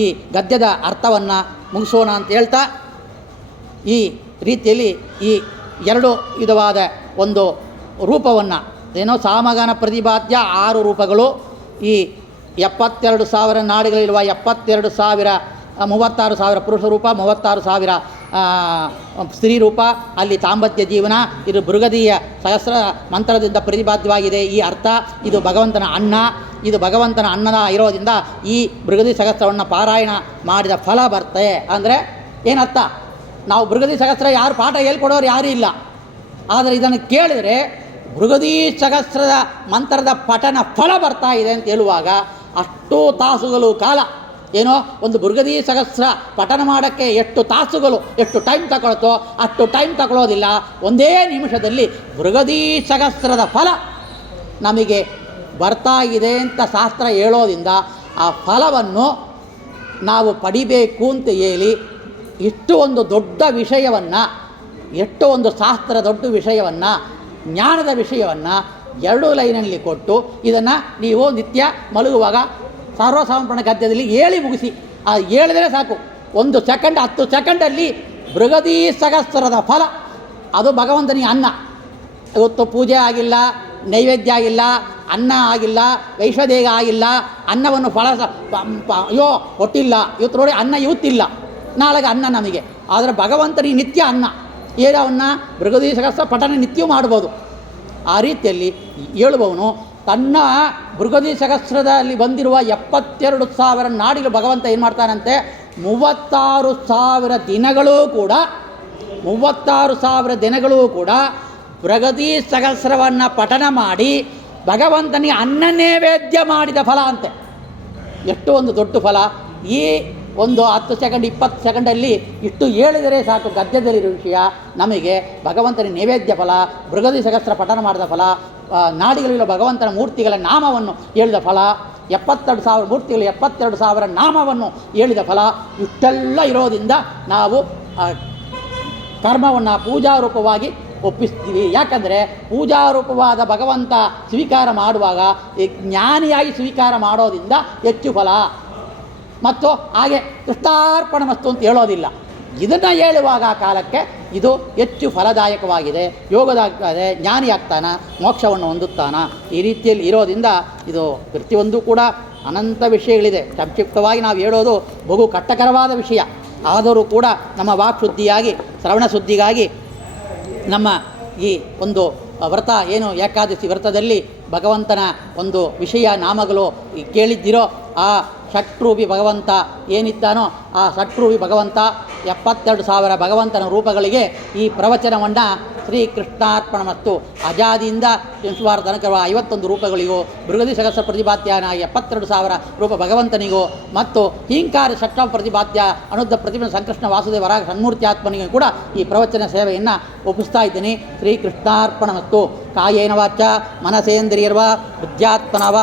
ಈ ಗದ್ಯದ ಅರ್ಥವನ್ನು ಮುಗಿಸೋಣ ಅಂತ ಹೇಳ್ತಾ, ಈ ರೀತಿಯಲ್ಲಿ ಈ 2 ವಿಧವಾದ ಒಂದು ರೂಪವನ್ನು, ಏನೋ ಸಾಮಗಾನ ಪ್ರತಿಪಾದ್ಯ 6 ರೂಪಗಳು, ಈ 72,000 ನಾಡಿಗಳಿರುವ 72,000 36,000 ಪುರುಷ ರೂಪ, 36,000 ಸ್ತ್ರೀ ರೂಪ, ಅಲ್ಲಿ ತಾಂಬತ್ಯ ಜೀವನ. ಇದು ಬೃಗದಿಯ ಸಹಸ್ರ ಮಂತ್ರದಿಂದ ಪ್ರತಿಪಾದ್ಯವಾಗಿದೆ ಈ ಅರ್ಥ. ಇದು ಭಗವಂತನ ಅನ್ನ, ಇದು ಭಗವಂತನ ಅನ್ನದ ಇರೋದ್ರಿಂದ ಈ ಬೃಗದಿ ಸಹಸ್ರವನ್ನು ಪಾರಾಯಣ ಮಾಡಿದ ಫಲ ಬರ್ತದೆ. ಅಂದರೆ ಏನರ್ಥ? ನಾವು ಬೃಗದಿ ಸಹಸ್ರ ಯಾರು ಪಾಠ ಹೇಳ್ಕೊಡೋರು ಯಾರೂ ಇಲ್ಲ. ಆದರೆ ಇದನ್ನು ಕೇಳಿದರೆ ಬೃಗದಿ ಸಹಸ್ರದ ಮಂತ್ರದ ಪಠನ ಫಲ ಬರ್ತಾ ಇದೆ ಅಂತ ಹೇಳುವಾಗ ಅಷ್ಟು ತಾಸುಗಳು ಕಾಲ, ಏನೋ ಒಂದು ಬೃಗದಿ ಸಹಸ್ರ ಪಠನ ಮಾಡೋಕ್ಕೆ ಎಷ್ಟು ತಾಸುಗಳು, ಎಷ್ಟು ಟೈಮ್ ತಗೊಳ್ತೋ ಅಷ್ಟು ಟೈಮ್ ತಗೊಳ್ಳೋದಿಲ್ಲ. ಒಂದೇ ನಿಮಿಷದಲ್ಲಿ ಬೃಗದಿ ಸಹಸ್ರದ ಫಲ ನಮಗೆ ಬರ್ತಾ ಇದೆ ಅಂತ ಶಾಸ್ತ್ರ ಹೇಳೋದ್ರಿಂದ ಆ ಫಲವನ್ನು ನಾವು ಪಡಿಬೇಕು ಅಂತ ಹೇಳಿ ಇಷ್ಟು ಒಂದು ದೊಡ್ಡ ವಿಷಯವನ್ನು, ಎಷ್ಟು ಒಂದು ಶಾಸ್ತ್ರ ದೊಡ್ಡ ವಿಷಯವನ್ನು, ಜ್ಞಾನದ ವಿಷಯವನ್ನು 2 ಲೈನಲ್ಲಿ ಕೊಟ್ಟು ಇದನ್ನು ನೀವು ನಿತ್ಯ ಮಲಗುವಾಗ ಸರ್ವಸಮರ್ಪಣ ಗದ್ಯದಲ್ಲಿ ಹೇಳಿ ಮುಗಿಸಿ. ಹೇಳಿದರೆ ಸಾಕು, 1 ಸೆಕೆಂಡ್ 10 ಸೆಕೆಂಡಲ್ಲಿ ಬೃಗದಿ ಸಹಸ್ರದ ಫಲ. ಅದು ಭಗವಂತನಿಗೆ ಅನ್ನ. ಇವತ್ತು ಪೂಜೆ ಆಗಿಲ್ಲ, ನೈವೇದ್ಯ ಆಗಿಲ್ಲ, ಅನ್ನ ಆಗಿಲ್ಲ, ವೈಶ್ವದೇಹ ಆಗಿಲ್ಲ, ಅನ್ನವನ್ನು ಫಲ ಅಯ್ಯೋ ಕೊಟ್ಟಿಲ್ಲ, ಇವತ್ತು ನೋಡಿ ಅನ್ನ ಇವತ್ತಿಲ್ಲ, ನಾಳೆಗೆ ಅನ್ನ ನಮಗೆ. ಆದರೆ ಭಗವಂತನಿಗೆ ನಿತ್ಯ ಅನ್ನ. ಏನವನ್ನ ಬೃಗದಿ ಸಹಸ್ರ ಪಠನ ನಿತ್ಯವೂ ಮಾಡ್ಬೋದು. ಆ ರೀತಿಯಲ್ಲಿ ಹೇಳುವವನು ತನ್ನ ಬೃಗದಿ ಸಹಸ್ರದಲ್ಲಿ ಬಂದಿರುವ 72,000 ನಾಡಿಗಳು ಭಗವಂತ ಏನು ಮಾಡ್ತಾನಂತೆ, 36,000 ದಿನಗಳೂ ಕೂಡ 36,000 ದಿನಗಳೂ ಕೂಡ ಬೃಗದಿ ಸಹಸ್ರವನ್ನು ಪಠನ ಮಾಡಿ ಭಗವಂತನಿಗೆ ಅನ್ನ ನೈವೇದ್ಯ ಮಾಡಿದ ಫಲ ಅಂತೆ. ಎಷ್ಟು ಒಂದು ದೊಡ್ಡ ಫಲ! ಈ ಒಂದು 10 ಸೆಕೆಂಡ್ 20 ಸೆಕೆಂಡಲ್ಲಿ ಇಷ್ಟು ಹೇಳಿದರೆ ಸಾಕು. ಗದ್ಯದಲ್ಲಿರೋ ವಿಷಯ ನಮಗೆ ಭಗವಂತನ ನೈವೇದ್ಯ ಫಲ, ಬೃಗದಿ ಸಹಸ್ರ ಪಠನ ಮಾಡಿದ ಫಲ, ನಾಡಿಗಳಿರೋ ಭಗವಂತನ ಮೂರ್ತಿಗಳ ನಾಮವನ್ನು ಹೇಳಿದ ಫಲ, 72,000 ಮೂರ್ತಿಗಳು, 72,000 ನಾಮವನ್ನು ಹೇಳಿದ ಫಲ. ಇಷ್ಟೆಲ್ಲ ಇರೋದ್ರಿಂದ ನಾವು ಕರ್ಮವನ್ನು ಪೂಜಾರೂಪವಾಗಿ ಒಪ್ಪಿಸ್ತೀವಿ. ಯಾಕಂದರೆ ಪೂಜಾರೂಪವಾದ ಭಗವಂತ ಸ್ವೀಕಾರ ಮಾಡುವಾಗ ಜ್ಞಾನಿಯಾಗಿ ಸ್ವೀಕಾರ ಮಾಡೋದ್ರಿಂದ ಹೆಚ್ಚು ಫಲ. ಮತ್ತು ಹಾಗೆ ಕೃಷ್ಣಾರ್ಪಣಮಸ್ತು ಅಂತ ಹೇಳೋದಿಲ್ಲ. ಇದನ್ನು ಹೇಳುವಾಗ ಆ ಕಾಲಕ್ಕೆ ಇದು ಹೆಚ್ಚು ಫಲದಾಯಕವಾಗಿದೆ, ಯೋಗದಾಯಕವಾಗಿದೆ, ಜ್ಞಾನಿ ಆಗ್ತಾನ, ಮೋಕ್ಷವನ್ನು ಹೊಂದುತ್ತಾನ. ಈ ರೀತಿಯಲ್ಲಿ ಇರೋದ್ರಿಂದ ಇದು ಪ್ರತಿಯೊಂದು ಕೂಡ ಅನಂತ ವಿಷಯಗಳಿದೆ. ಸಂಕ್ಷಿಪ್ತವಾಗಿ ನಾವು ಹೇಳೋದು ಬಹು ಕಷ್ಟಕರವಾದ ವಿಷಯ. ಆದರೂ ಕೂಡ ನಮ್ಮ ವಾಕ್ಶುದ್ಧಿಯಾಗಿ, ಶ್ರವಣ ಶುದ್ಧಿಗಾಗಿ ನಮ್ಮ ಈ ಒಂದು ವ್ರತ ಏನು ಏಕಾದಶಿ ವ್ರತದಲ್ಲಿ ಭಗವಂತನ ಒಂದು ವಿಷಯ ನಾಮಗಳು ಕೇಳಿದ್ದಿರೋ ಆ ಷಟ್ರೂಪಿ ಭಗವಂತ ಏನಿದ್ದಾನೋ ಆ ಷಟ್ರೂಪಿ ಭಗವಂತ 72,000 ಭಗವಂತನ ರೂಪಗಳಿಗೆ ಈ ಪ್ರವಚನವನ್ನು ಶ್ರೀಕೃಷ್ಣಾರ್ಪಣಮಸ್ತು ಅಜಾದಿಯಿಂದ ಶಂಸುವಾರ ತನಕ 51 ರೂಪಗಳಿಗೂ, ಬೃಹದಿ ಸಹಸ್ರ ಪ್ರತಿಪಾದ್ಯನ 72,000 ರೂಪ ಭಗವಂತನಿಗೂ, ಮತ್ತು ಹೀಂಕಾರ ಷಟ್ಮ ಪ್ರತಿಪಾದ್ಯ ಅನುದ್ಧ ಪ್ರತಿಮ ಸಂಕೃಷ್ಣ ವಾಸುದೇವ ವರಾಗ ಷಣ್ಮೂರ್ತಿ ಆತ್ಮನಿಗೂ ಕೂಡ ಈ ಪ್ರವಚನ ಸೇವೆಯನ್ನು ಒಪ್ಪಿಸ್ತಾ ಇದ್ದೀನಿ. ಶ್ರೀಕೃಷ್ಣಾರ್ಪಣಮಸ್ತು. ಕಾಯೇನ ವಾಚ ಮನಸೇಂದ್ರಿಯರ್ವ ಬುದ್ಧ್ಯಾತ್ಮನವ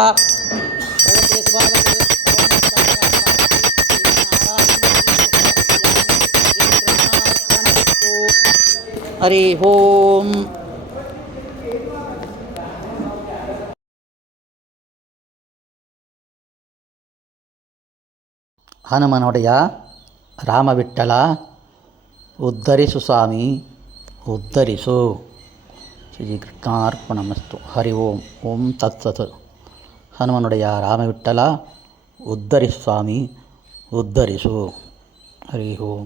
ಹರಿ ಓಂ. ಹನುಮನೊಡೆಯ ರಾಮವಿಠಲ ಉದ್ಧರಿಸು ಸ್ವಾಮಿ, ಉದ್ಧರಿಸು. ಶ್ರೀಕೃಷ್ಣಾರ್ಪಣಮಸ್ತು. ಹರಿ ಓಂ. ಓಂ ತತ್ಸತ್. ಹನುಮನೊಡೆಯ ರಾಮವಿಠಲ ಉದ್ಧರಿಸು ಸ್ವಾಮಿ, ಉದ್ಧರಿಸು. ಹರಿ ಓಂ.